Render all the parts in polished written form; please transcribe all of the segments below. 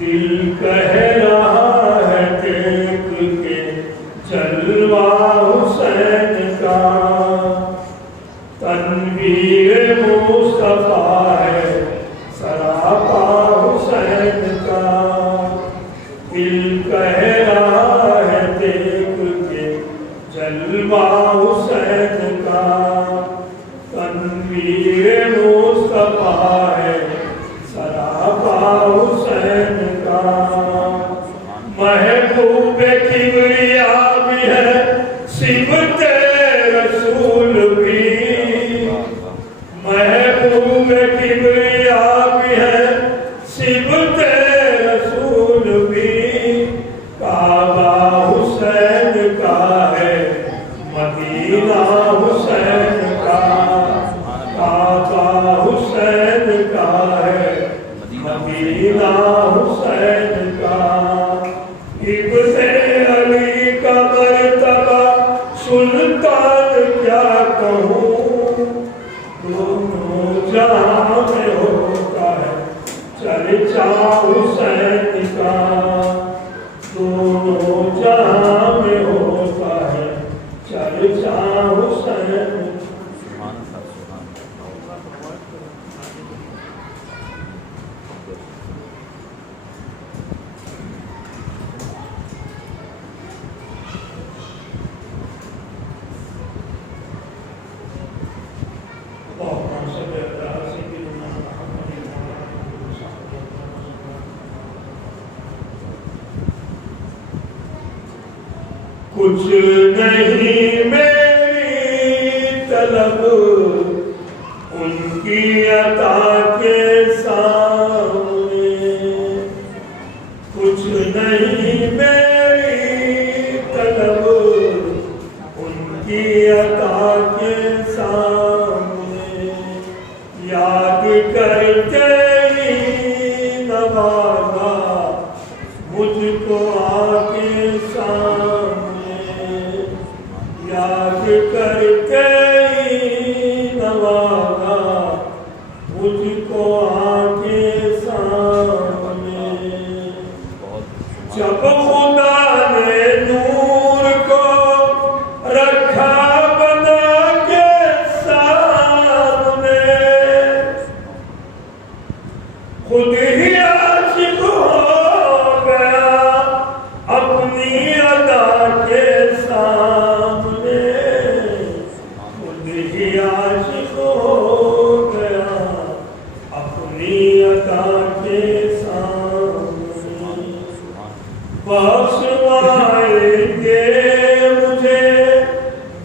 دل کہہ رہا ہے دیکھ کے جلوہ حسین کا، تنویر مصطفیٰ ہے سراپا حسین کا۔ دل کہہ رہا ہے دیکھ کے جلوہ حسین کا، تنویر مصطفیٰ ہے سراپا حسین کا۔ محبوب کبریا بھی ہے صفت رسول بھی، محبوب کبریا بھی ہے صفت رسول بھی۔ کعبہ حسین کا ہے مدینہ حسین کا، کعبہ حسین کا ہے مدینہ حسین کا۔ ابن علی کا مرتبہ سلطان کیا کہوں، دونوں جہاں میں ہوتا ہے چرچا حسین کا، دونوں جہاں میں ہوتا ہے چرچا حسین۔ کچھ نہیں میری طلب ان کی عطا کے سامنے، کچھ نہیں میری طلب ان کی عطا کے سامنے۔ یاد کرتے ہی نوازا مجھ کو آ کے سامنے، یاد کرتے ہی نوازا مجھ کو آ کے سامنے۔ جب خدا نے نور کو رکھا بنا کے سامنے، خود ہی عاشق ہو گیا اپنی ادا کے سامنے، خود ہی عاشق ہو گیا اپنی ادا کے سامنے۔ بخشوائیں گے مجھے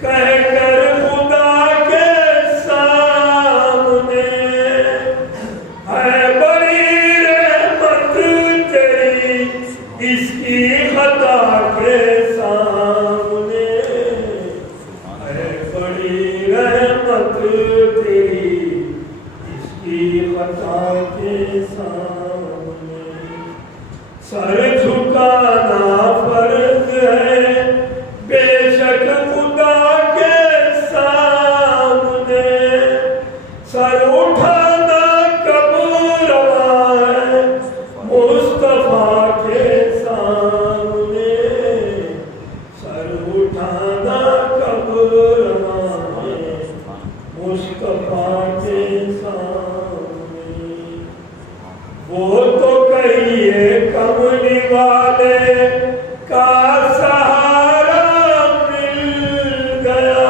کہہ کر خدا کے سامنے، ہے بڑی رحمت تیری اس کی خطا کے سامنے، ہے بڑی رحمت تیری اس کی خطا کے سامنے۔ سر جھکانا فرض ہے بے شک خدا کے سامنے، سر اٹھانا کب روا ہے مصطفیٰ کے سامنے، سر اٹھانا کب روا ہے مصطفیٰ کے سامنے۔ وہ تو کہیے کملی والے کا سہارا مل گیا،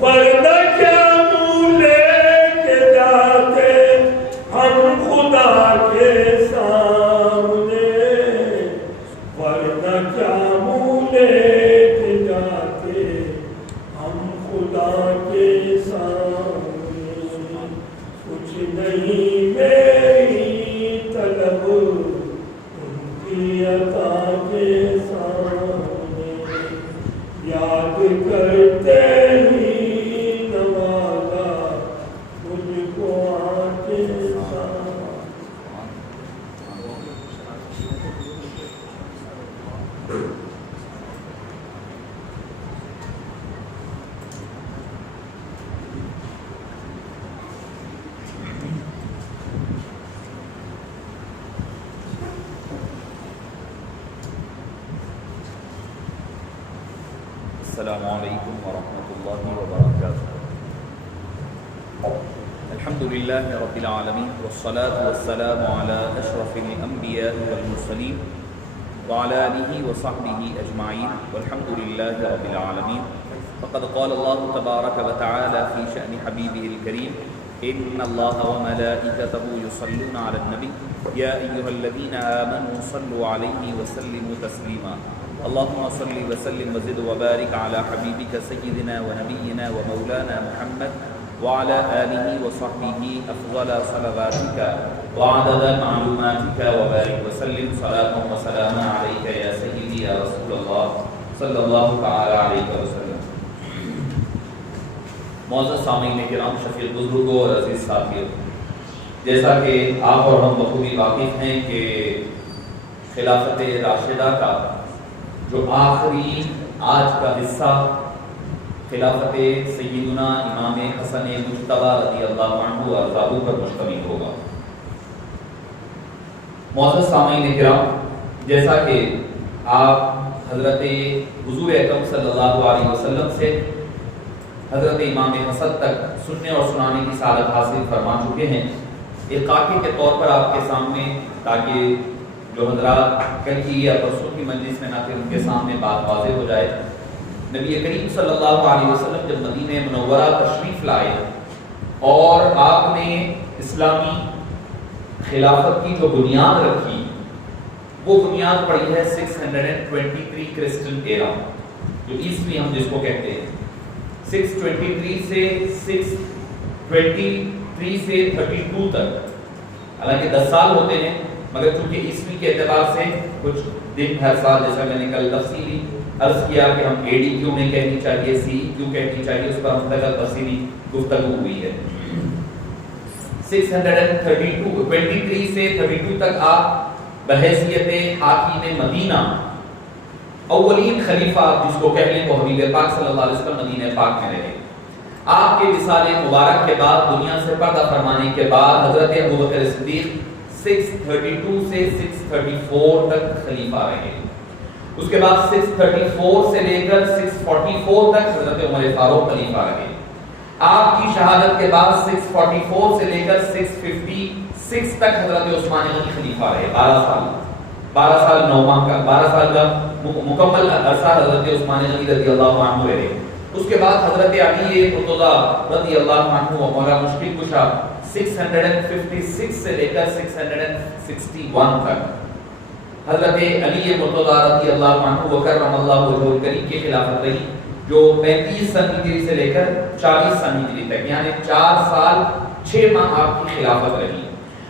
ورنہ کیا منہ لے کے جاتے ہم السلام علیکم ورحمۃ اللہ وبرکاتہ۔ الحمد للہ رب العالمین والصلاة والسلام علی اشرف الانبیاء والمرسلین وعلى آلہ وصحبہ اجمعین والحمد للہ رب العالمین۔ فقد قال اللہ تبارک وتعالی فی شأن حبیبہ الکریم ان اللہ وملائکتہ یصلون علی النبی یا ایہا الذین آمنوا صلوا علیہ وسلموا تسلیما۔ اللهم صل وسلم وزد وبارك على حبيبك سيدنا ونبينا ومولانا محمد وعلى آله وصحبه أفضل صلواتك وعدد معلوماتك وبارك وسلم صلاة وسلاما عليك يا سيدي يا رسول الله صلى الله تعالى عليه وسلم۔ معزز سامعین کرام، شفیع بزرگوں اور عزیز ساتھیوں، جیسا کہ آپ اور ہم بخوبی واقف ہیں کہ خلافت راشدہ کا جو آخری آج کا حصہ خلافت سیدنا امام حسن مجتبی رضی اللہ عنہ ارضاہ پر مشتمل ہوگا۔ معزز سامعین کرام، جیسا کہ آپ حضرت حضور اکرم صلی اللہ علیہ وسلم سے حضرت امام حسن تک سننے اور سنانے کی سعادت حاصل فرما چکے ہیں، ایک خاکے کے طور پر آپ کے سامنے، تاکہ جو حضرات کل کی یا پرسوں کی مجلس میں نہ تھے ان کے سامنے بات واضح ہو جائے۔ نبی کریم صلی اللہ علیہ وسلم جب مدینہ منورہ تشریف لائے اور آپ نے اسلامی خلافت کی جو بنیاد رکھی، وہ بنیاد پڑی ہے 623 کرسچن ایرا، جو عیسوی ہم جس کو کہتے ہیں۔ 623 سے 623 سے 32 تک، حالانکہ 10 سال ہوتے ہیں، مگر چونکہ عیسوی کے اعتبار سے کچھ دن ہر سال، جیسا میں نے کل تفصیلی عرض کیا کہ ہم AD کیوں نہیں کہنی چاہیے، CE کیوں کہنی چاہیے، اس پر ہم تک تفصیلی گفتگو ہوئی ہے۔ 623 سے 32 تک آپ بحیثیت حاکم مدینہ، اولین خلیفہ جس کو کہنے کو حبیب پاک صلی اللہ علیہ وسلم مدینہ پاک میں رہے۔ آپ کے وصال مبارک کے بعد، دنیا سے پردہ فرمانے کے بعد، حضرت ابوبکر صدیق 632 سے 634 تک خلیفہ رہے۔ اس کے بعد 634 سے لے کر 644 تک حضرت عمر فاروق خلیفہ رہے۔ آپ کی شہادت کے بعد 644 سے لے کر 656 تک حضرت عثمان غنی خلیفہ رہے۔ 12 سال 9 ماہ کا 12 سال کا مکمل عرصہ حضرت عثمان غنی رضی اللہ عنہ رہے۔ اس کے بعد حضرت علی مرتضی رضی اللہ عنہ و مولا مشکل کشا 656 سے لے کر 661 تک حضرت علی مرتضی رضی اللہ عنہ وکرم اللہ وجہہ الکریم کی خلافت رہی، جو 35 سن ہجری سے لے کر 40 سن ہجری تک، یعنی 4 سال 6 ماہ آپ کی خلافت رہی۔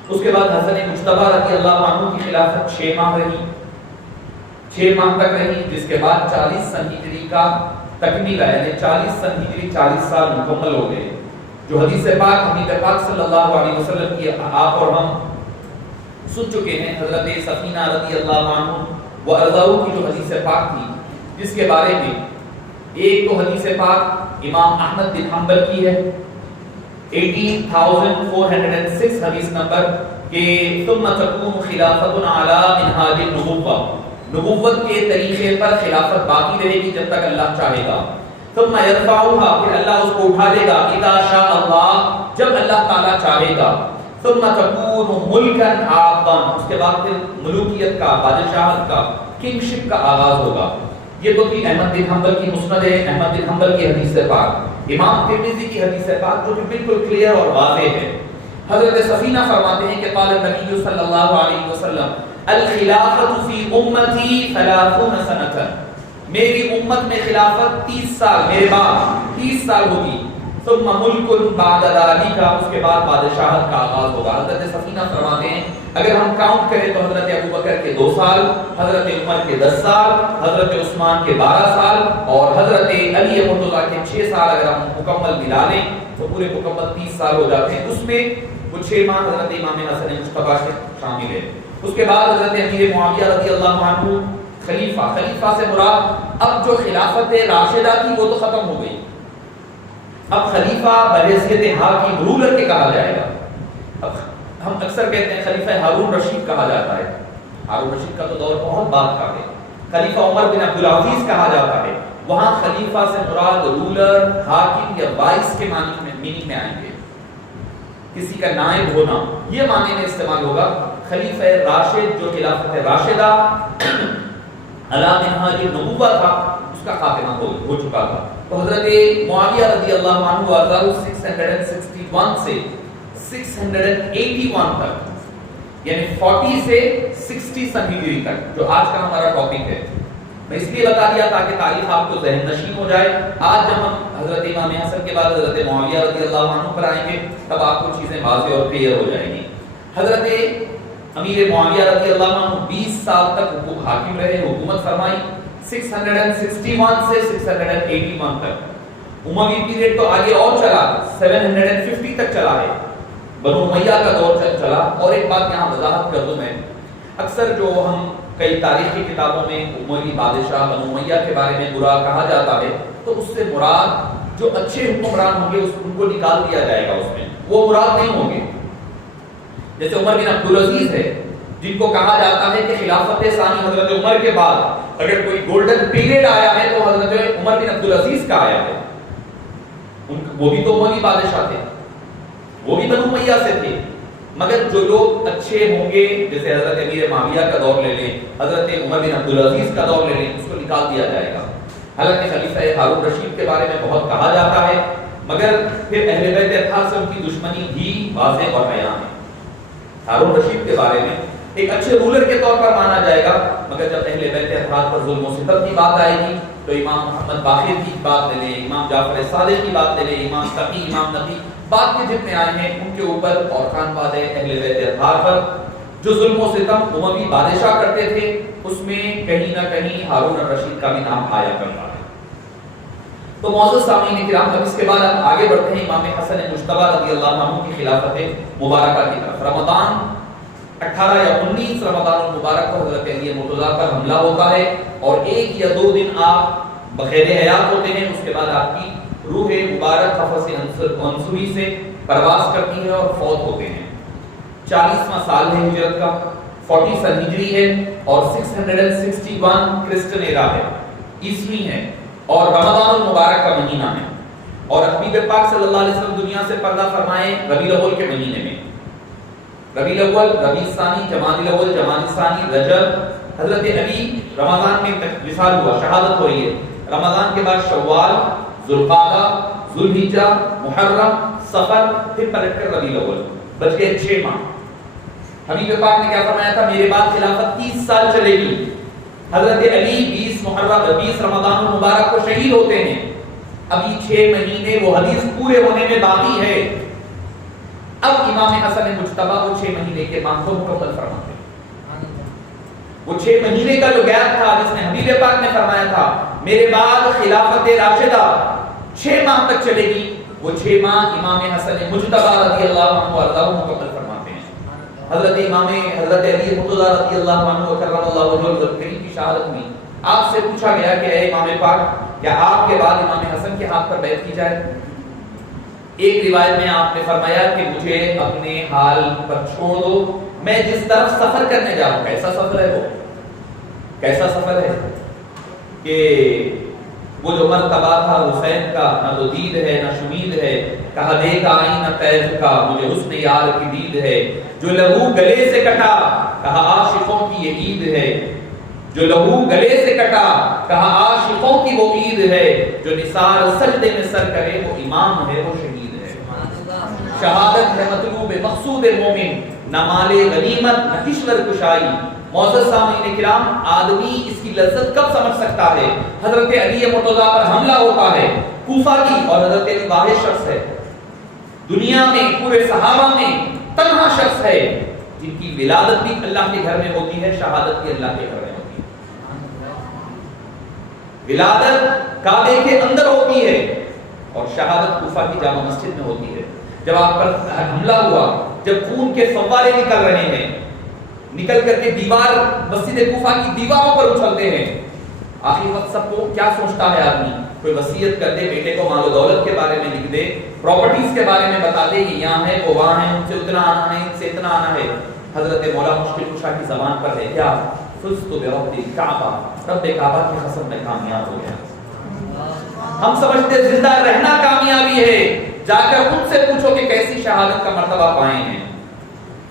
اس کے بعد حسن مجتبی رضی اللہ عنہ کی خلافت 6 ماہ رہی، 6 ماہ تک رہی، جس کے بعد 40 سن ہجری کا تکمیل ہے، یعنی 40 سن ہجری 40 سال مکمل ہو گئے۔ جو حدیث پاک حبیب پاک صلی اللہ علیہ وسلم کی آپ اور ہم سن چکے ہیں، حضرت سفینہ رضی اللہ عنہ و ارضاہ کی جو حدیث پاک تھی، جس کے بارے میں ایک تو حدیث پاک امام احمد بن حنبل کی ہے 18406 حدیث نمبر کہ ثم تکون خلافت علی منہاج النبوۃ، نبوت کے طریقے پر خلافت باقی رہے گی جب تک اللہ چاہے گا۔ ثم يرفعها، پھر اللہ اس کو اٹھا لے گا، اذا شاء اللہ، جب اللہ تعالیٰ چاہے گا۔ ثم تكون ملکا عاما، اس کے بعد پھر ملوکیت کا، بادشاہت کا، کنگشپ کا آغاز ہوگا۔ یہ تو تھی احمد بن حنبل کی مسند احمد بن حنبل کی حدیث پاک، امام ترمذی کی حدیث پاک جو کہ بالکل کلیئر اور واضح ہے۔ حضرت سفینہ فرماتے ہیں کہ قال النبی صلی اللہ علیہ وسلم الخلافت فی امتی 30 سنۃ، میری امت میں خلافت 30 سال، میرے بعد 30 سال ہوگی۔ ثم ملک بعد ذلک، اس کے بعد بادشاہت کا آغاز ہوگا۔ حضرت سفینہ فرماتے ہیں اگر ہم کاؤنٹ کریں تو حضرت ابوبکر کے 2 سال، حضرت عمر کے 10 سال، حضرت عثمان کے 12 سال اور حضرت علی مرتضیٰ کے 6 سال اگر ہم مکمل ملا لیں تو پورے مکمل 30 سال ہو جاتے ہیں۔ اس میں وہ 6 ماہ حضرت امام حسن مجتبی سے شامل ہے۔ اس کے بعد حضرت امیر معاویہ رضی اللہ عنہ خلیفہ سے مراد اب جو خلافت راشدہ تھی وہ تو ختم ہو گئی، اب خلیفہ بحیثیت حاکم رولر کے کہا جائے گا۔ اب ہم اکثر کہتے ہیں خلیفہ ہارون رشید کہا جاتا ہے، ہارون رشید کا تو دور بہت بعد کا ہے۔ خلیفہ عمر بن عبدالعزیز کہا جاتا ہے، وہاں خلیفہ سے مراد رولر، حاکم یا وائس کے میننگ میں آئیں گے، کسی کا نائب ہونا، یہ معنی میں استعمال ہوگا۔ خلیفہ راشد جو خلافت راشدہ علی منہاج النبوہ تھا، اس کا خاتمہ ہو چکا تھا۔ تو حضرت معاویہ رضی اللہ عنہ وارضاہ 661 سے 681 تک، یعنی 40 سے 60 سن ہجری تک، جو آج کا ہمارا ٹاپک ہے، میں اس لیے بتا دیا تاکہ تاریخ آپ کو ذہن نشین ہو جائے۔ آج جب ہم حضرت امام حسن کے بعد حضرت معاویہ رضی اللہ عنہ پر آئیں گے، تب آپ کو چیزیں واضح اور کلیئر ہو جائیں گی۔ حضرت امیر معاویہ رضی اللہ عنہ 20 سال تک حاکم رہے، حکومت فرمائی، 661 سے 681 تک۔ اموی پیریڈ تو آگے اور چلا، 750 تک چلا ہے، بنو امیہ کا دور چلا۔ اور ایک بات یہاں وضاحت کر دوں میں، اکثر جو ہم کئی تاریخی کتابوں میں اموی بادشاہ بنو امیہ کے بارے میں برا کہا جاتا ہے، تو اس سے مراد جو اچھے حکمران ہوں گے ان کو نکال دیا جائے گا، اس میں وہ مراد نہیں ہوں گے۔ جیسے عمر بن عبدالعزیز ہے، جن کو کہا جاتا ہے کہ خلافت ثانی حضرت عمر کے بعد اگر کوئی گولڈن پیریڈ آیا ہے تو حضرت عمر بن عبدالعزیز کا آیا ہے۔ وہ بھی تو اموی بادشاہ تھے، وہ بھی بنو امیہ سے تھے، مگر جو لوگ اچھے ہوں گے، جیسے حضرت امیر معاویہ کا دور لے لیں، حضرت عمر بن عبدالعزیز کا دور لے لیں، اس کو نکال دیا جائے گا۔ حالانکہ خلیفہ ہارون رشید کے بارے میں بہت کہا جاتا ہے، مگر پھر اہل بیت اطہار سے ان کی دشمنی بھی واضح اور بیان ہے۔ ہارون رشید کے بارے میں ایک اچھے رولر کے طور پر مانا جائے گا، مگر جب اہل بیت اطہار پر ظلم و ستم کی بات آئے گی تو امام محمد باقر کی بات لے لیں، امام جعفر صادق کی بات لے لیں، امام تقی، امام نقی، بعد کے جتنے آئے ہیں ان کے اوپر اور خان بادے اہل بیت اطہار پر جو ظلم و ستم اموی بادشاہ کرتے تھے، اس میں کہیں نہ کہیں ہارون الرشید کا بھی نام آیا کرتا ہے۔ تو معزز سامعین کرام، اب اس کے بعد ہم آگے بڑھتے ہیں امام حسن مجتبی رضی اللہ عنہ کی خلافت مبارکہ کی طرف۔ رمضان 18 یا 19 رمضان المبارک کو حضرت علی مرتضیٰ پر حملہ ہوتا ہے، اور 1 یا 2 دن آپ بخیر حیات ہوتے ہیں، اس کے بعد آپ کی روح مبارک قفص عنصری سے پرواز کرتی ہے اور فوت ہوتے ہیں۔ 40واں سال ہے ہجرت کا، 40 سن ہجری ہے، اور 661 کرسچن ایرا ہے، عیسوی ہے، اور رمضان المبارک کا مہینہ ہے، اور حبیب پاک صلی اللہ علیہ وسلم دنیا سے پردہ فرمائے ربیع الاول کے مہینے میں۔ ربیع الاول، ربیع الثانی، جمادی الاول، جمادی الثانی، رجب۔ حضرت علی رمضان میں وصال ہوا، شہادت ہو رہی ہے۔ رمضان کے بعد شوال، ذوالقعدہ، ذوالحجہ، محرم، صفر، پھر پلٹ کر ربیع الاول، بچ گئے 6 ماہ۔ حبیب پاک نے کیا فرمایا تھا؟ میرے بعد خلافت 30 سال چلے گی۔ حضرت علی 20 محرم 20 رمضان المبارک کو شہید ہوتے ہیں۔ ابھی 6 مہینے وہ حدیث پورے ہونے میں باقی ہے۔ اب امام حسن مجتبی وہ 6 مہینے کے بعد کو مکمل فرماتے ہیں۔ وہ 6 مہینے کا جو گیپ تھا جس نے حبیب پاک نے فرمایا تھا میرے بعد خلافت راشدہ 6 ماہ تک چلے گی، وہ 6 ماہ امام حسن مجتبی رضی اللہ عنہ وارضاہ مکمل فرماتے ہیں۔ حضرت علی مرتضیٰ رضی اللہ عنہ کرم اللہ وجہہ کریم کی شہادت میں آپ سے پوچھا گیا کہ اے امام پاک، کیا آپ کے بعد امام حسن کے ہاتھ پر بیعت کی جائے؟ ایک روایت میں آپ نے فرمایا کہ مجھے اپنے حال پر چھوڑ دو، میں جس طرف سفر کرنے جا رہا ہوں۔ کیسا سفر ہے وہ؟ کیسا سفر ہے کہ وہ جو مرتبہ تھا حسین کا، نہ تو دید ہے نہ شمید ہے، کہا دیکھ آئینہ طیف کا مجھے حسن یار کی دید ہے، جو لہو گلے سے کٹا کہا عاشقوں کی یہ عید ہے، جو لہو گلے سے کٹا کہا عاشقوں کی وہ عید ہے، جو نثار سجدے میں سر کرے وہ امام ہے وہ شہید ہے۔ شہادت ہے مطلوب مقصود مومن، نہ مال غنیمت نہ کشور کشائی۔ معزز سامعین کرام، آدمی اس کی لذت کب سمجھ سکتا ہے؟ حضرت علی مرتضیٰ پر حملہ ہوتا ہے، کوفہ کی، اور حضرت علی واحد شخص ہے دنیا میں، پورے صحابہ میں تنہا شخص ہے جن کی ولادت بھی اللہ کے گھر میں ہوتی ہے، شہادت بھی اللہ کے گھر میں ہوتی ہے۔ ولادت کعبے کے اندر ہوتی ہے اور شہادت کوفہ کی جامع مسجد میں ہوتی ہے۔ جب آپ پر حملہ ہوا، جب خون کے فوارے نکل رہے ہیں، نکل کر کے دیوار مسجد کوفہ کی دیواروں پر اچھلتے ہیں، آخری وقت سب کو کیا سوچتا ہے آدمی؟ کوئی وصیت کر دے، بیٹے کو مال و دولت کے بارے میں لکھ دے، پراپرٹیز کے بارے میں بتا دے، یہ یہاں ہے وہ وہاں ہے، ان سے اتنا آنا ہے، ان سے اتنا آنا ہے۔ حضرت مولا مشکل کشا کی زبان پر ہے کیا؟ فزت برب الکعبہ، رب کعبہ کی قسم میں کامیاب ہو گیا۔ ہم سمجھتے زندہ رہنا کامیابی ہے، جا کر ان سے پوچھو کہ کیسی شہادت کا مرتبہ پائے ہیں۔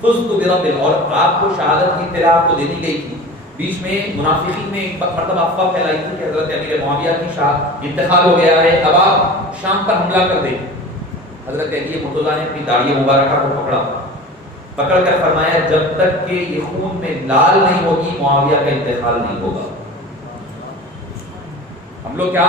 فزت برب، اور آپ کو شہادت کی اطلاع آپ کو دے دی گئی تھی۔ بیچ میں منافقین نے ایک مرتبہ افواہ پھیلائی تھی کہ حضرت امیر معاویہ کی انتقال ہو گیا ہے، اب آپ شام پر حملہ کر دیں۔ حضرت علی مرتضیٰ نے اپنی داڑھی مبارکہ کو پکڑ کر فرمایا جب تک کہ یہ خون میں لال نہیں ہوگی معاویہ کا انتقال نہیں ہوگا۔ ہم لوگ کیا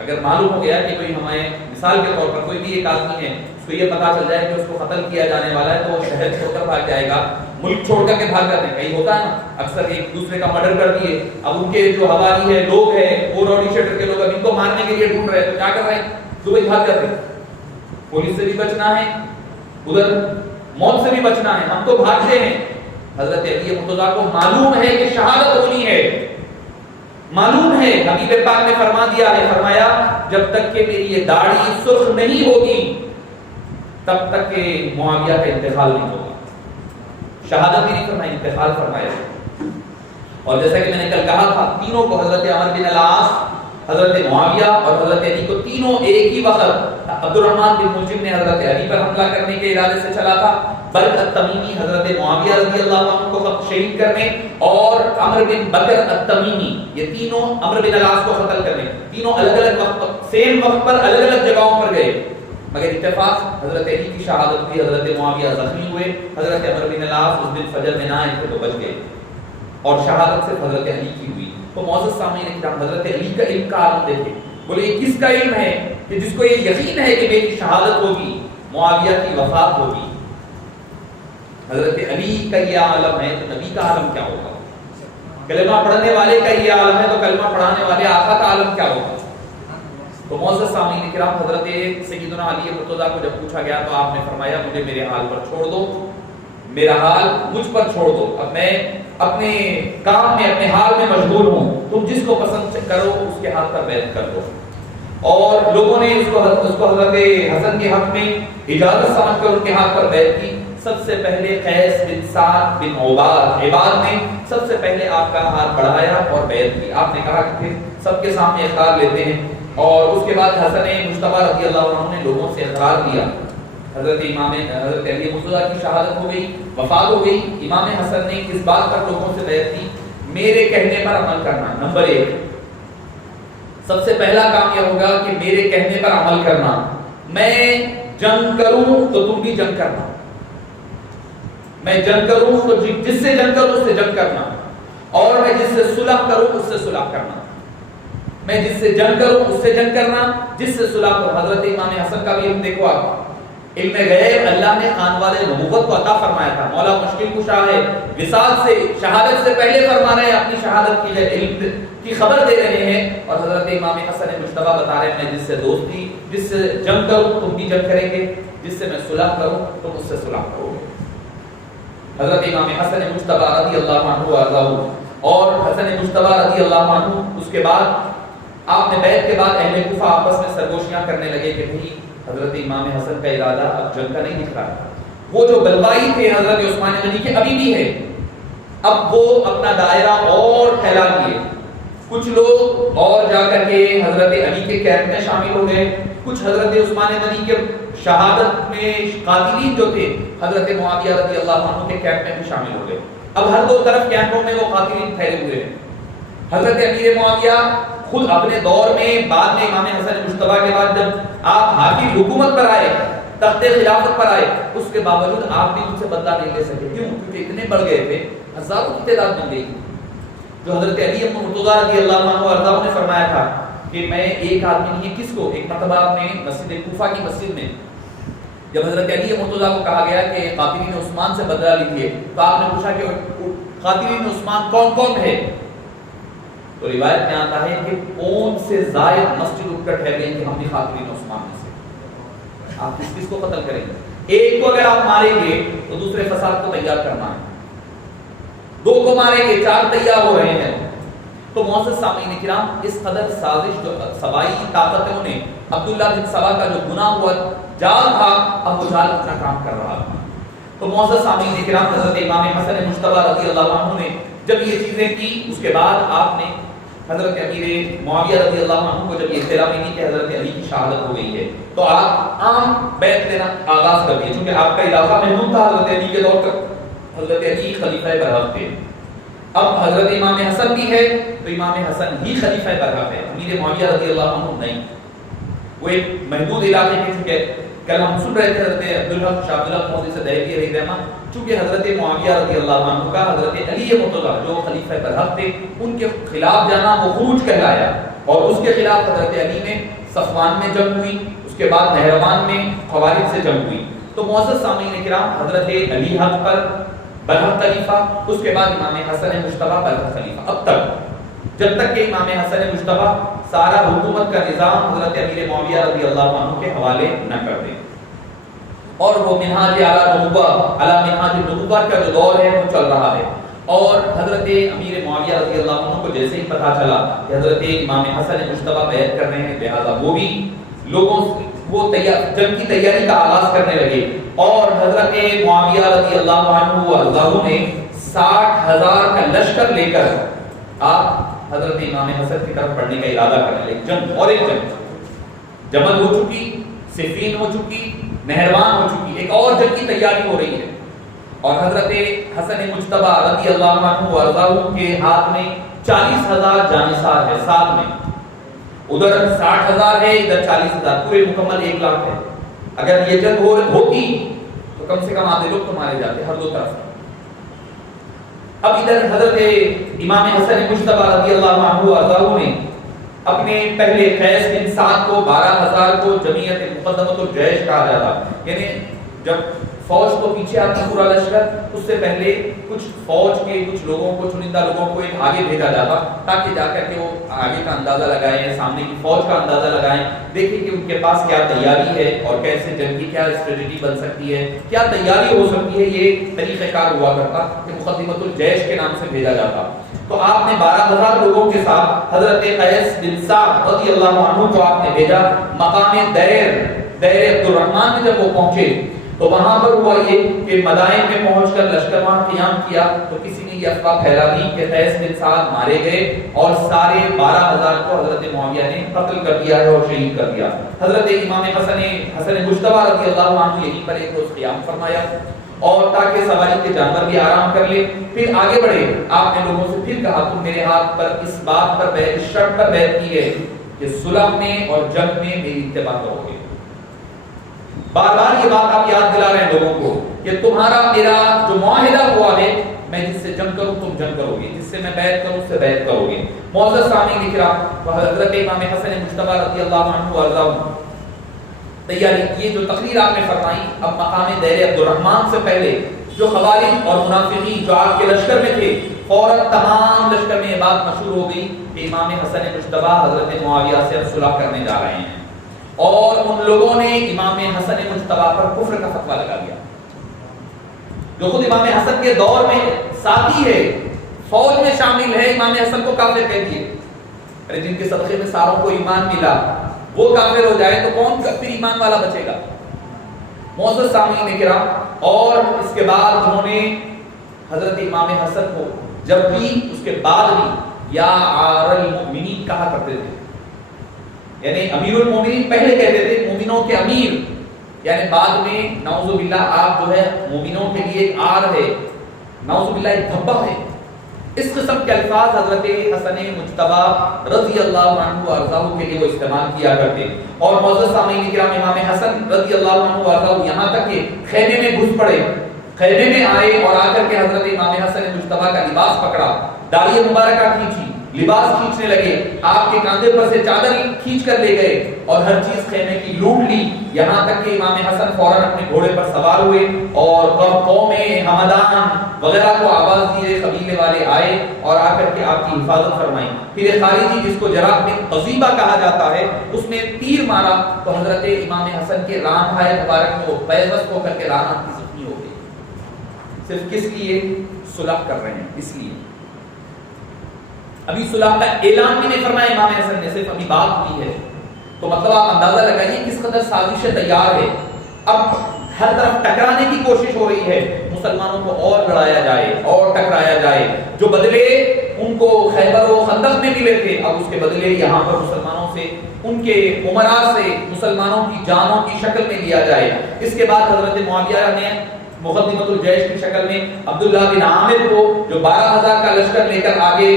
اگر معلوم ہو گیا کہ کوئی ہمیں مثال کے طور پر کوئی بھی ایک آدمی ہے، اس کو یہ پتا چل جائے کہ اس کو قتل کیا جانے والا ہے، تو وہ شہر چھوڑ کر بھاگ جائے گا، ملک چھوڑ کر کے بھاگ جاتے ہیں۔ کہیں ہوتا ہے نا اکثر ایک دوسرے کا مرڈر کر دیے، اب ان کے جو حوالی ہے لوگ ہیں وہ راؤڈی شیٹر کے لوگ اب ان کو مارنے کے لیے ڈھونڈ رہے ہیں، تو کیا کر رہے ہیں؟ دبئی بھاگ جاتے ہیں۔ پولیس سے بھی بچنا ہے، ادھر موت سے بھی بچنا ہے، ہم تو بھاگتے ہیں۔ حضرت علی مرتضیٰ کو معلوم ہے کہ شہادت ہونی ہے، معلوم ہے، حبیب پاک نے فرما دیا ہے، فرمایا جب تک کہ میری یہ داڑھی سرخ نہیں ہوگی تب تک کہ معاویہ کا انتقال نہیں ہوگا۔ شہادت بھی نہیں فرمائی، انتقال فرمایا۔ اور جیسا کہ میں نے کل کہا تھا، تینوں کو حضرت عمر بن العاص، حضرت معاویہ اور حضرت علی کو تینوں ایک ہی وقت عبد الرحمن بن ملجم نے حضرت علی پر حملہ کرنے کے ارادے سے چلا تھا، برق التمیمی حضرت معاویہ رضی اللہ عنہ کو شہید کرنے، اور عمر بن بکر التمیمی یہ تینوں عمر بن العاص کو قتل کرنے، تینوں الگ الگ وقت سیم وقت پر الگ الگ جگہوں پر گئے، مگر اتفاق حضرت علی کی شہادت ہوئی، حضرت معاویہ زخمی ہوئے، حضرت عمر بن العاص اس دن فجر میں نہ آئے تھے تو بچ گئے، اور شہادت صرف حضرت علی کی ہوئی۔ تو معزز سامعین کرام، حضرت علی کا علم کا عالم دیکھیں، بولے یہ کس کا علم ہے کہ جس کو یہ یقین ہے کہ میری شہادت ہوگی، معاویہ کی وفات ہوگی۔ حضرت علی کا یہ عالم ہے تو نبی کا عالم کیا ہوگا؟ کلمہ پڑھنے والے کا یہ عالم ہے تو کلمہ پڑھانے والے آقا کا عالم کیا ہوگا؟ تو معزز سامعین کرام، حضرت سیدنا علی مرتضیٰ کو جب پوچھا گیا تو آپ نے فرمایا مجھے میرے حال پر چھوڑ دو، میرا حال مجھ پر چھوڑ دو، اب میں اپنے کام میں اپنے حال میں مشغول ہوں، تم جس کو پسند کرو اس کے ہاتھ پر بیعت کر دو۔ اور لوگوں نے اس کو حضرت حسن کے حق میں اجازت سمجھ کر ان کے ہاتھ پر بیعت کی۔ سب سے پہلے قیس بن سعد بن عباد نے سب سے پہلے آپ کا ہاتھ بڑھایا اور بیعت کی۔ آپ نے کہا کہ پھر سب کے سامنے اقرار لیتے ہیں، اور اس کے بعد حسن مجتبی رضی اللہ عنہ نے لوگوں سے اقرار لیا۔ حضرت علی مرتضیٰ کی شہادت ہو گئی، وفات ہو گئی، امام حسن نے اس بات پر لوگوں سے بیعت کی میرے کہنے پر عمل کرنا۔ نمبر 1 سب سے پہلا کام یہ ہوگا کہ میرے کہنے پر عمل کرنا، میں جنگ کروں تو تم بھی جنگ کرنا، میں جنگ کروں تو جس سے جنگ کروں اس سے جنگ کرنا، اور میں جس سے صلح کروں اس سے صلح کرنا، میں جس سے جنگ کروں اس سے جنگ کرنا، جس سے صلح کروں۔ حضرت امام حسن کا بھی علم دیکھو آپ، علم غیب اللہ نے خانوال نبوت کو عطا فرمایا تھا، مولا مشکل کشا ہے، وصال سے شہادت سے پہلے فرما رہے ہیں اپنی شہادت کی علم کی خبر دے رہے ہیں، اور حضرت امام حسن مجتبی بتا رہے ہیں میں جس سے دوستی جس سے جنگ کروں تم بھی جنگ کریں گے، جس سے میں صلح کروں تم اس سے صلح کرو گے۔ حضرت امام حسن مجتبی رضی اللہ عنہ اور حسن مجتبی رضی اللہ عنہ، اس کے بعد آپ نے بیعت کے بعد اہل کوفہ آپس میں سرگوشیاں کرنے لگے کہ بھئی حضرت امام حسن کا ارادہ اب جنگ کا نہیں دکھ رہا ہے، وہ جو بلوائی تھے حضرت عثمان غنی کے ابھی بھی ہے، اب وہ اپنا دائرہ اور پھیلا لیے، کچھ لوگ اور جا کر کے حضرت علی کے کیمپ میں شامل ہو گئے، کچھ حضرت عثمان غنی کے شہادت میں قاتلین جو تھے حضرت معاویہ رضی اللہ عنہ کے کیمپ میں بھی شامل ہو گئے۔ اب ہر دو طرف کیمپوں میں وہ قاتلین پھیلے ہوئے ہیں۔ حضرت امیر معاویہ خود اپنے دور میں بعد میں امام حسن مجتبی کے بعد جب آپ حاکم حکومت پر آئے، تخت خلافت پر آئے، اس کے باوجود آپ بھی ان سے بدلہ نہیں لے سکے۔ کیوں؟ کیونکہ اتنے بڑھ گئے تھے، ہزاروں کی تعداد بن گئی، جو حضرت علی مرتضیٰ رضی اللہ عنہ نے فرمایا تھا کہ میں ایک آدمی نہیں، کس کو؟ ایک مرتبہ آپ نے مسجد کوفہ کی مسجد میں جب حضرت علی مرتضیٰ کو کہا گیا کہ قاتلین عثمان سے بدلہ لیجیے، تو آپ نے پوچھا کہ قاتلین عثمان کون کون ہے؟ تو روایت میں آتا ہے کہ کون سے زائد مسجد اٹھ کر ٹھہر گئی کہ ہم بھی قاتلین عثمان میں سے۔ آپ کس کو قتل کریں گے؟ ایک کو اگر آپ ماریں گے تو دوسرے فساد کو تیار کرنا ہے، دو کو ماریں گے 4 تیار ہو رہے ہیں۔ تو معزز سامعین کرام، اس قدر سازش جو سبائی طاقتوں نے عبداللہ بن سبا کا جو گناہ ہوا جال تھا، اب وہ جال اپنا کام کر رہا تھا۔ تو معزز سامعین کرام، حضرت امام حسن مجتبی رضی اللہ عنہ نے جب یہ چیزیں کی، اس کے بعد آپ نے حضرت امیر معاویہ رضی اللہ عنہ کو جب یہ اطلاع ملی کہ حضرت علی کی شہادت ہو گئی ہے تو آپ عام بیعت لینا آغاز کر دیے، چونکہ آپ کا علاقہ محدود تھا حضرت علی کے دور تک، حضرت علی خلیفہ برحق تھے. اب حضرت امام حسن بھی ہے تو امام حسن ہی خلیفہ برحق ہے، امیر معاویہ رضی اللہ عنہ نہیں. وہ ایک محدود علاقے کے، چونکہ کل ہم سن رہے تھے حضرت عبدالحق شاہ عبدالحق موضوع سے دہلی علیہ رحمہ، چونکہ حضرت معاویہ رضی اللہ عنہ کا حضرت علی مرتضیٰ جو خلیفہ برحق تھے ان کے خلاف جانا وہ خروج کہلایا، اور اس کے خلاف حضرت علی نے صفوان میں جنگ ہوئی، اس کے بعد نہروان میں خوارج سے جنگ ہوئی. تو معزز سامعین کرام، حضرت علی حق پر برحق خلیفہ، اس کے بعد امام حسن مجتبی برحق خلیفہ، اب تک جب تک کہ امام حسن مجتبی سارا حکومت کا نظام حضرت امیر معاویہ رضی اللہ عنہ کے حوالے نہ کر دیں. اور وہ منہاج اعلی نبوہ علی منہاج النبوہ کا جو دور ہے وہ چل رہا ہے، اور حضرت امیر معاویہ رضی اللہ عنہ کو جیسے ہی پتہ چلا کہ حضرت امام حسن مجتبی بیعت کر رہے ہیں، لہذا وہ بھی لوگوں وہ جنگ کی تیاری کا آغاز کرنے لگے. اور حضرت معاویہ رضی اللہ عنہ نے 60,000 کا لشکر لے کر آپ حضرت امام حسن کی طرف بڑھنے کا ارادہ کرنے لگے. جنگ اور ایک جنگ، جمل ہو چکی، صفین ہو چکی، نہروان ہو چکی، ایک اور جنگ کی تیاری ہو رہی ہے. اور حضرت حسن مجتبی رضی اللہ عنہ کے ہاتھ میں 40,000 جانثار ہے، ساتھ میں ادھر 60,000 ہے، ادھر 40,000، پورے مکمل 1 لاکھ ہے. اگر یہ جنگ ہوتی تو کم سے کم آدھے لوگ تو مارے جاتے ہر دو طرف. اب ادھر حضرت امام حسن مجتبی رضی اللہ عنہ نے اپنے پہلے قیس بن سعد کو 12,000 کو جمعیت مقدمۃ الجیش کہا جاتا، یعنی جب فوج کو پیچھے آتی پورا لشکر، اس سے پہلے کچھ فوج کے کچھ لوگوں کو، چنندہ لوگوں کو ایک آگے بھیجا جاتا تاکہ جا کر کے وہ آگے کا اندازہ لگائیں، سامنے کی فوج کا اندازہ لگائیں، دیکھیں کہ ان کے پاس کیا تیاری ہے اور کیسے جنگ کی کیا اسٹریٹجی بن سکتی ہے، کیا تیاری ہو سکتی ہے. یہ طریقہ کار ہوا کرتا کہ مقدمۃ الجیش کے نام سے بھیجا جاتا. تو آپ نے 12,000 لوگوں کے ساتھ حضرت قیس بن سعد رضی اللہ عنہ کو آپ نے بھیجا. مقام دیر عبدالرحمن میں جب وہ پہنچے تو وہاں پر ہوا یہ کہ مدائن میں پہنچ کر لشکر وہاں قیام کیا تو کسی نے یہ افواہ پھیلا دی کہ قیس بن سعد مارے گئے اور سارے 12,000 کو حضرت معاویہ نے قتل کر دیا ہے اور شہید کر دیا. حضرت امام حسن مجتبی رضی اللہ عنہ یہیں پر ایک روز قیام فرمایا اور تاکہ سواری کے جانور بھی آرام کر لے. پھر آگے بڑھے، آپ نے لوگوں سے پھر کہا تم میرے ہاتھ پر اس بات پر اس شرط پر بیعت کی ہے کہ صلح میں اور جنگ میں میری اتباع کرو گے. بار بار یہ بات آپ یاد دلا رہے ہیں لوگوں کو کہ تمہارا میرا جو معاہدہ ہوا ہے، میں جس سے جنگ کروں تم جنگ کرو گے، جس سے میں بیعت کروں اس سے بیعت کرو گے. معزز سامعین کرام، حضرت امام حسن مجتبی رضی اللہ عنہ تیاری، یہ جو تقریر آپ نے فرمائی، اب مقام دیر عبدالرحمن سے پہلے جو خوارج اور منافقین جو آپ کے لشکر میں تھے، فوراً تمام لشکر میں یہ بات مشہور ہو گئی کہ امام حسن مجتبی حضرت معاویہ سے صلح کرنے جا رہے ہیں. اور ان لوگوں نے امام حسن مجتبی پر کفر کا فتویٰ لگا دیا، جو خود امام حسن کے دور میں ساتھی ہے، فوج میں شامل ہے، امام حسن کو کافر کہہ دیے. ارے جن کے صدقے میں ساروں کو ایمان ملا وہ کافر ہو جائے تو کون پھر ایمان والا بچے گا. معزز سامعین کرام، اور اس کے بعد انہوں نے حضرت امام حسن کو جب بھی اس کے بعد بھی یا عار المؤمنین کہا کرتے تھے، یعنی امیر المومنین پہلے کہتے تھے مومنوں کے امیر، یعنی بعد میں نعوذ باللہ آپ جو ہے مومنوں کے لیے ایک عار ہے، نعوذ باللہ ایک دھبہ ہے. اس قسم کے الفاظ حضرت حسن مجتبی رضی اللہ عنہ وارضاہ کے لیے وہ استعمال کیا کرتے. اور معزز سامعین کرام، امام حسن رضی اللہ عنہ وارضاہ یہاں تک کہ خیمے میں گھس پڑے، خیمے میں آئے اور آ کر کے حضرت امام حسن مجتبی کا لباس پکڑا، داڑھی مبارکہ کھینچی، لباس کھینچنے لگے، آپ کے کاندھے پر سے چادر کھینچ کر لے گئے اور ہر چیز خیمے کی لوٹ لی. یہاں تک کہ امام حسن فوراً اپنے گھوڑے پر سوار ہوئے اور قوم ہمدان وغیرہ کو آواز دیے، قبیلے والے آئے اور آ کر کے آپ کی حفاظت فرمائی. پھر ایک خارجی جس کو جراح بن قضیبہ کہا جاتا ہے، اس نے تیر مارا تو حضرت امام حسن کے ران ہائے مبارک میں وہ پیوست ہو کر کے ران کی زخمی ہو گئی. صرف کس لیے؟ صلح کر رہے ہیں اس لیے. ابھی صلح کا اعلان بھی نہیں فرمایا امام حسن نے، صرف ابھی بات ہوئی ہے. تو مطلب آپ اندازہ لگائیے کس قدر سازشیں تیار ہے. اب ہر طرف ٹکرانے کی کوشش ہو رہی ہے. مسلمانوں کو اور لڑایا جائے اور ٹکرایا جائے. جو بدلے ان کو خیبر و خندق میں ملے تھے, اب اس کے بدلے یہاں پر مسلمانوں سے, ان کے امراء سے مسلمانوں کی جانوں کی شکل میں لیا جائے. اس کے بعد حضرت معاویہ نے مقدمۃ الجیش کی شکل میں عبداللہ بن عامر کو, جو 12,000 کا لشکر لے کر آگے,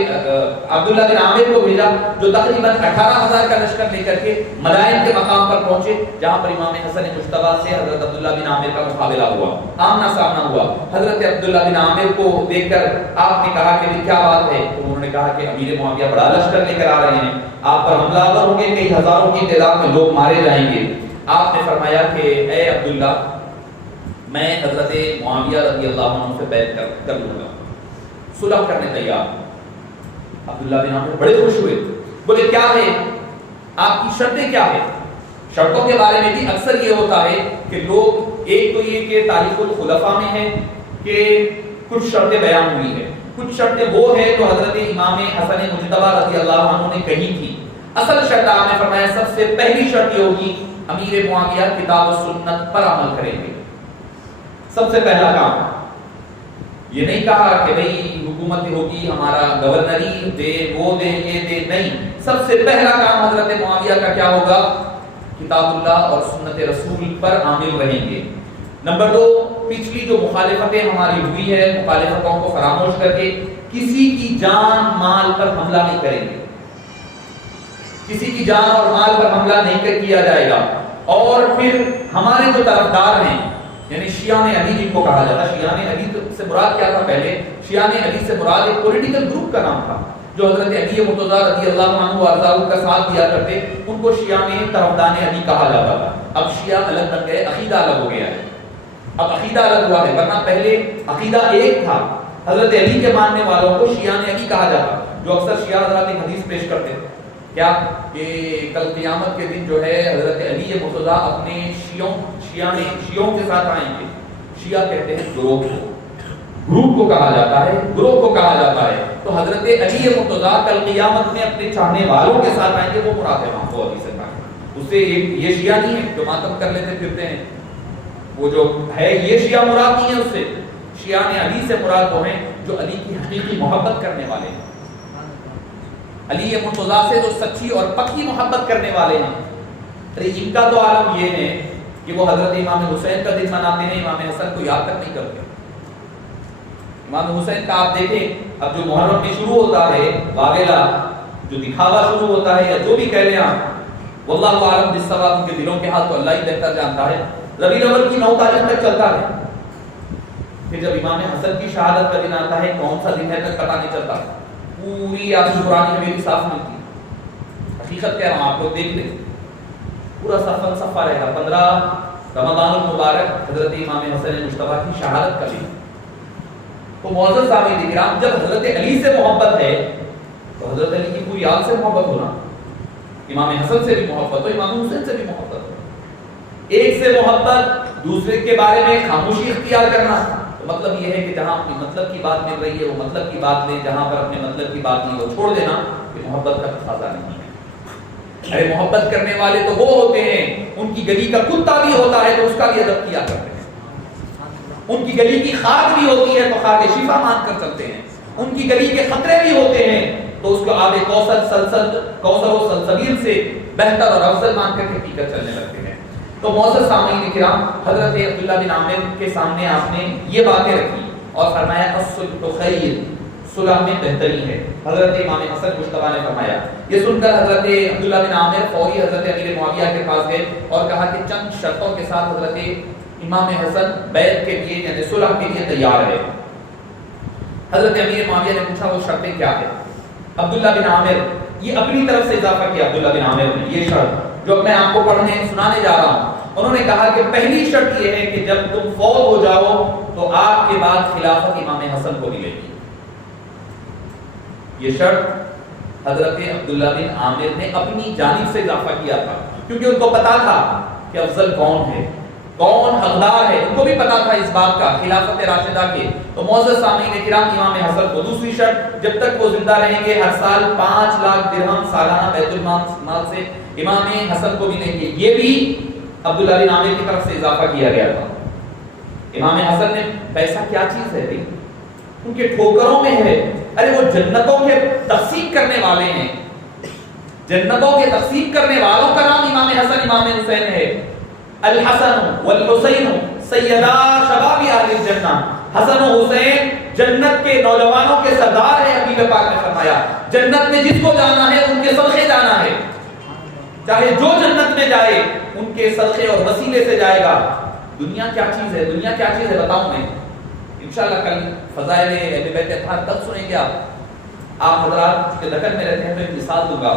عبداللہ بن عامر کو بھیجا جو تقریباً 18,000 کا لشکر لے کر کے مدائن کے مقام پر پہنچے, جہاں پر امام حسن مجتبیٰ سے حضرت عبداللہ بن عامر کا مقابلہ ہوا, آمنا سامنا ہوا. حضرت عبداللہ بن عامر کو دیکھ کر آپ نے کہا کہ کیا بات ہے؟ تو انہوں نے کہا کہ امیر معاویہ بڑا لشکر لے کر آ رہے ہیں, آپ پر حملہ آور ہوں گے, کئی ہزاروں کی تعداد میں لوگ مارے جائیں گے. آپ نے فرمایا کہ اے عبداللہ, میں حضرت معاویہ رضی اللہ عنہ سے بیعت کر لوں گا, صلح کرنے تیار. عبداللہ بن عامر بڑے خوش ہوئے, بولے کیا ہے آپ کی شرطیں کیا ہے؟ شرطوں کے بارے میں بھی اکثر یہ ہوتا ہے کہ لوگ, ایک تو یہ کہ تاریخ الخلفاء میں ہے کہ کچھ شرطیں بیان ہوئی ہے, کچھ شرطیں وہ ہے جو حضرت امام حسن مجتبیٰ رضی اللہ عنہ نے کہی تھی. اصل شرط آپ نے فرمایا سب سے پہلی شرط یہ ہوگی امیر معاویہ کتاب و سنت پر عمل کریں گے. سب سے پہلا کام یہ نہیں کہا کہ بھئی حکومت ہوگی, ہمارا گورنری دے, وہ دے, یہ دے, نہیں. سب سے پہلا کام حضرت معاویہ کا کیا ہوگا؟ کتاب اللہ اور سنت رسول پر عامل رہیں گے. نمبر 2, پچھلی جو مخالفتیں ہماری ہوئی ہے, مخالفتوں کو فراموش کر کے کسی کی جان مال پر حملہ نہیں کریں گے, کسی کی جان اور مال پر حملہ نہیں کیا جائے گا. اور پھر ہمارے جو طرفدار ہیں, یعنی شیعہ علی جن کو کہا جاتا ہے, شیعہ علی سے مراد کیا تھا؟ پہلے شیعہ علی سے مراد ایک پولیٹیکل گروپ کا نام تھا جو حضرت علی مرتضیٰ رضی اللہ عنہ وارضاہ کا ساتھ دیا کرتے, ان کو شیعہ میں طرفدار علی کہا جاتا تھا. اب شیعہ الگ بن گئے, عقیدہ الگ ہو گیا ہے. اب عقیدہ الگ ہوا ہے, ورنہ پہلے عقیدہ ایک تھا. حضرت علی کے ماننے والوں کو شیعہ علی کہا جاتا, جو اکثر شیعہ حضرات ایک حدیث پیش کرتے ہیں کیا کہ کل قیامت کے دن جو ہے حضرت علی مرتضیٰ اپنے شیعوں کے ساتھ آئیں گے. شیعہ کہتے ہیں گروہ کو, گروپ کو کہا جاتا ہے, گروہ کو کہا جاتا ہے. تو حضرت علی مرتضیٰ کل قیامت میں اپنے چاہنے والوں کے ساتھ آئیں گے, وہ مراد ہے وہاں کو علی سے کہا. اس سے یہ شیعہ نہیں ہے جو ماتم کر لیتے پھرتے ہیں, وہ جو ہے یہ شیعہ مراد نہیں ہے. اس سے شیعہ علی سے مراد وہ ہیں جو علی کی حقیقی محبت کرنے والے ہیں, علی مرتضیٰ سے جو سچی اور پکی محبت کرنے والے ہیں. ان کا تو عالم یہ ہے کہ وہ حضرت امام حسین کا دن مناتے ہیں, امام حسن کو یاد تک نہیں کرتے. امام حسین کا آپ دیکھیں, اب جو محرم میں شروع ہوتا ہے واویلا, جو دکھاوا شروع ہوتا ہے یا جو بھی کہہ لیں آپ, واللہ عالم بالصواب, ان کے دلوں کے حال تو اللہ ہی بہتر جانتا ہے. ربیع الاول کی 9 تاریخ تک چلتا ہے. پھر جب امام حسن کی شہادت کا دن آتا ہے, کون سا دن ہے تک پتہ نہیں چلتا. پوری آپ کی قرآن میں میری صاف ملتی, حقیقت کہہ رہا ہوں, آپ لوگ دیکھ لیں, پورا صفن صفا رہے گا. 15 رمضان المبارک حضرت امام حسن مجتبیٰ کی شہادت کا دن. تو معزز سامعین کرام, جب حضرت علی سے محبت ہے تو حضرت علی کی پوری آل سے محبت ہونا, امام حسن سے بھی محبت ہو, امام حسین سے بھی محبت ہو. ایک سے محبت, دوسرے کے بارے میں خاموشی اختیار کرنا, تو مطلب یہ ہے کہ جہاں اپنی مطلب کی بات مل رہی ہے وہ مطلب کی بات لیں, جہاں پر اپنے مطلب کی بات نہیں وہ چھوڑ دینا. کہ محبت کا تقاضا نہیں ہے. ارے محبت کرنے والے تو وہ ہوتے ہیں, ان کی گلی کا کتا بھی ہوتا ہے تو اس کا بھی ادب کیا کرتے ہیں. ان کی گلی کی خاک بھی ہوتی ہے تو خاک شفا مان کر چلتے ہیں. ان کی گلی کے خطرے بھی ہوتے ہیں تو اس کو آب کوثر و سلسبیل سے بہتر اور افضل مان کر کے پی کر چلنے لگتے ہیں. تو معزز سامعین کرام, حضرت عبداللہ بن عامر کے سامنے آپ نے یہ باتیں رکھی اور فرمایا الصلح خیر, صلح میں بہتری ہے. حضرت امام حسن مجتبیٰ نے فرمایا. یہ سن کر حضرت عبداللہ بن عامر فوری حضرت امیر معاویہ کے پاس گئے اور کہا کہ چند شرطوں کے ساتھ حضرت امام حسن بیعت کے لیے یعنی صلح کے لیے تیار ہے. حضرت امیر معاویہ نے پوچھا وہ شرطیں کیا ہے؟ عبداللہ بن عامر, یہ اپنی طرف سے اضافہ کیا عبداللہ بن عامر نے, یہ شرط جو میں آپ کو پڑھنے سنانے جا رہا ہوں. انہوں نے کہا کہ پہلی شرط یہ ہے کہ جب تم فوت ہو جاؤ تو آپ کے بعد خلافت امام حسن کو ملے گی. یہ شرط حضرت عبداللہ بن عامر نے اپنی جانب سے اضافہ کیا تھا, کیونکہ ان کو پتا تھا کہ افضل کون ہے, کون حقدار ہے. ان کو بھی پتا تھا اس بات کا خلافت راشدہ کے. تو معزز سامعین کرام, امام حسن کو دوسری شرط, جب تک وہ زندہ رہیں گے ہر سال 5 لاکھ درہم سالانہ بیت المال سے امام حسن کو ملیں گے. یہ بھی عبداللہ بن عامر کی طرف سے اضافہ کیا گیا تھا. امام حسن نے پیسہ کیا چیز ہے بھائی؟ ان کے ٹھوکروں میں ہے. ارے وہ جنتوں کے تقسیم کرنے والے ہیں، جنتوں کے تقسیم کرنے والوں کا نام امام حسن امام حسین ہے. الحسن والحسین سیدا شباب اہل الجنہ. حسن و حسین جنت کے نوجوانوں کے سردار ہیں. حبیب پاک نے فرمایا جنت میں جس کو جانا ہے ان کے صدقے جانا ہے، چاہے جو جنت میں جائے ان کے صدقے اور وسیلے سے جائے گا. دنیا کیا چیز ہے؟ دنیا کیا چیز ہے بتاؤں میں انشاءاللہ کل فضائل اہل بیت اطہار تک سنیں گے. آپ حضرات کے دکن میں رہتے ہیں تو ایک مثال دوں گا.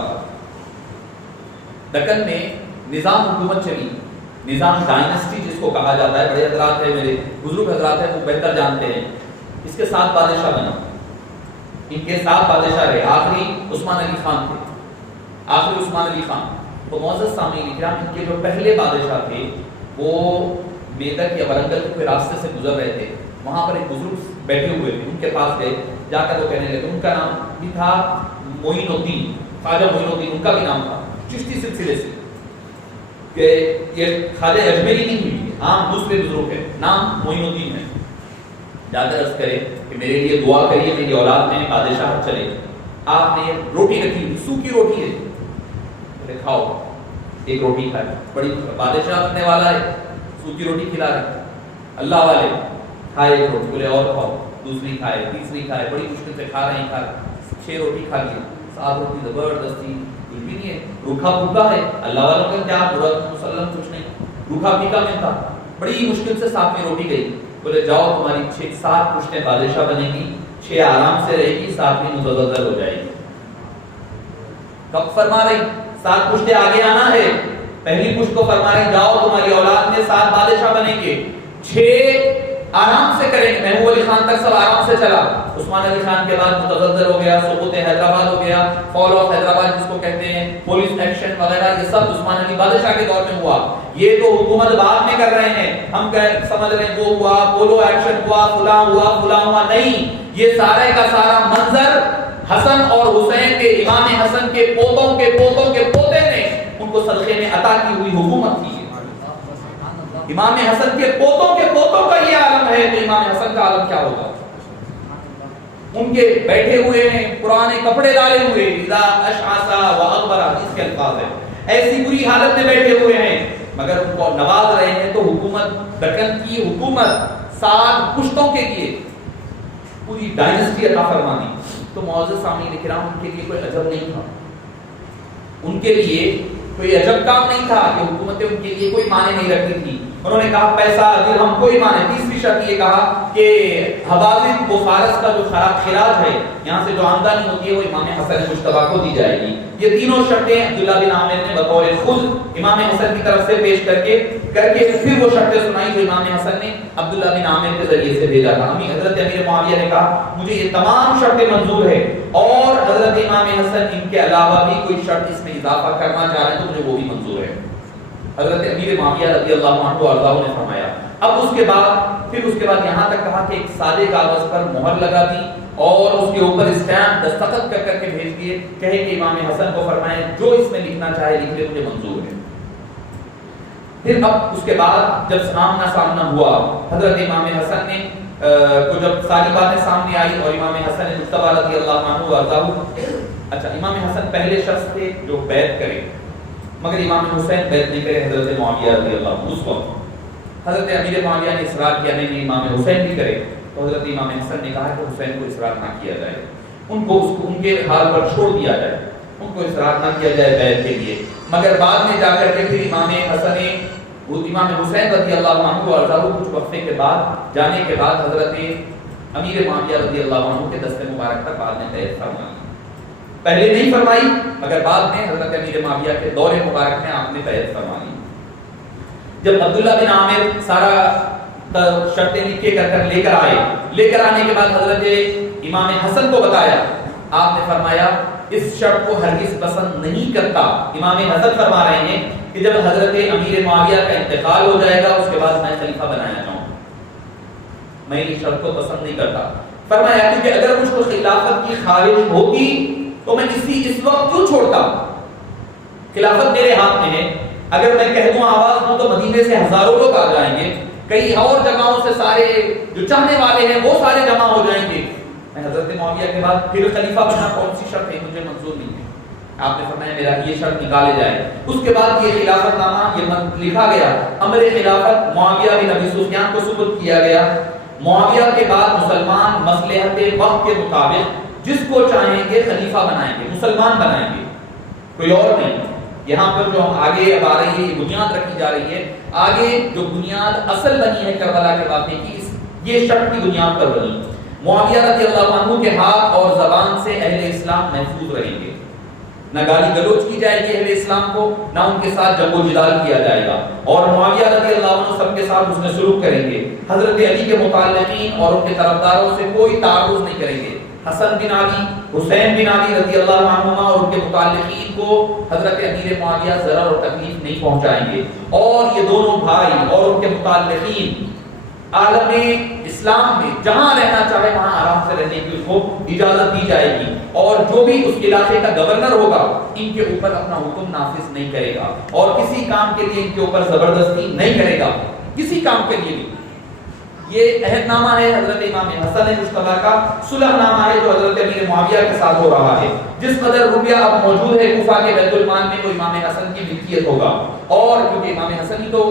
دکن میں نظام حکومت چلی، نظام ڈائنسٹی جس کو کہا جاتا ہے. بڑے حضرات ہیں، میرے بزرگ حضرات ہیں، وہ بہتر جانتے ہیں. اس کے 7 بادشاہ بنا، ان کے 7 بادشاہ رہے. آخری عثمان علی خان تھے، آخری عثمان علی خان. تو معزز سامعین کرام، ان کے جو پہلے بادشاہ تھے وہ میدک یا ورنگل کے کوئی راستے سے گزر رہے تھے. وہاں پر ایک بزرگ بیٹھے ہوئے تھے، ان کے پاس گئے. جا کر وہ کہنے لگے، ان کا نام بھی تھا معین الدین، خواجہ معین الدین ان کا بھی نام تھا، چشتی سلسلے سے. کہ یہ خواجہ اجمیری نہیں ہوئی، عام دوسرے بزرگ ہے، نام معین الدین ہے. جا کر عرض کرے کہ میرے لیے دعا کریے، میری اولاد میں بادشاہ چلے. آپ نے روٹی رکھی ہوئی، سوکھی روٹی ہے، بولے کھاؤ. ایک روٹی کھائے، بڑی بادشاہ بننے والا ہے، سوکھی روٹی کھلا رہے. اللہ والے کھائے ایک روٹی، بولے اور کھاؤ. دوسری کھائے، تیسری کھائے، بڑی مشکل سے کھا رہے ہیں. 6 روٹی کھا لی، 7 روٹی زبردستی کچھ بھی نہیں ہے، روکھا پھوکا ہے. اللہ والوں کا کیا برا مسلم کچھ نہیں، روکھا پھیکا ملتا. بڑی مشکل سے 7ویں روٹی گئی. بولے جاؤ تمہاری 7 پشتیں بادشاہ بنے گی، 6 آرام سے رہے گی، 7ویں متزلزل ہو جائے گی. کب فرما رہی 7 پشتیں آگے آنا ہے. پہلی پشت کو فرما رہی جاؤ تمہاری اولاد میں 7 بادشاہ بنیں گے، 6 آرام سے کریں گے. محبوب علی خان تک سب آرام سے چلا. عثمان علی خان کے بعد متزلزل ہو گیا، سقوط حیدرآباد ہو گیا، فال آف حیدرآباد جس کو کہتے ہیں، پولیس ایکشن وغیرہ، یہ سب عثمان علی بادشاہ کے دور میں ہوا. یہ تو حکومت بعد میں کر رہے ہیں، ہم سمجھ رہے ہیں وہ ہوا، پولو ایکشن ہوا، فلاں ہوا، فلاں ہوا. نہیں، یہ سارے کا سارا منظر حسن اور حسین کے، امام حسن کے پوتوں کے پوتوں کے پوتے نے ان کو صدقے میں عطا کی ہوئی حکومت تھی. امام حسن کے پوتوں کا یہ عالم ہے، تو امام حسن کا عالم کیا ہوگا؟ ان کے بیٹھے ہوئے ہیں، پرانے کپڑے ڈالے ہوئے، اذا اشعث واغبر، اس کے الفاظ ہیں، ایسی بری حالت میں بیٹھے ہوئے ہیں، مگر ان کو نواز رہے ہیں. تو حکومت، دکن کی حکومت 7 پشتوں کے لیے پوری ڈائنسٹی عطا فرما دی. تو معزز سامعین کرام، ان کے لیے کوئی عجب نہیں تھا، ان کے لیے کوئی عجب کام نہیں تھا کہ حکومتیں ان کے لیے کوئی معنی نہیں رکھتی تھی. انہوں نے کہا پیسہ درہم کوئی معنی. تیسری شرط یہ کہا کہ حوازن و فارس کا جو خراج ہے، یہاں سے جو آمدنی ہوتی ہے وہ امام حسن مجتبی کو دی جائے گی. یہ تینوں شرطیں عبداللہ بن عامر نے بطور خود امام حسن کی طرف سے پیش کر کے پھر وہ شرطیں سنائی جو امام حسن نے عبداللہ بن عامر کے ذریعے سے بھیجا تھا. حضرت امیر معاویہ نے کہا مجھے یہ تمام شرطیں منظور ہے، اور حضرت امام حسن ان کے علاوہ بھی کوئی شرط اس میں اضافہ کرنا چاہ رہے ہیں تو مجھے وہ بھی منظور ہے. حضرت امیر معاویہ رضی اللہ عنہ وارضاہ نے فرمایا. اب اس کے بعد یہاں تک کہا کہ ایک سادے کاغذ پر مہر لگا دی اور اس کے اوپر اسٹیمپ دستخط کر کے بھیج دیے، کہے کہ امام حسن کو فرمائے جو اس میں لکھنا چاہے لکھ لے، مجھے منظور ہے. پھر اب اس کے بعد جب آمنا سامنا ہوا، حضرت امام حسن نے کو جب ساری باتیں سامنے آئی اور امام حسن مجتبی رضی اللہ عنہ وارضاہ، اچھا امام حسن پہلے شخص تھے جو بیعت کرے، مگر امام حسین بیعت نہیں کرے حضرت معاویہ رضی اللہ عنہ. اس وقت حضرت امیر معاویہ نے اصرار کیا نہیں امام حسین بھی کرے، تو حضرت امام حسن نے کہا کہ حسین کو اصرار نہ کیا جائے، ان کے حال پر چھوڑ دیا جائے، ان کو اصرار نہ کیا جائے بیعت کے لیے. مگر بعد میں جا کر کے پھر امام حسین رضی اللہ عنہ وارضاہ کچھ وقفے کے بعد جانے کے بعد حضرت امیر معاویہ رضی اللہ عنہ کے دست مبارک تک بعد میں بیعت فرمائی. پہلے نہیں فرمائی مگر بعد میں حضرت امیر معاویہ کے دور مبارک میں آپ نے بیعت فرمائی. جب عبداللہ بن عامر سارا شرطیں لکھ کے لے کر آنے کے بعد حضرت امام حسن کو بتایا، آپ نے فرمایا اس شرط کو ہرگز پسند نہیں کرتا. امام حسن فرما رہے ہیں کہ جب حضرت امیر معاویہ کا انتقال ہو جائے گا اس کے بعد میں خلیفہ بنایا جاؤں، میں اس شرط کو پسند نہیں کرتا. فرمایا کیونکہ اگر مجھ کو خلافت کی خواہش ہوتی تو میں اس وقت کیوں چھوڑتا؟ خلافت میرے ہاتھ میں ہے، اگر میں کہہ دوں آواز دوں تو مدینے سے ہزاروں لوگ آ جائیں گے، کئی اور جگہوں سے سارے جو چاہنے والے ہیں وہ سارے جمع ہو جائیں گے. میں حضرت معاویہ کے بعد پھر خلیفہ بننا کون سی شرط ہے مجھے منظور نہیں ہے. آپ نے فرمایا میرا یہ شرط نکالے جائے. اس کے بعد یہ خلافت نامہ یہ لکھا گیا, امر خلافت معاویہ بن ابی سفیان کو سپرد کیا گیا. معاویہ کے بعد مسلمان مصلحت وقت کے مطابق جس کو چاہیں گے خلیفہ بنائیں گے, مسلمان بنائیں گے, کوئی اور نہیں. یہاں پر جو آگے اب آ رہی ہے بنیاد رکھی جا رہی ہے, آگے جو بنیاد اصل بنی ہے کربلا کے واقعے کی, یہ شرط کی بنیاد پر بنی. معاویہ رضی اللہ عنہ کے ہاتھ اور زبان سے اہل اسلام محفوظ رہیں گے, نہ گالی گلوچ کی جائے گی اہل اسلام کو, نہ ان کے ساتھ جنگ و جدال کیا جائے گا, اور معاویہ رضی اللہ عنہ سب کے ساتھ حسن سلوک کریں گے. حضرت علی کے متعلقین اور ان کے طرفداروں سے کوئی تعرض نہیں کریں گے. حسن بن علی, حسین بن علی رضی اللہ عنہما اور ان کے متعلقین کو حضرت امیر معاویہ ضرر اور تکلیف نہیں پہنچائیں گے. اور یہ دونوں بھائی اور ان کے متعلقین عالم اسلام میں جہاں رہنا چاہے وہاں آرام سے رہنے کی اس کو اجازت دی جائے گی, اور جو بھی اس علاقے کا گورنر ہوگا ان کے اوپر اپنا حکم نافذ نہیں کرے گا, اور کسی کام کے لیے ان کے اوپر زبردستی نہیں کرے گا, کسی کام کے لیے بھی. یہ عہد نامہ ہے حضرت امام حسن مجتبی کا, صلح نامہ ہے جو حضرت امیر معاویہ کے ساتھ ہو رہا ہے. جس قدر روپیہ اب موجود ہے کوفہ کے بیت المال میں وہ امام حسن کی ملکیت ہوگا, اور کیونکہ امام حسن ہی تو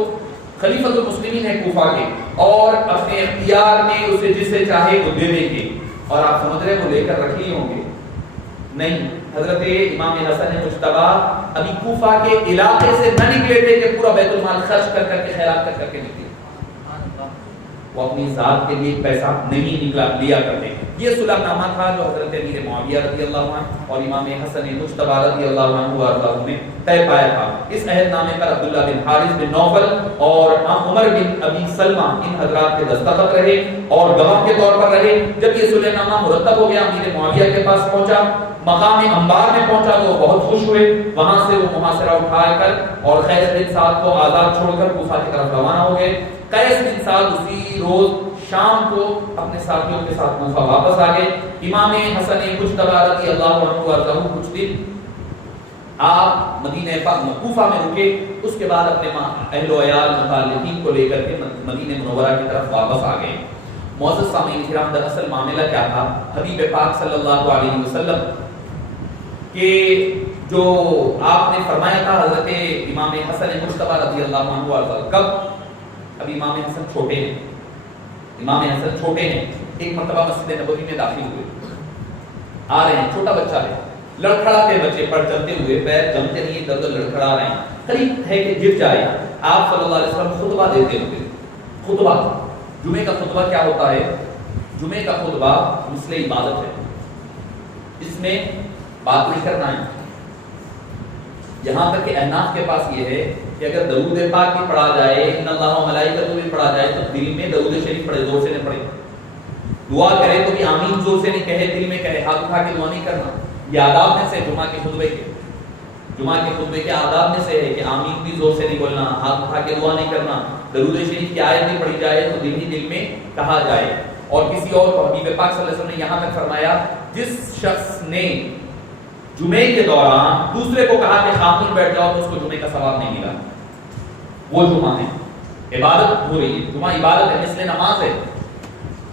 خلیفۃ المسلمین ہے کوفہ کے, اور اپنے اختیار میں اسے جسے چاہے وہ دے دیں گے. اور آپ سمجھ رہے وہ لے کر رکھ لیے ہوں گے, نہیں. حضرت امام حسن مجتبی ابھی کوفہ کے علاقے سے نہ نکلے تھے کہ پورا بیت المال خرچ کر کر کے خیرات کر کر کے نکلے. وہ اپنی ذات کے لیے پیسہ نہیں نکلا لیا کرتے. یہ صلح نامہ تھا جو حضرت امیر معاویہ رضی اللہ عنہ اور امام حسن مجتبی رضی اللہ عنہ نے طے پایا تھا. اس عہد نامے پر عبداللہ بن حارث بن نوفل اور عمر بن ابی سلمہ ان حضرات کے دستخط رہے اور گواہ کے طور پر رہے. جب یہ صلح نامہ مرتب ہو گیا, امیر معاویہ کے پاس پہنچا, مقام انبار میں پہنچا تو وہ بہت خوش ہوئے. وہاں سے وہ محاصرہ اٹھا کر اور قیس بن سعد کو آزاد چھوڑ کر کوفہ کی طرف روانہ ہو گئے. قیس بن سعد اسی روز شام کو اپنے ساتھیوں کے ساتھ کوفہ واپس آ گئے. امام حسن مجتبی رضی اللہ عنہ کچھ دن آپ مدینہ کوفہ میں رکے. اس کے بعد اپنے اہل و عیال متعلقین کو لے کر کے مدینہ منورہ کی طرف واپس آ گئے. معزز سامعین کرام, دراصل معاملہ کیا تھا, حبیب پاک صلی اللہ علیہ وسلم کہ جو آپ نے فرمایا تھا حضرت امام حسن مجتبی رضی اللہ عنہ کب, ابھی امام حسن چھوٹے ہیں, امام حسن چھوٹے ہیں. ایک مرتبہ مسجد نبوی میں داخل ہوئے, آ رہے ہیں, چھوٹا بچہ ہے, لڑکھڑاتے بچے پر چلتے ہوئے, پیر جمتے نہیں, ادھر ادھر لڑکھڑا رہے ہیں, قریب ہے کہ گر جائے. آپ صلی اللہ علیہ وسلم خطبہ دیتے ہوئے, خطبہ جمعے کا خطبہ کیا ہوتا ہے, جمعے کا خطبہ مثل عبادت ہے, اس میں بات نہیں کرنا ہے. یہاں تک کہ احناف کے پاس یہ ہے کہ اگر درود پاک بھی پڑھا جائے, ان اللہ و ملائکتہ بھی پڑھا جائے, تو دل میں درود شریف پڑھے, زور سے نہ پڑھے. دعا کرے تو بھی آمین زور سے نہیں کہے, دل میں کہے, ہاتھ اٹھا کے دعا نہیں کرنا. یہ آداب میں سے جمعہ کے خطبے کے آداب میں سے ہے کہ آمین بھی زور سے نہیں بولنا, ہاتھ اٹھا کے دعا نہیں کرنا, درود شریف کی آیت بھی پڑھی جائے تو دل ہی دل میں کہا جائے. اور کسی اور کو حبیب پاک صلی اللہ علیہ وسلم نے یہاں تک فرمایا, جس شخص نے جمعے کے دوران دوسرے کو کہا کہ خاموش بیٹھ جاؤ تو اس کو جمعے کا ثواب نہیں ملا. وہ جمعہ ہے, عبادت ہو رہی ہے, جمعہ عبادت ہے, مثل نماز ہے.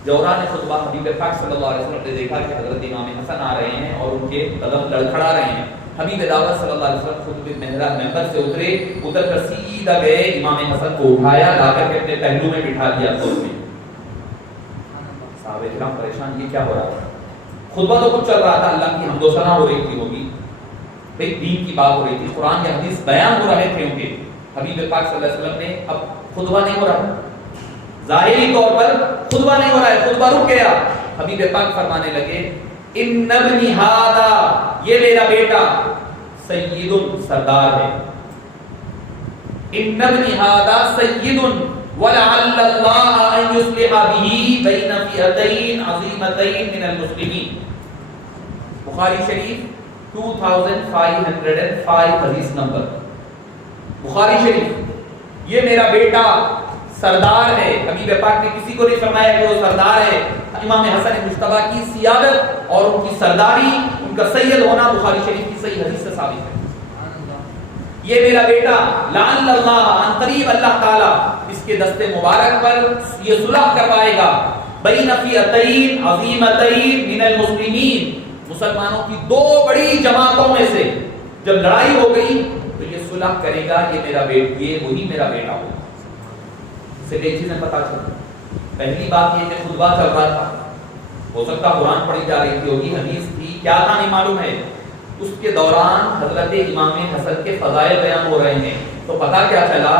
دوران خطبہ حبیب پاک صلی اللہ علیہ وسلم نے دیکھا کہ حضرت امام حسن آ رہے ہیں اور ان کے قدم لڑکھڑا رہے ہیں. حبیب دعوت صلی اللہ علیہ وسلم خطبے ممبر سے اتر کر سیدھا گئے, امام حسن کو اٹھایا, لا کر کے اپنے پہلو میں بٹھا دیا خود میں. صحابہ کرام پریشان, یہ کیا ہو رہا تھا؟ خطبہ تو کچھ چل رہا تھا, اللہ کی حمد و ثنا ہو رہی تھی, ہوگی بھئی دین کی بات ہو رہی تھی, قرآن یا حدیث بیان ہو رہے تھے ان کے. حبیب پاک صلی اللہ علیہ وسلم نے, اب خطبہ نہیں ہو رہا, ظاہری طور پر خطبہ نہیں ہو رہا ہے, خطبہ رک گیا. حبیب پاک فرمانے لگے, ان ابنی ھذا, یہ میرا بیٹا سید سردار ہے, ان ابنی ھذا سید ولعل اللہ ان یصلح به بین فئتین عظیمتین من المسلمین. بخاری شریف 2505 حدیث نمبر. بخاری شریف, یہ میرا بیٹا سردار ہے. حبیب پاک نے کسی کو نہیں فرمایا کہ وہ سردار ہے. امام حسن مجتبی کی سیادت اور ان کی سرداری, ان کا سید ہونا بخاری شریف کی صحیح حدیث سے ثابت ہے. یہ میرا بیٹا لعل اللہ, ان قریب اللہ تعالی اس کے دستے مبارک پر یہ صلح کروائے گا بین فئتین عظیمتین من المسلمین، مسلمانوں کی دو بڑی جماعتوں میں سے جب لڑائی ہو گئی تو یہ صلح کرے گا، یہ میرا بیٹا، یہ وہی میرا بیٹا ہوگا۔ صرف ایک چیزیں پتا چلتی، پہلی بات یہ کہ خطبہ چل رہا تھا، ہو سکتا قرآن پڑھی جا رہی تھی، ہوگی حدیث تھی، کیا تھا نہیں معلوم ہے، اس کے دوران حضرت امام حسن کے فضائل بیان ہو رہے ہیں، تو پتا کیا چلا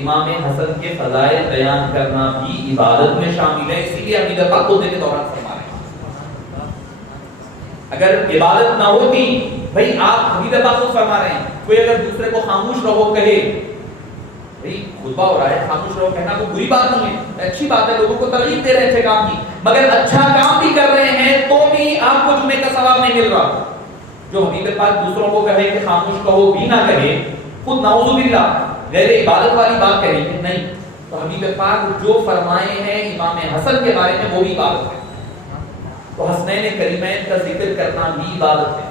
امام حسن کے فضائل بیان کرنا بھی عبادت میں شامل ہے، اسی لیے حمیدہ پاک خطبے کے دوران فرما رہے ہیں۔ اگر عبادت نہ ہوتی، بھائی آپ حمیدہ پاک خود فرما رہے ہیں، کوئی اگر دوسرے کو خاموش رہو کہے، بھائی خطبہ ہو رہا ہے، خاموش رہو کہنا کوئی بری بات نہیں ہے، اچھی بات ہے، لوگوں کو ترغیب دے رہے ہیں اچھے کام کی، مگر اچھا کام بھی کر رہے ہیں تو بھی آپ کو جمعے کا ثواب نہیں مل رہا۔ جو حبیب پاک دوسروں کو کہے کہ خاموش کہو بھی نہ کہے، خود نعوذ باللہ غیر عبادت والی بات کہے کہ نہیں، تو حبیب پاک جو فرمائے ہیں امام حسن کے بارے میں وہ بھی عبادت ہے، تو حسنین کریمین کا ذکر کرنا بھی عبادت ہے۔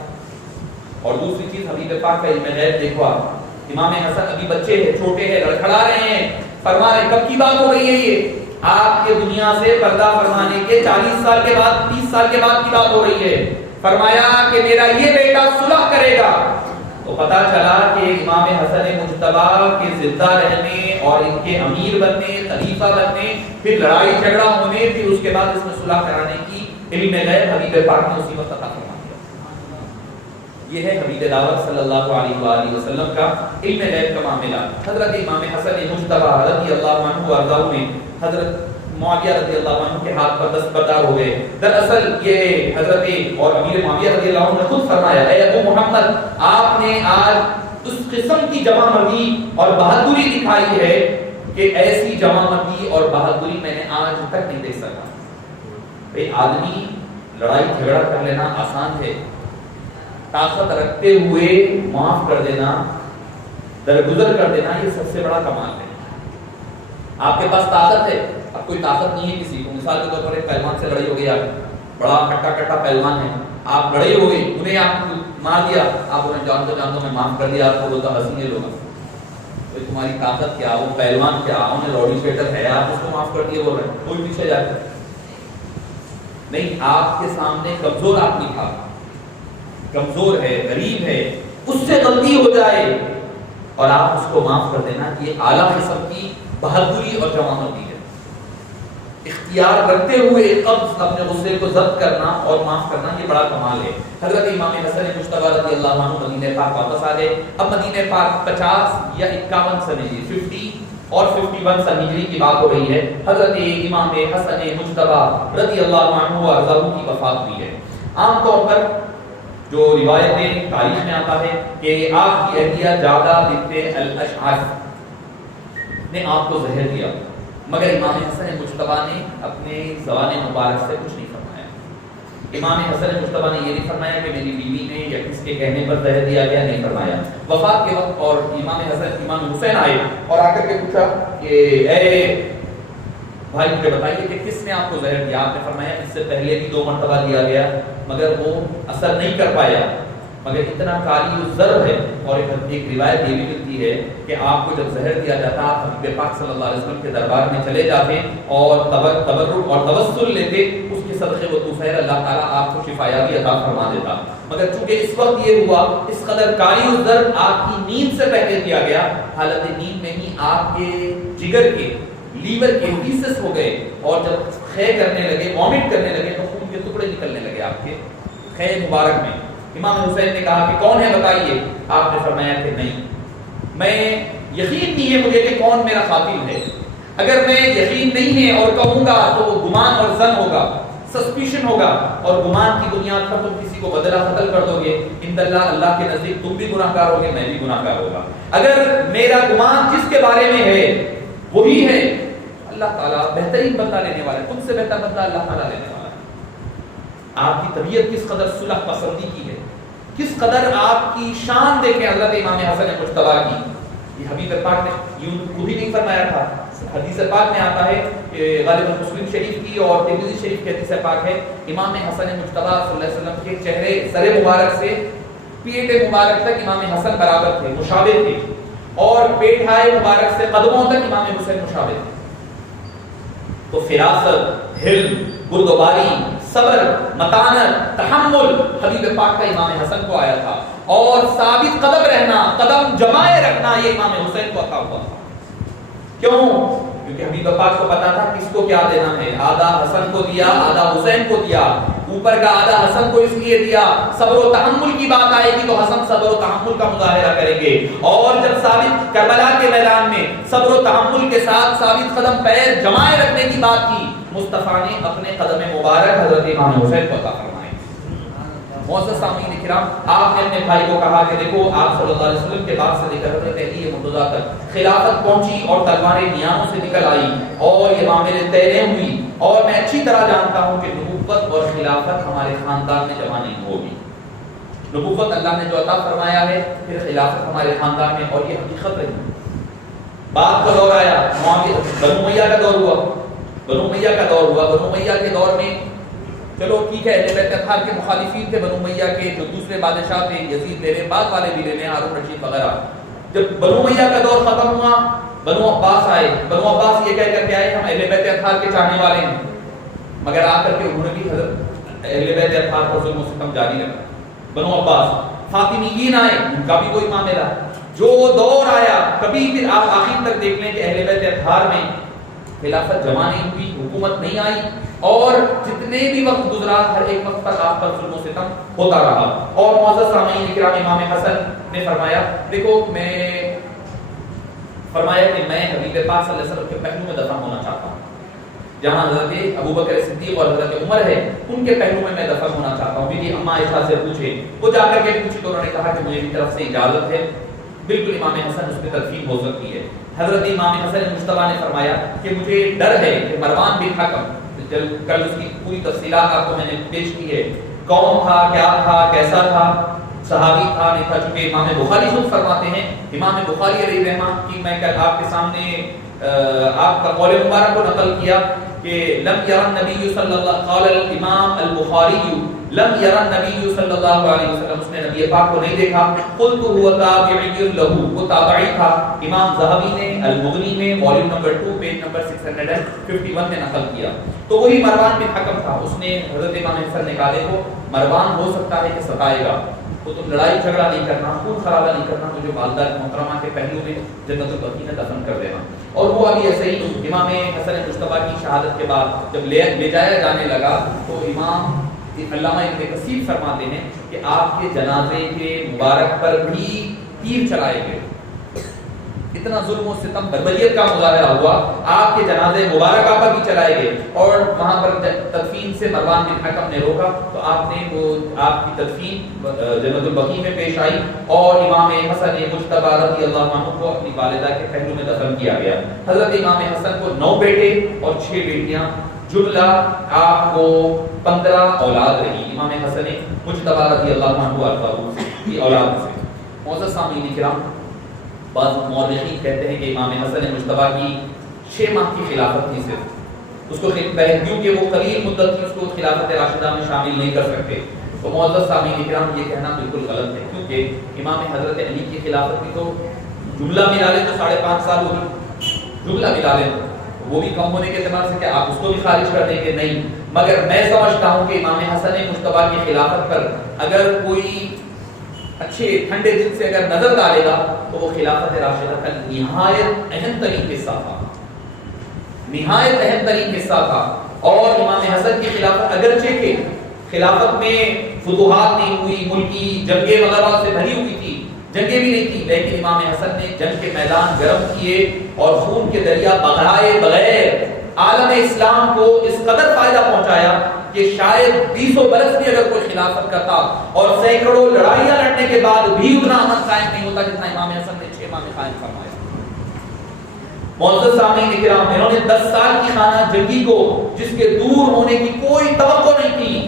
اور دوسری چیز حبیب پاک کا علم غیب دیکھو آپ، امام حسن ابھی بچے ہیں، چھوٹے ہیں، لڑکھڑا رہے ہیں، فرما رہے ہیں، کب کی بات ہو رہی ہے یہ؟ آپ کے دنیا سے پردہ فرمانے کے 40 سال کے بعد، 30 سال کے بعد کی بات ہو رہی ہے۔ فرمایا کہ میرا یہ بیٹا صلح کرے گا، تو پتا چلا کہ امام حسن مجتبی کے زندہ رہنے اور ان کے امیر بننے، خلیفہ بننے، پھر لڑائی جھگڑا ہونے، پھر اس کے بعد اس میں صلح کرانے کی علم غیب حبیب پاک نے اسی وقت عطا فرما دیا۔ یہ ہے حبیب دعوت صلی اللہ علیہ وآلہ وسلم کا علم غیب کا معاملہ۔ حضرت امام حسن مجتبی رضی اللہ عنہ وارضاہ میں حضرت معاویہ رضی اللہ عنہ کے ہاتھ پر دستبردار ہو گئے۔ دراصل یہ حضرت اور امیر معاویہ رضی اللہ عنہ نے خود فرمایا، اے ابو محمد، آپ نے آج اس قسم کی جمع مردی اور بہادری دکھائی ہے کہ ایسی جمع مردی اور بہادری میں نے آج تک نہیں دیکھ سکا۔ بھئی آدمی لڑائی جھگڑا کر لینا آسان ہے، طاقت رکھتے ہوئے معاف کر دینا، درگزر کر دینا، یہ سب سے بڑا کمال ہے۔ آپ کے پاس طاقت ہے، اب کوئی طاقت نہیں ہے کسی کو، مثال کے طور پر ایک پہلوان سے لڑائی ہو گئی، آپ بڑا کھٹا کھٹا پہلوان ہے، آپ لڑائی ہو گئی، انہیں آپ مار دیا، آپ انہیں جان دو میں معاف کر دیا، آپ کو بولتا ہنسی لوگ، تو تمہاری طاقت کیا، وہ پہلوان کیا، انہیں روڈی فیٹر ہے، آپ اس کو معاف کر دیے بول رہے ہیں، کوئی پیچھے جاتے نہیں۔ آپ کے سامنے کمزور آدمی تھا، کمزور ہے، غریب ہے، اس سے غلطی ہو جائے اور آپ اس کو معاف کر دینا، یہ اعلیٰ قسم کی بہادری اور جوانمردی ہے۔ اختیار رکھتے ہوئے قبض اپنے غصے کو ضبط کرنا اور معاف کرنا، یہ بڑا کمال ہے۔ حضرت امام حسن مجتبی رضی اللہ عنہ مدینہ پاک واپس آ گئے۔ اب مدینہ پاک 50 یا 51 سن ہجری، 50 اور 51 سن ہجری کی بات ہو رہی ہے۔ حضرت امام حسن مجتبی رضی اللہ عنہ وارضاہ کی وفات ہوئی ہے۔ عام طور پر جو روایتیں تاریخ میں آتا ہے کہ آپ کی اہلیہ جادہ بنت الاشعث نے آپ کو زہر دیا، مگر امام حسن مجتبی نے اپنے زبان مبارک سے کچھ نہیں فرمایا۔ امام حسن مجتبی نے یہ نہیں فرمایا کہ میری بیوی نے یا کس کے کہنے پر زہر دیا گیا، نہیں فرمایا۔ وفات کے وقت اور امام حسین آئے اور آ کر کے پوچھا کہ اے بھائی مجھے بتائیے کہ کس نے آپ کو زہر دیا؟ آپ نے فرمایا اس سے پہلے بھی 2 مرتبہ دیا گیا مگر وہ اثر نہیں کر پایا، مگر اتنا کاری ضرب ہے۔ اور ایک روایت یہ بھی ملتی ہے کہ آپ کو جب زہر دیا جاتا آپ حبیب پاک صلی اللہ علیہ وسلم کے دربار میں چلے جاتے اور تبرک اور توسل لیتے، اس کے صدقے و توفیر اللہ تعالیٰ آپ کو شفایابی عطا فرما دیتا۔ مگر چونکہ اس وقت یہ ہوا، اس قدر کاری ضرب آپ کی نیند سے پہلے دیا گیا، حالت نیند میں ہی آپ کے جگر کے لیور کے پیسز ہو گئے اور جب خے کرنے لگے، وامٹ کرنے لگے تو خون کے ٹکڑے نکلنے لگے آپ کے خے مبارک میں۔ امام حسین نے کہا کہ کون ہے بتائیے؟ آپ نے فرمایا کہ نہیں، میں یقین نہیں ہے مجھے کہ کون میرا قاتل ہے، اگر میں یقین نہیں ہے اور کہوں گا تو وہ گمان اور ظن ہوگا، سسپیشن ہوگا، اور گمان کی بنیاد پر تم کسی کو بدلہ قتل کر دو گے، ان اللہ کے نزدیک تم بھی گناہ گار ہوگے، میں بھی گناہ گار ہوگا۔ اگر میرا گمان جس کے بارے میں ہے وہی ہے، اللہ تعالیٰ بہترین بدلہ لینے والا ہے، تم سے بہتر بدلہ اللہ تعالیٰ لینے والا ہے۔ آپ کی طبیعت کس قدر صلح پسندی کی ہے، کس قدر آپ کی شان دیکھیں حضرت امام حسن مجتبی کی۔ یہ حبیب پاک نے یوں خود ہی نہیں فرمایا تھا، حدیث پاک میں آتا ہے کہ غالباً مسلم شریف کی اور ترمذی شریف کی حدیث پاک ہے، امام حسن مجتبی صلی اللہ علیہ وسلم کے چہرے سر مبارک سے پیٹ مبارک تک امام حسن برابر تھے، مشابہ تھے، اور پیٹھائے مبارک سے قدموں تک امام حسین مشابہ تھے. تو فراست، حلم، بردباری، صبر، متانت، تحمل حبیب پاک کا امام حسن کو آیا تھا، اور ثابت قدم رہنا، قدم جمائے رکھنا یہ امام حسین کو عطا ہوا تھا. کیوں؟ کیونکہ حبیب پاک کو پتا تھا کس کو کیا دینا ہے. آدھا حسن کو دیا، آدھا حسین کو دیا. اوپر کا آدھا حسن کو اس لیے دیا، صبر و تحمل کی بات آئے گی تو حسن صبر و تحمل کا مظاہرہ کریں گے. اور جب ثابت کربلا کے میدان میں صبر و تحمل کے ساتھ ثابت قدم پیر جمائے رکھنے کی بات کی، مصطفیٰ نے اپنے قدم مبارک حضرت امام حسین کو عطا فرمائے. معزز سامعین کرام، آپ نے اپنے بھائی کو کہا کہ دیکھو آپ صلی اللہ علیہ وسلم کے بعد سے لے کر حضرت علی مرتضیٰ تک خلافت پہنچی اور تلواریں نیاموں سے نکل آئی اور یہ معاملے طے ہوئی، اور میں اچھی طرح جانتا ہوں کہ نبوت اور خلافت ہمارے خاندان میں جمع نہیں ہوگی. نبوت اللہ نے جو عطا فرمایا ہے، پھر خلافت ہمارے خاندان میں، اور یہ حقیقت رہی. بعد کا دور آیا، بنو امیہ کا دور ہوا. بنو امیہ کا دور ہوا. بنو امیہ کے دور میں چلو ٹھیک ہے، اہل بیت اطہار کے مخالفین تھے بنو امیہ کے، جو دوسرے بادشاہ تھے، یزید لے لیں، بعد والے بھی لے لیں، ہارون رشید وغیرہ. جب بنو امیہ کا دور ختم ہوا، بنو عباس آئے. بنو عباس یہ کہہ کر کے آئے ہم اہل بیت اطہار کے چاہنے والے ہیں، مگر آ کر کے انہوں نے بھی حضرت اہل بیت اطہار پر ظلم و ستم جاری رکھا. بنو عباس. فاطمیین آئے، ان کا بھی کوئی معاملہ. جو دور آیا، کبھی پھر آپ آخر تک دیکھ لیں کہ اہل بیت اطہار میں خلافت جمع نہیں ہوئی، حکومت نہیں آئی، اور جتنے بھی وقت گزرا ہر ایک وقت پر آپ پر ظلم و ستم ہوتا رہا. اور معزز سامعین کرام، امام حسن نے فرمایا، دیکھو میں فرمایا کہ میں حبیب پاک صلی اللہ علیہ وسلم کے پہلو میں دفن ہونا چاہتا ہوں. جہاں حضرت ابوبکر صدیق اور حضرت عمر ہے، ان کے پہلو میں دفن ہونا چاہتا ہوں. میری اماں عائشہ سے پوچھے، وہ جا کر کے پوچھی تو انہوں نے کہا کہ مجھے طرف سے اجازت ہے، بالکل امام حسن اس پہ تدفین ہو سکتی ہے. حضرت امام حسن مجتبیٰ نے فرمایا کہ مجھے ڈر ہے کہ مروان بن حکم، کل اس کی پوری تفصیلات آپ کو میں نے پیش کی ہے، کون تھا، کیا تھا، کیسا تھا، صحابی تھا نہیں تھا. چونکہ امام بخاری خود فرماتے ہیں، امام بخاری علیہ رحمہ کی میں کل آپ کے سامنے آپ کا قول مبارک کو نقل کیا کہ لم یرى النبی صلی اللہ، قال الامام البخاری لم یرى النبی صلی اللہ علیہ وسلم، اس نے نبی پاک کو نہیں دیکھا. قلت هو تابعی له، وہ تابعی تھا. امام ذہبی نے المغنی میں والیوم نمبر 2 پیج نمبر 651 میں نقل کیا. تو وہی مروان بن حکم تھا. اس نے حضرت امام حسن نے کہا دیکھو مروان ہو سکتا ہے کہ ستائے گا، تو تم لڑائی جھگڑا نہیں کرنا، خون خرابہ نہیں کرنا، مجھے والدہ محترمہ کے پہلو میں جنت البقیع میں دفن کر دینا. اور وہ ابھی ایسے ہی امام حسن مجتبیٰ کی شہادت کے بعد جب لے جایا جانے لگا تو امام علامہ ابن کثیر فرماتے ہیں کہ آپ کے جنازے کے مبارک پر بھی تیر چلائے گئے. اتنا ظلم و ستم بربریت کا مظاہرہ ہوا، آپ کے جنازے مبارکہ پر بھی چلائے گئے. اور وہاں پر تدفین سے مروان بن حکم نے روکا تو آپ نے وہ آپ کی تدفین جنت البقیع میں پیش آئی، اور امام حسن مجتبیٰ رضی اللہ عنہ کو اپنی والدہ کے پہلو میں دفن کیا گیا. حضرت امام حسن کو 9 بیٹے اور 6 بیٹیاں، جملہ آپ کو 15 اولاد رہی. امام حسن مجتبیٰ رضی اللہ عنہ کی اولاد سے. معزز سامعین کرام، بعض مورخین کہتے ہیں کہ امام حسن مجتبیٰ کی 6 ماہ کی خلافت تھی صرف، اس کو کیونکہ وہ قلیل مدت تھی، اس کو خلافت راشدہ میں شامل نہیں کر سکتے. تو معزز سامعین کرام، یہ کہنا بالکل غلط ہے، کیونکہ امام حضرت علی کی خلافت کی تو جملہ ملا لیں تو 5.5 سال ہوگی، جملہ ملا لیں وہ بھی کم ہونے کے اعتبار سے کہ آپ اس کو بھی خارج کر دیں گے نہیں. مگر میں سمجھتا ہوں کہ امام حسن مجتبیٰ کی خلافت پر اگر کوئی اچھے ٹھنڈے دل سے اگر نظر ڈالے گا تو وہ خلافت راشدہ کا نہایت اہم ترین حصہ تھا، نہایت اہم ترین حصہ تھا. اور امام حسن کی خلافت اگرچہ کہ خلافت میں فتوحات نہیں ہوئی، ملکی جنگیں وغیرہ سے بھری ہوئی تھی، جنگیں بھی نہیں تھی، لیکن امام حسن نے جنگ کے میدان گرم کیے اور خون کے دریا بہائے بغیر عالم اسلام کو اس قدر فائدہ پہنچایا کہ شاید 20 برس بھی اگر کوئی خلافت کرتا اور سینکڑوں لڑائیاں لڑنے کے بعد بھی اتنا امن قائم نہیں ہوتا جتنا امام حسن نے 6 ماہ میں قائم فرمایا. معزز سامعین کرام، انہوں نے 10 سال کی خانہ جنگی کو جس کے دور ہونے کی کوئی توقع نہیں تھی،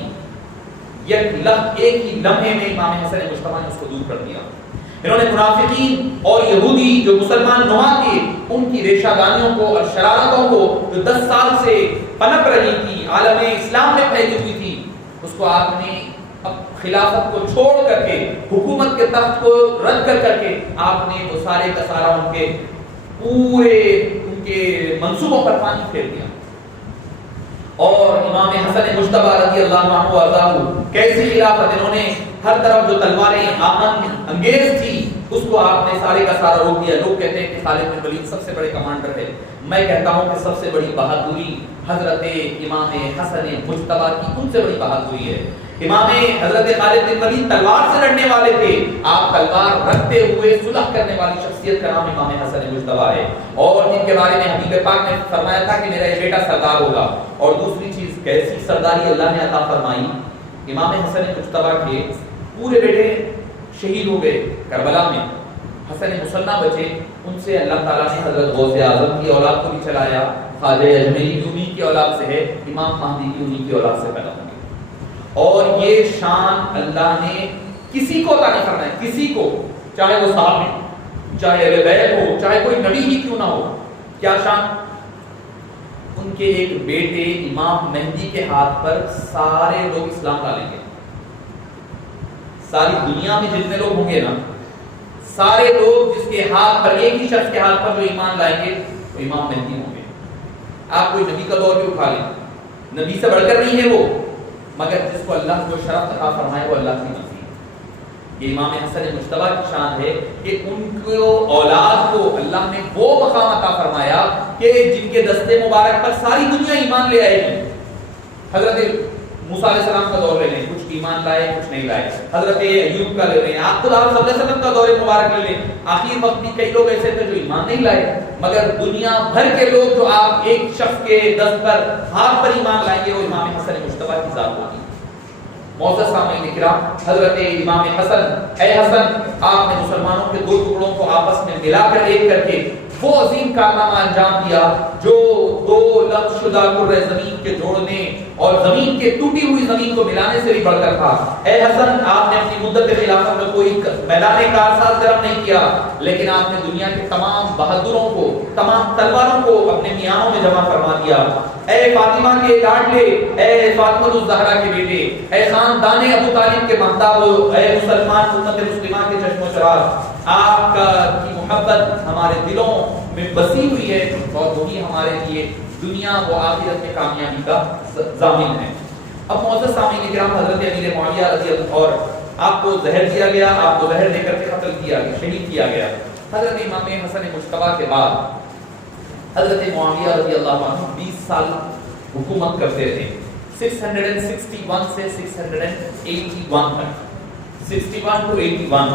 ایک ہی لمحے میں امام حسن مجتبیٰ نے اس کو دور کر دیا. انہوں نے منافقین اور یہودی جو مسلمان نما تھے ان کی ریشہ دانیوں کو اور شرارتوں کو جو 10 سال سے پنپ رہی تھی، عالم اسلام میں پھیلی ہوئی تھی، اس کو آپ نے اب خلافت کو چھوڑ کر کے حکومت کے تخت کو رد کر کے آپ نے وہ سارے کا سارا ان کے پورے ان کے منصوبوں پر پانی پھیر دیا. اور امام حسن مجتبی رضی اللہ عنہ وارضاہ کیسی خلافت، انہوں نے ہر طرف جو تلواریں آہن انگیز تھی اس کو آپ نے سارے کا سارا روک دیا. لوگ کہتے ہیں کہ خالد بن ولید سب سے بڑے کمانڈر ہے، میں کہتا ہوں کہ سب سے بڑی بہادری حضرت امام حسن مجتبی کی ان سے بڑی بہادری ہے. امام حضرت خالد بن ولید تلوار سے لڑنے والے تھے، آپ تلوار رکھتے ہوئے صلح کرنے والی شخصیت کا نام امام حسن مجتبی ہے. اور جن کے بارے میں حبیب پاک نے فرمایا تھا کہ میرا یہ بیٹا سردار ہوگا. اور دوسری چیز کیسی سرداری اللہ نے عطا فرمائی، امام حسن مجتبی کے پورے بیٹے شہید ہو گئے کربلا میں، حسن مصنع بچے، ان سے اللہ تعالیٰ نے حضرت غوث اعظم کی اولاد کو بھی چلایا. خواجہ اجمیری بھی انہی کی اولاد سے ہے، امام مہدی بھی انہی کی اولاد سے پیدا ہوئے. اور یہ شان اللہ نے کسی کو عطا نہیں فرمایا، کسی کو، چاہے وہ صحابی، چاہے اہل بیت ہو، چاہے کوئی نبی ہی کیوں نہ ہو. کیا شان؟ ان کے ایک بیٹے امام مہدی کے ہاتھ پر سارے لوگ اسلام ڈالیں گے. ساری دنیا میں جتنے لوگ ہوں گے نا، سارے لوگ جس کے ہاتھ پر، ایک ہی شخص کے ہاتھ پر جو ایمان لائیں گے وہ امام مہدی ہوں گے. آپ کوئی نبی کا دور بھی اٹھا لیں، نبی سے بڑھ کر نہیں ہے وہ، مگر جس کو اللہ کو شرف عطا فرمائے وہ اللہ کی مرضی. یہ امام حسن مجتبی کی شان ہے کہ ان کو اولاد کو اللہ نے وہ مقام عطا فرمایا کہ جن کے دستے مبارک پر ساری دنیا ایمان لے آئے گی. حضرت موسیٰ علیہ السلام کا دور لے لیں، کچھ ایمان لائے کچھ نہیں لائے. حضرت ایوب کا لے لیں، آپ خود آپ صلی اللہ علیہ وسلم کا دور مبارک لے لیں، آخر وقت بھی کئی لوگ ایسے تھے جو ایمان نہیں لائے، مگر دنیا بھر کے لوگ جو آپ ایک شخص کے دست پر ہاتھ پر ایمان لائیں گے وہ امام حسن مجتبی کی ذات ہوگی. معزز سامعین کرام، حضرت امام حسن، اے حسن، آپ نے مسلمانوں کے دو ٹکڑوں کو آپس میں ملا کر ایک کر کے وہ عظیم کارنامہ انجام دیا جو دو لفظ شدہ کرۂ زمین کے جوڑنے اور زمین کے ٹوٹی ہوئی زمین کو ملانے سے بھی بڑھ کر تھا. اے حسن، آپ نے اپنی مدت خلافت میں کوئی میدان کارساز گرم نہیں کیا، لیکن آپ نے دنیا کے تمام بہادروں کو، تمام تلواروں کو اپنے میانوں میں جمع فرما دیا. اے فاطمہ کے لاڈلے، اے فاطمہ الزہرا کے بیٹے، اے خاندان ابو طالب کے مہتاب، اے مسلمان امت مسلمہ کے چشم و چراغ، آپ کا کی محبت ہمارے دلوں میں بسی ہوئی ہے اور وہی ہمارے لیے دنیا و آخرت میں کامیابی کا ضامن ہے. اب معزز سامعین کرام، حضرت امیر معاویہ رضی اللہ، اور آپ کو زہر دیا گیا، آپ کو زہر دے کر کے قتل کیا گیا، شہید کیا گیا. حضرت امام حسن مجتبی کے بعد حضرت معاویہ رضی اللہ عنہ 20 سال حکومت کرتے تھے، 661 سے 681 تک، 61 to 81،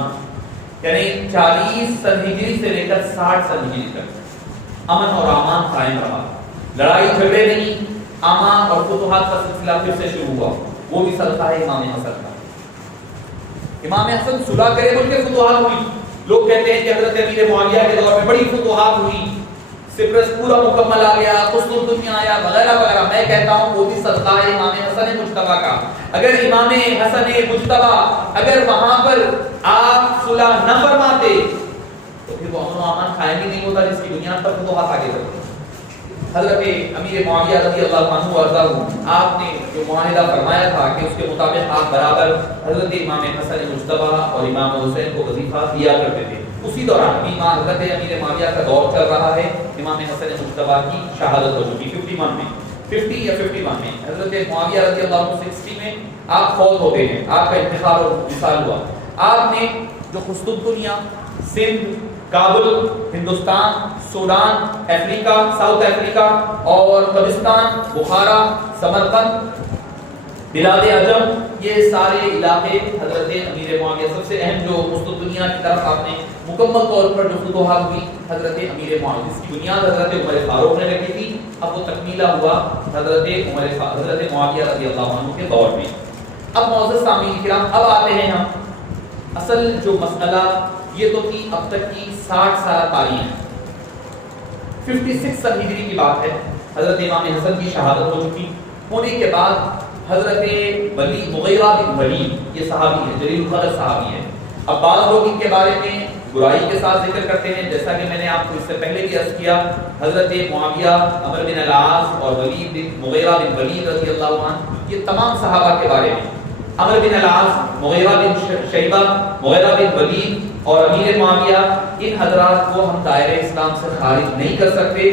یعنی 40 سن ہجری سے لے کر 60 سن ہجری تک امن اور امان قائم رہا. لڑائی جھگڑے نہیں، امان اور فتوحات کا سلسلہ پھر سے شروع ہوا، وہ بھی صدقہ ہے امام حسن کا. امام حسن صلح کرے بول کے فتوحات ہوئی. لوگ کہتے ہیں کہ حضرت امیر معاویہ کے دور میں بڑی فتوحات ہوئی، سپرس پورا مکمل آ گیا، قسطنطنیہ آیا، وغیرہ وغیرہ. میں کہتا ہوں وہ بھی صدقہ ہے امام حسن مجتبی کا. اگر امام حسن مجتبی اگر وہاں پر آپ صلح نہ فرماتے تو پھر وہ امن و امان قائم ہی نہیں ہوتا جس کی بنیاد پر فتوحات آگے بڑھتی. حضرت امیر معاویہ رضی اللہ عنہ وارضاہ، آپ نے جو معاہدہ فرمایا تھا کہ اس کے مطابق آپ برابر حضرت امام حسن مجتبی اور امام حسین کو وظیفہ دیا کرتے تھے. اسی دوران بھی حضرت امیر معاویہ کا دور چل رہا ہے، امام حسن مجتبی کی شہادت ہو چکی 51 میں، 50 یا 51 میں. حضرت معاویہ رضی اللہ عنہ 60 میں آپ فوت ہوتے ہیں، آپ کا انتقال اور وصال ہوا. آپ نے جو قسطنطنیہ، سندھ، کابل، ہندوستان، سوڈان، افریقہ، ساؤتھ افریقہ اور قبرستان، بخارا، سمرقند، بلاد عجم، یہ سارے علاقے حضرت امیر معاویہ، سب سے اہم جو قسطنطنیہ کی طرف آپ نے مکمل طور پر جو فتوحات ہوئی حضرت امیر معاویہ، اس کی بنیاد حضرت عمر فاروق نے رکھی تھی. اب وہ تکمیلہ ہوا حضرت معاویہ رضی اللہ عنہ کے دور میں. اب معزز سامعین کرام، اب آتے ہیں ہم اصل جو مسئلہ، یہ تو تھی اب تک کی 60 سالہ تاریخ. 56 سن ہجری کی بات ہے، حضرت امام حسن کی شہادت ہو چکی. ہونے کے بعد حضرت مغیرہ بن ولید، یہ صحابی ہے، جلیل القدر صحابی ہے. اب بعض لوگ ان کے بارے میں برائی کے ساتھ ذکر کرتے ہیں، جیسا کہ میں نے آپ کو اس سے پہلے بھی عرض کیا، حضرت معاویہ، عمر بن العاص اور مغیرہ بن ولید رضی اللہ عنہ، یہ تمام صحابہ کے بارے میں عمرو بن العاص، مغیرہ بن شیبہ، مغیرہ بن ولید اور امیر معاویہ، ان حضرات کو ہم دائرہ اسلام سے خارج نہیں کر سکتے.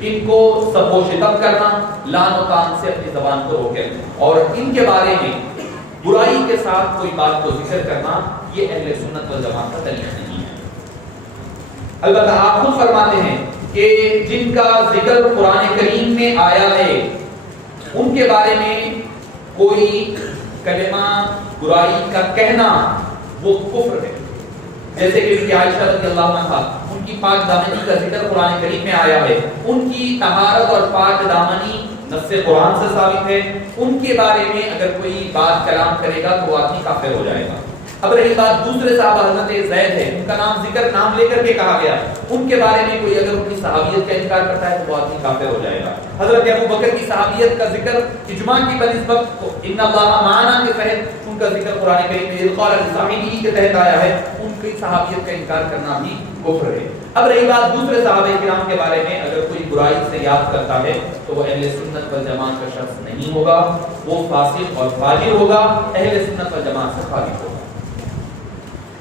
ان کو سب و شتم کرنا، لعن و طعن سے اپنی زبان کو روکیں، اور ان کے بارے میں برائی کے ساتھ کوئی بات کو ذکر کرنا یہ اہل سنت والجماعت کا طریقہ نہیں ہے. البتہ آپ خود فرماتے ہیں کہ جن کا ذکر قرآن کریم میں آیا ہے ان کے بارے میں کوئی کلمہ برائی کا کہنا وہ کفر ہے. جیسے کہ عائشہ رضی اللہ عنہا، ان کی پاک دامنی کا ذکر قرآن کریم میں آیا ہے، ان کی طہارت اور پاک دامنی نص قرآن سے ثابت ہے. ان کے بارے میں اگر کوئی بات کلام کرے گا تو وہ آدمی کافر ہو جائے گا. اب رہی بات دوسرے صحابہ، حضرت زید ہے، ان کا نام ذکر نام لے کر کے کہا گیا، ان کے بارے میں کوئی اگر ان کی صحابیت کا انکار کرتا ہے تو وہ آدمی کافر ہو جائے گا. حضرت ابو بکر کی صحابیت کا ذکر اجماع کی بنسبت ان اللہ معنا کے تحت ان کا ذکر قرآن کریم میں قال لصاحبہ کے تحت آیا ہے، ان کی صحابیت کا انکار کرنا بھی کفر ہے. اب رہی بات دوسرے صحابہ کرام کے بارے میں، اگر کوئی برائی سے یاد کرتا ہے تو وہ اہل سنت والجماعت کا شخص نہیں ہوگا، وہ فاسق اور فاجر ہوگا، اہل سنت والجماعت سے خارج ہوگا.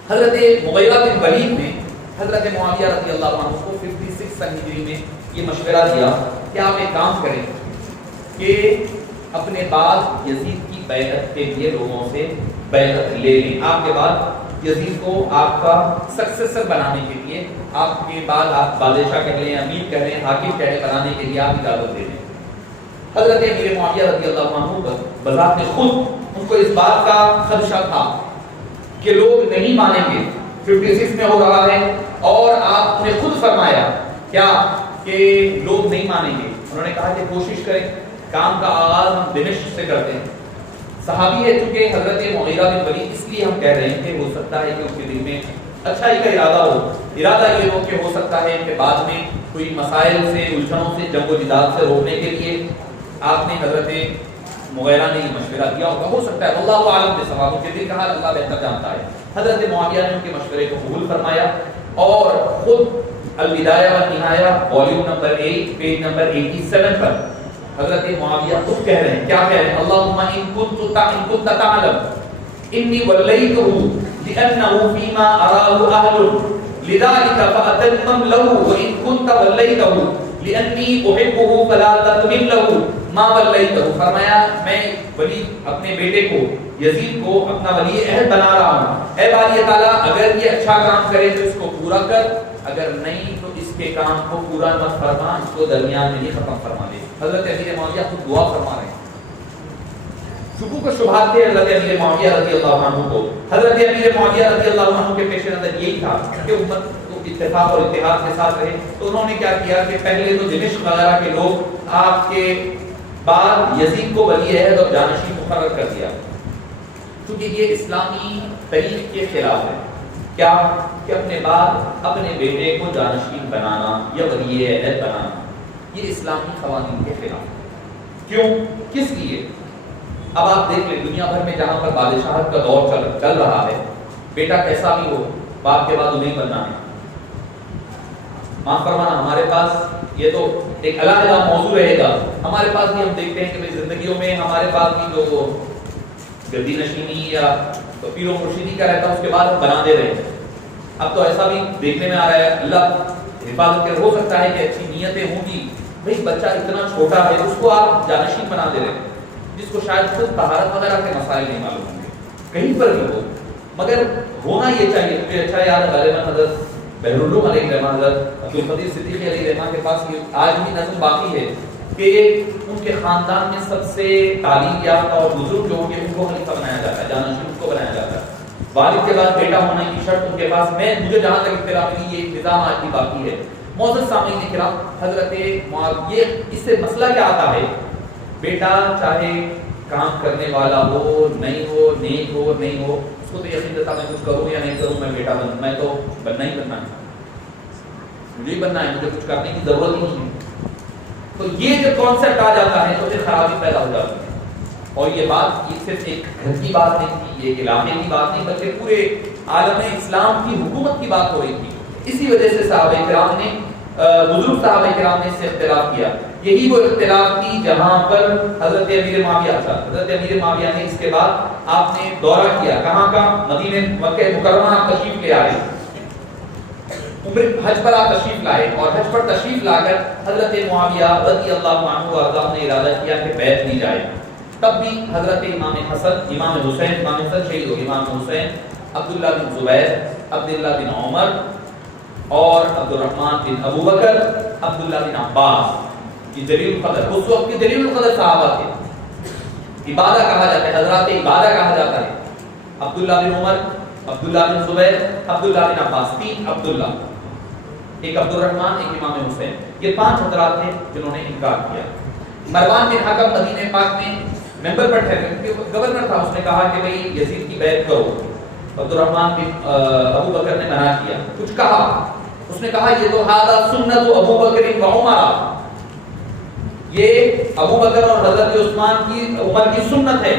حضرت مغیرہ بن ولید نے حضرت معاویہ رضی اللہ عنہ کو 56 سن ہجری میں یہ مشورہ دیا کہ آپ ایک کام کریں کہ اپنے بعد یزید کی بیعت کے لیے لوگوں سے بیعت لے لیں. آپ کے بعد یزید کو آپ کا سکسیسر بنانے کے لیے، آپ کے بعد آپ بادشاہ کہہ لیں، امیر کہہ لیں، حاکم کہہ لیں، بنانے کے لیے آپ اجازت دے دیں. حضرت امیر معاویہ رضی اللہ عنہ بذات خود ان کو اس بات کا خدشہ تھا کہ لوگ نہیں مانیں گے. 56 میں ہو رہا ہے اور آپ نے خود فرمایا کیا کہ لوگ نہیں مانیں گے. انہوں نے کہا کہ کوشش کریں، کام کا آغاز ہم دمشق سے کرتے ہیں. صحابی ہے چونکہ حضرت مغیرہ بن ولید، اس لیے ہم کہہ رہے ہیں کہ ہو سکتا ہے کہ ان کے دل میں اچھائی کا ارادہ ہو. ارادہ یہ ہو کہ ہو سکتا ہے کہ بعد میں کوئی مسائل سے، الجھنوں سے، جنگ و جدال سے روکنے کے لیے آپ نے حضرت مغیرہ نے یہ مشورہ دیا ہوگا. ہو سکتا ہے، اللہ عالم بالصواب، ان کے دل کا حال اللہ بہتر جانتا ہے. حضرت معاویہ نے ان کے مشورے کو قبول فرمایا اور خود البدایہ والنہایہ والیوم نمبر 1 پیج نمبر 87 پر حضرت معاویہ خود کہہ رہے ہیں، کیا کہہ رہے ہیں؟ اللہم ان کنت تعلم انی ولیتہ لأنہ فیما اراه اہل لذلك فأتمم له وان کنت ولیتہ لأنی احبہ فلا تتمم له ما ولیتہ. فرمایا میں ولی اپنے بیٹے کو، یزید کو اپنا ولی عہد بنا رہا ہوں. اے باری تعالیٰ اگر یہ اچھا کام کرے تو اس کو پورا کر، اگر نہیں تو اس کے کام کو پورا مت فرما، اس کو درمیان میں ہی ختم فرما دے. حضرت امیر معاویہ خود دعا فرما رہے ہیں. شکوک و شبہات تھے حضرت امیر معاویہ رضی اللہ عنہ کو. حضرت امیر معاویہ رضی اللہ عنہ کے پیش نظر یہی تھا کہ امت کو اتفاق اور اتحاد کے ساتھ رہے. تو انہوں نے کیا کیا کہ پہلے تو دمشق وغیرہ کے لوگ آپ کے بعد یزید کو ولی عہد اور جانشین مقرر کر دیا، کیونکہ یہ اسلامی طریق کے خلاف ہے. کیا کہ اپنے بعد اپنے بیٹے کو جانشین بنانا یا ولی عہد بنانا، یہ اسلامی قوانین کے خلاف ہے. کیوں؟ کس لیے؟ اب آپ دیکھ لیں دنیا بھر میں جہاں پر بادشاہت کا دور چل رہا ہے، بیٹا کیسا بھی ہو باپ کے بعد انہیں بننا ہے. معاف فرمانا، ہمارے پاس یہ تو ایک علیحدہ موضوع رہے گا. ہمارے پاس بھی ہم دیکھتے ہیں کہ زندگیوں میں ہمارے پاس بھی جو گدی نشینی یا پیر و مرشدی کا رہتا ہے اس کے بعد ہم بنا دے رہے ہیں. اب تو ایسا بھی دیکھنے میں آ رہا ہے، اللہ حفاظت کر، ہو سکتا ہے کہ اچھی نیتیں ہوں گی، بھائی بچہ اتنا چھوٹا ہے اس کو آپ جانشین بنا دے رہے ہیں، جس کو شاید خود طہارت وغیرہ کے مسائل نہیں معلوم ہوں گے کہیں پر بھی ہو. مگر ہونا یہ چاہیے. مجھے اچھا یاد ہے غالباً حضرت بہرالعلوم علیہ رحمہ، حضرت عبدالقدیر صدیقی علیہ رحمہ کے پاس یہ آج بھی نظم باقی ہے کہ ان کے خاندان میں سب سے تعلیم یافتہ اور بزرگ جو ہوں گے ان کو خلیفہ بنایا جاتا ہے، جانشین کو بنایا جاتا ہے. والد کے بعد بیٹا ہونے کی شرط ان کے پاس، مجھے جہاں تک اطلاع ملی یہ نظام آج بھی باقی ہے. معزز سامعین کرام، حضرت یہ اس سے مسئلہ کیا آتا ہے؟ بیٹا چاہے کام کرنے والا ہو، نہیں ہو، نیک ہو، نہیں ہو، اس کو تو یقین رہتا میں کچھ کروں یا نہیں کروں، میں بیٹا میں تو بننا ہی بننا ہے، مجھے ہی بننا ہے، مجھے کچھ کرنے کی ضرورت نہیں ہے. تو یہ جو کانسیپٹ آ جاتا ہے تو پھر خرابی پیدا ہو جاتی ہے. اور یہ بات یہ صرف ایک گھر کی بات نہیں تھی، یہ علاقے کی بات نہیں، بلکہ پورے عالم اسلام کی حکومت کی بات ہو رہی تھی. اسی وجہ سے صحابہ کرام نے، بزرگ صحابہ کرام نے اس سے اختلاف کیا. یہی وہ اختلاف تھی جہاں پر حضرت امیر معاویہ تھا. حضرت امیر معاویہ نے اس کے بعد آپ نے دورہ کیا کہاں کا؟ مدینہ مکہ مکرمہ آپ تشریف لے آئے, حج پر آپ تشریف لائے, اور حج پر تشریف لا کر حضرت معاویہ رضی اللہ عنہ وارضاہ نے ارادہ کیا کہ بیعت لی جائے. تب بھی حضرت امام حسن, امام حسین شہید ہو گئے, امام حسین, عبداللہ بن زبیر, عبداللہ بن عمر اور عبد الرحمن بن ابو بکر, عبداللہ بن عباس, یہ جلیل القدر, اس وقت کے جلیل القدر صحابہ تھے. عبادہ کہا جاتا ہے, حضرات عبادہ کہا جاتا ہے. عبداللہ بن عمر, عبداللہ بن زبیر, عبداللہ بن عباس, 3 عبداللہ, ایک عبد الرحمن, ایک امام حسین. یہ 5 حضرات تھے جنہوں نے انکار کیا. مروان بن حکم مدینہ پاک میں ممبر پر ٹھہرے, کیونکہ گورنر تھا, اس نے کہا کہ بھئی یزید کی بیعت کرو. عبد الرحمن بن ابو بکر نے منع کیا, کچھ کہا, اس نے کہا یہ تو ھذا سنت ابو بکر و عمر, یہ ابو بکر اور حضرت عثمان کی, عمر کی سنت ہے.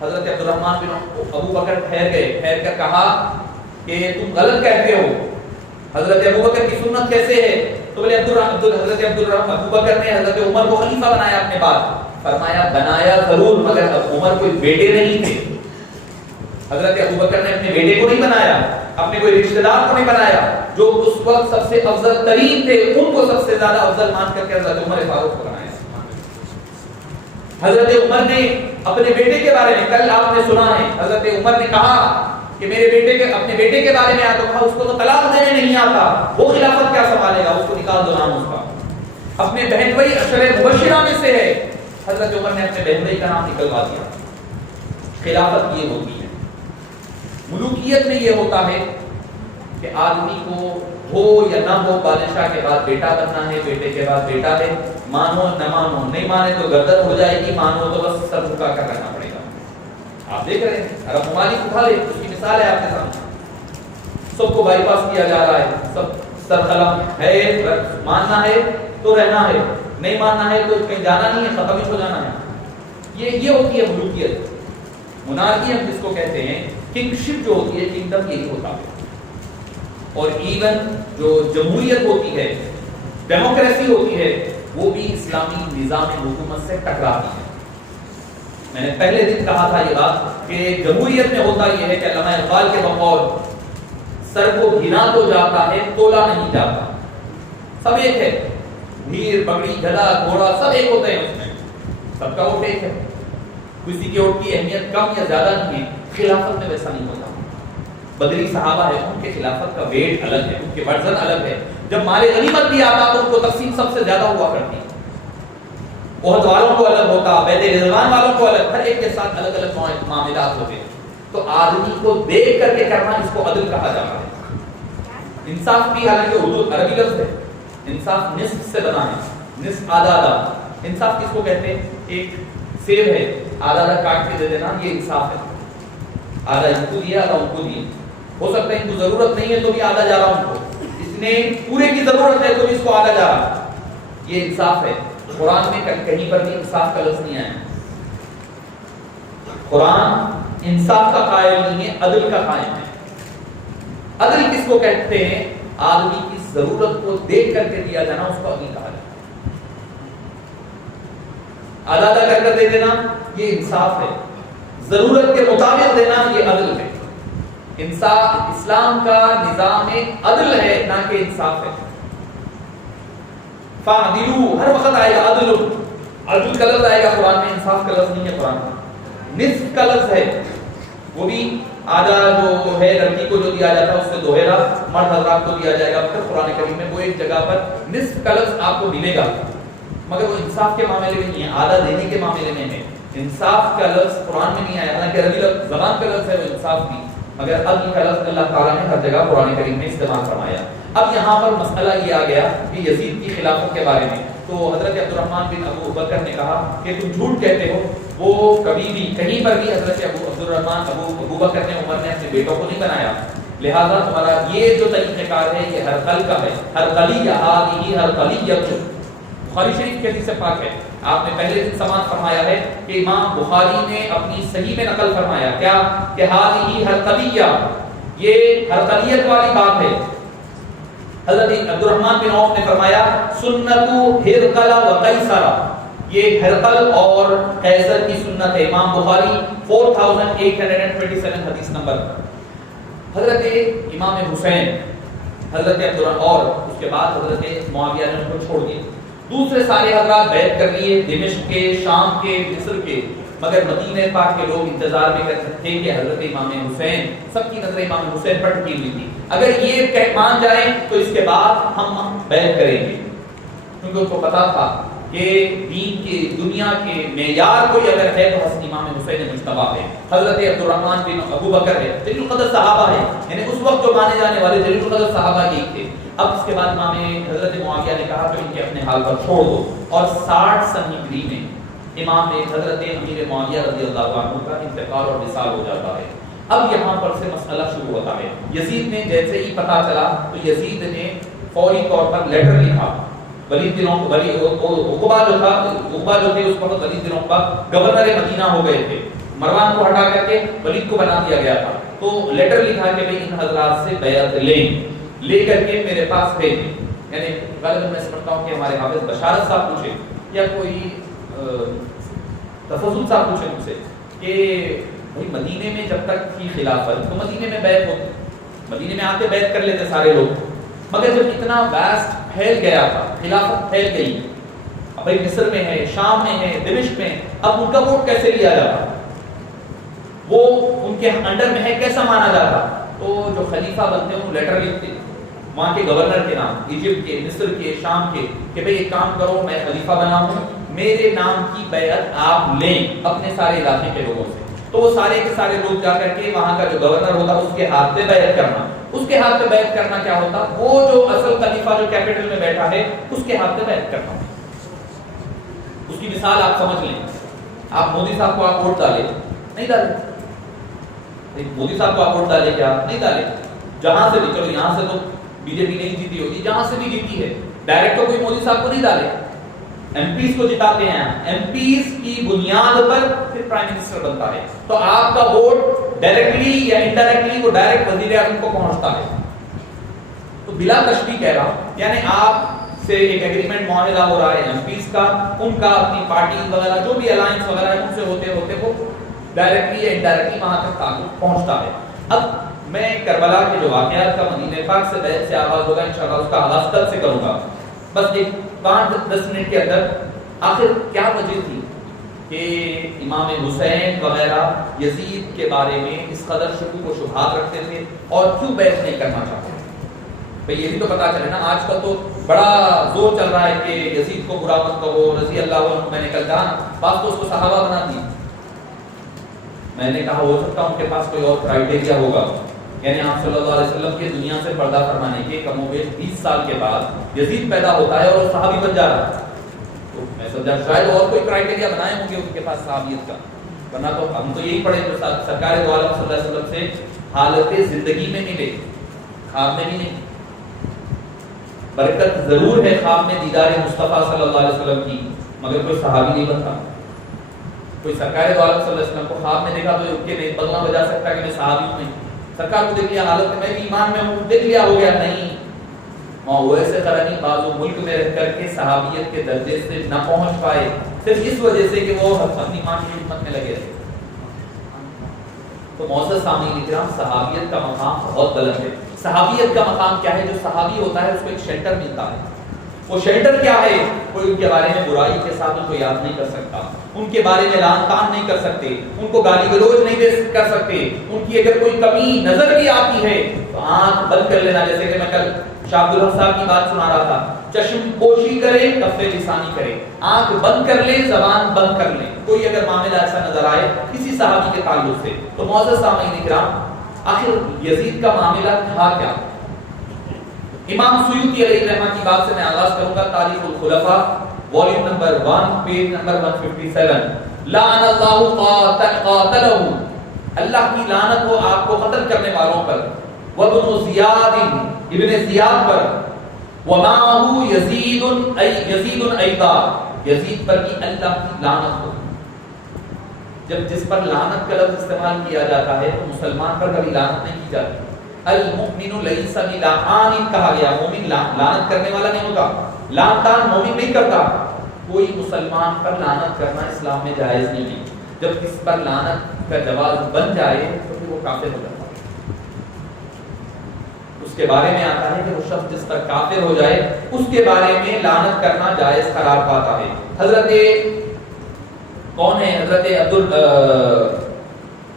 حضرت عبد الرحمن بن ابو بکر ٹھہر گئے, ٹھہر کر کہا کہ تم غلط کہتے ہو, حضرت ابو بکر کی سنت کیسے ہے؟ تو بولے حضرت ابو بکر نے حضرت عمر کو خلیفہ بنایا اپنے بعد. فرمایا بنایا ضرور, مگر عمر کوئی بیٹے نہیں تھے. حضرت ابو بکر نے اپنے بیٹے کو نہیں بنایا, اپنے کوئی رشتہ دار کو نہیں بنایا, جو اس وقت سب سے افضل ترین تھے ان کو سب سے زیادہ افضل مان کر کے حضرت عمر فاروق کو بنایا. حضرت عمر نے اپنے بیٹے کے بارے میں, کل آپ نے سنا ہے, حضرت عمر نے کہا کہ میرے بیٹے کے, اپنے بیٹے کے بارے میں آیا تو کہا اس کو تو طلاق دینے نہیں آتا, وہ خلافت کیا سنبھالے گا, اس کو نکال دو نام اس کا. اپنے بہن بھائی عشرہ مبشرہ میں سے ہے, حضرت عمر نے اپنے بہن بھائی کا نام نکلوا دیا. خلافت یہ ہوتی ہے. ملوکیت میں یہ ہوتا ہے کہ آدمی کو ہو یا نہ ہو, بادشاہ کے بعد بیٹا بننا ہے, بیٹے کے بعد بیٹا ہے, مانو نہ مانو, نہیں مانے تو گردن ہو جائے گی, مانو تو بس سر جھکا کر رہنا پڑے گا. آپ دیکھ رہے ہیں عرب ممالک اٹھا لے, اس کی مثال ہے آپ کے سامنے. سب کو بائی پاس کیا جا رہا ہے, سب سرقلم ہے, ماننا ہے تو رہنا ہے, نہیں ماننا ہے تو کہیں جانا نہیں ہے, ختم ہی ہو جانا ہے. یہ ہوتی ہے ملوکیت. منارکی ہم جس کو کہتے ہیں, کنگ شپ جو ہوتی ہے, کنگڈم یہی ہوتا ہے. اور ایون جو جمہوریت ہوتی ہے, ڈیموکریسی ہوتی ہے, وہ بھی اسلامی نظام حکومت سے ٹکراتی ہے. میں نے پہلے دن کہا تھا یہ بات کہ جمہوریت میں ہوتا یہ ہے کہ علامہ اقبال کے بقول سر کو گنا تو جاتا ہے, تولا نہیں جاتا. سب ایک ہے, بھیڑ پگڑی گھڑا گھوڑا سب ایک ہوتے ہیں, اس میں سب کا ووٹ ایک ہے, کسی کے ووٹ کی اہمیت کم یا زیادہ نہیں ہے. خلافت میں ویسا نہیں ہوتا. بدری صحابہ ہے, ان کے خلافت کا ویٹ الگ ہے, ان کے ورژن الگ ہے. جب مال غنیمت بھی آتا تو ان کو تقسیم سب سے زیادہ ہوا کرتی. عہد والوں کو الگ ہوتا, بیت رضوان والوں کو الگ, ہر ایک کے ساتھ الگ الگ معاملات ہوتے. تو آدمی کو دیکھ کر کے کرنا, اس کو عدل کہا جاتا ہے. انصاف بھی حالانکہ اردو عربی لفظ ہے, انصاف نصف سے بنا ہے, نصف آدھا آدھا. انصاف کس کو کہتے ہیں؟ ایک سیب ہے, آدھا آدھا کاٹ کے دے دینا, یہ انصاف ہے. آدھا ان کو دیا, آدھا ان کو دیا. ہو سکتا ہے ان کو ضرورت نہیں ہے تو بھی آدھا جا رہا ان کو, اس نے پورے کی ضرورت ہے تو بھی اس کو آدھا جا رہا. یہ انصاف ہے. قرآن میں کہیں پر بھی انصاف کا لفظ نہیں آیا. قرآن انصاف کا قائل نہیں ہے, عدل کا قائم ہے. عدل کس کو کہتے ہیں؟ آدمی کی ضرورت کو دیکھ کر کے دیا جانا, اس کو عدل کہا جاتا ہے. آدھا آدھا کر کر دے دینا یہ انصاف ہے, ضرورت کے مطابق دینا یہ عدل ہے. انصاف اسلام کا نظام عدل ہے, نہ کہ انصاف ہے. فَعْدِلُوا ہر وقت آئے گا عدل, عدل کا لفظ آئے گا قرآن میں, انصاف کا لفظ نہیں ہے قرآن میں. نصف کا لفظ ہے, وہ بھی آدھا جو ہے لڑکی کو جو دیا جاتا ہے اس سے دوہرا مرد حضرات کو دیا جائے گا. پھر قرآن کریم میں وہ ایک جگہ پر نصف کا لفظ آپ کو ملے گا, مگر وہ انصاف کے معاملے میں نہیں ہے, آدھا دینے کے معاملے میں ہے. انصاف کا لفظ قرآن میں نہیں آیا, حالانکہ عربی لفظ زبان کا لفظ ہے وہ انصاف بھی, مگر عدل کا لفظ اللہ تعالیٰ نے ہر جگہ قرآن کریم میں استعمال فرمایا. اب یہاں پر مسئلہ یہ آ گیا کہ یزید کی خلافت کے بارے میں. تو حضرت عبد الرحمن بن ابو بکر نے کہا کہ تم جھوٹ کہتے ہو, وہ کبھی بھی کہیں پر بھی حضرت عبد الرحمن ابو بکر نے, عمر نے اپنے بیٹوں کو نہیں بنایا, لہذا تمہارا یہ جو طریقہ کار ہے یہ ہر قل کا ہے. ہر قلی ہر قلیت بخاری شریف کے حدیث سے پاک ہے. آپ نے پہلے دن سماعت فرمایا ہے کہ امام بخاری نے اپنی صحیح میں نقل فرمایا کیا کہ ہذہ ہر قلیہ, یہ ہر قلیت والی بات ہے. حضرت عبد الرحمن بن عوف نے فرمایا سنتو ہرقل و قیصر، یہ ہرقل اور قیصر کی سنت ہے، امام بخاری 4827 حدیث نمبر۔ حضرت امام حسین، حضرت عبد الرحمن اور اس کے بعد حضرت معاویہ نے ان کو چھوڑ دیا، دوسرے سارے حضرات بیعت کر لیے، دمشق کے، شام کے، مصر کے، مگر مدینہ پاک کے لوگ انتظار میں کرتے تھے کہ حضرت امام حسین، سب کی نظر امام حسین پر ٹکی ہوئی تھی، اگر یہ مان جائیں تو اس کے بعد ہم بیعت کریں گے، کیونکہ ان کو پتا تھا کہ دین کے، دنیا کے معیار کوئی اگر ہے تو حضرت امام حسین مجتبی ہے، حضرت عبد الرحمن بن ابو بکر ہے، جلیل القدر صحابہ ہے، یعنی اس وقت جو مانے جانے والے جلیل القدر صحابہ یہی تھے۔ اب اس کے بعد امام حضرت معاویہ نے کہا کہ ان کے اپنے حال پر چھوڑ دو، اور 60 سن ہجری میں امام حضرت امیر معاویہ رضی اللہ عنہ کا انتقال اور وصال ہو جاتا ہے۔ اب یہاں پر سے مسئلہ شروع ہوتا ہے، یزید نے جیسے ہی پتہ چلا تو یزید نے فوری طور پر لیٹر لکھا، ولید بن عقبہ جو تھا، عقبہ جو تھے اس وقت ولید بن عقبہ گورنر مدینہ ہو گئے تھے، مروان کو ہٹا کر کے ولید کو بنا دیا گیا تھا، تو لیٹر لکھا کہ بھئی ان حضرات سے بیعت لے کر کے میرے پاس بھیجیں، یعنی غالباً میں سمجھتا ہوں کہ ہمارے حافظ بشارت صاحب پوچھے یا کوئی تفضل صاحب پوچھے مجھ سے کہ بھئی مدینے میں جب تک تھی خلافت تو مدینے میں بیعت ہوتی، مدینے میں آتے بیعت کر لیتے سارے لوگ، مگر جب اتنا واسٹ پھیل گیا تھا، خلافت پھیل گئی، اب بھئی مصر میں ہے، شام میں ہے، دمشق میں، اب ان کا ووٹ کیسے لیا جاتا، وہ ان کے انڈر میں ہے، کیسا مانا جاتا؟ تو جو خلیفہ بنتے ہیں وہ لیٹر لکھتے وہاں کے گورنر کے نام، ایجپٹ کے، مصر کے، شام کے، کہ بھئی ایک کام کرو، میں خلیفہ بنا ہوں، میرے نام کی بیعت آپ لیں اپنے سارے علاقے کے لوگوں سے، تو وہ سارے کے سارے لوگ جا کر کے وہاں کا جو گورنر ہوتا اس کے ہاتھ پہ بیعت کرنا، اس کے ہاتھ پہ بیعت کرنا کیا ہوتا، وہ جو اصل خلیفہ جو کیپٹل میں بیٹھا ہے اس کے ہاتھ پہ بیعت کرنا۔ اس کی مثال آپ سمجھ لیں، آپ مودی صاحب کو آپ ووٹ ڈالے، نہیں ڈالے، مودی صاحب کو آپ ووٹ ڈالے کیا؟ نہیں ڈالے، جہاں سے بھی، چلو یہاں سے تو بی جے پی نہیں جیتی ہوگی، جہاں سے بھی جیتی ہے ڈائریکٹ تو کوئی مودی صاحب کو نہیں ڈالے، ایم پیز کو جتاتے ہیں، ایم پیز کی بنیاد پر پھر پرائم منسٹر بنتا ہے، تو آپ کا ووٹ ڈائریکٹلی یا انڈائریکٹلی وہ ڈائریکٹ وزیر اعظم کو پہنچتا ہے۔ تو بلا تشبیہ کہہ رہا ہوں، یعنی آپ سے ایک ایگریمنٹ معاہدہ ہو رہا ہے ایم پیز کا، ان کا اپنی پارٹی وغیرہ جو بھی الائنس وغیرہ ہے ان سے ہوتے ہوتے وہ ڈائریکٹلی یا انڈائریکٹلی وہاں تک تعلق پہنچتا ہے۔ اب میں کربلا کے جو واقعات کا مدینہ پاک سے بیعت سے آغاز ہوگا انشاءاللہ اس کا آغاز کل سے کروں گا، بس ایک 5-10 منٹ کے اندر آخر کیا وجہ تھی کہ امام حسین وغیرہ یزید کے بارے میں اس قدر شکوک و شبہات رکھتے تھے اور کیوں بیعت نہیں کرنا چاہتے؟ بھئی یہ بھی تو پتا چلے نا، آج کل تو بڑا زور چل رہا ہے کہ یزید کو برا مت کہو، رضی اللہ عنہ، میں نے کل کہا بات تو اس کو صحابہ بنا دی، میں نے کہا ہو سکتا ان کے پاس کوئی اور کرائٹیریا ہوگا، یعنی آپ صلی اللہ علیہ وسلم کے دنیا سے پردہ فرمانے کے کم و بیش 20 سال کے بعد یزید پیدا ہوتا ہے اور صحابی بن جا رہا ہے، تو میں سمجھا شاید اور کوئی کرائٹیریا بنائے ہوں گے ان کے پاس صحابیت کا، ورنہ تو ہم تو یہی پڑھے جو سرکار دو عالم صلی اللہ علیہ وسلم سے حالت زندگی میں ملے، خواب میں بھی نہیں۔ برکت ضرور ہے خواب میں دیدار مصطفیٰ صلی اللہ علیہ وسلم کی، مگر کوئی صحابی نہیں بنتا۔ کوئی سرکار دو عالم صلی اللہ علیہ وسلم کو خواب میں دیکھا تو کے نہیں بغلہ بجا سکتا کہ میں صحابی ہوں، نہیں، سرکار کو دیکھ لیا حالت میں بھی ایمان میں ہوں، دیکھ لیا ہو گیا، نہیں، ویسے قرنی بازو ملک میں رہ کر کے صحابیت کے درجے سے نہ پہنچ پائے صرف اس وجہ سے کہ وہ اپنی ایمان کی خدمت میں لگے تھے۔ تو معزز سامعین کرام، صحابیت کا مقام بہت بلند ہے۔ صحابیت کا مقام کیا ہے؟ جو صحابی ہوتا ہے اس کو ایک شیلٹر ملتا ہے۔ وہ شیلٹر کیا ہے؟ کوئی ان کے بارے میں برائی کے ساتھ ان کو یاد نہیں کر سکتا، ان کے بارے میں لعن طعن نہیں کر سکتے، ان کو گالی گلوچ نہیں کر سکتے، ان کی اگر کوئی کمی نظر بھی آتی ہے تو آنکھ بند کر لینا، جیسے کہ میں کل شاہ عبدالحق صاحب کی بات سنا رہا تھا، چشم پوشی کرے کف لسانی کرے، آنکھ بند کر لے زبان بند کر لے، کوئی اگر معاملہ ایسا نظر آئے کسی صحابی کے تعلق سے۔ تو معزز سامعین کرام، آخر یزید کا معاملہ تھا کیا؟ امام سیوطی علیہ رحمہ کی بات سے میں آغاز کروں گا، تاریخ الخلفاء والیوم نمبر 1 پیج نمبر 157۔ لعن اللہ قاتلہ، اللہ کی لعنت ہو آپ کو قتل کرنے والوں پر، وابن زیاد، ابن زیاد پر، ومعہ یزید ایضا، یزید پر بھی اللہ کی لعنت ہو۔ جب جس پر لعنت کا لفظ استعمال کیا جاتا ہے تو مسلمان پر کبھی لعنت نہیں کی جاتی۔ المؤمن لیس بلعان کہا گیا، مومن لعنت کرنے والا نہیں ہوتا، لعن تان مومن نہیں کرتا. کوئی مسلمان پر لعنت کرنا اسلام میں جائز نہیں ہے. جب کس پر لعنت کا جواز بن جائے تو پھر وہ کافر ہو جاتا ہے. اس کے بارے میں آتا ہے کہ وہ شخص جس پر کافر ہو جائے اس کے بارے میں لعنت کرنا جائز قرار پاتا ہے. حضرت کون ہے؟ حضرت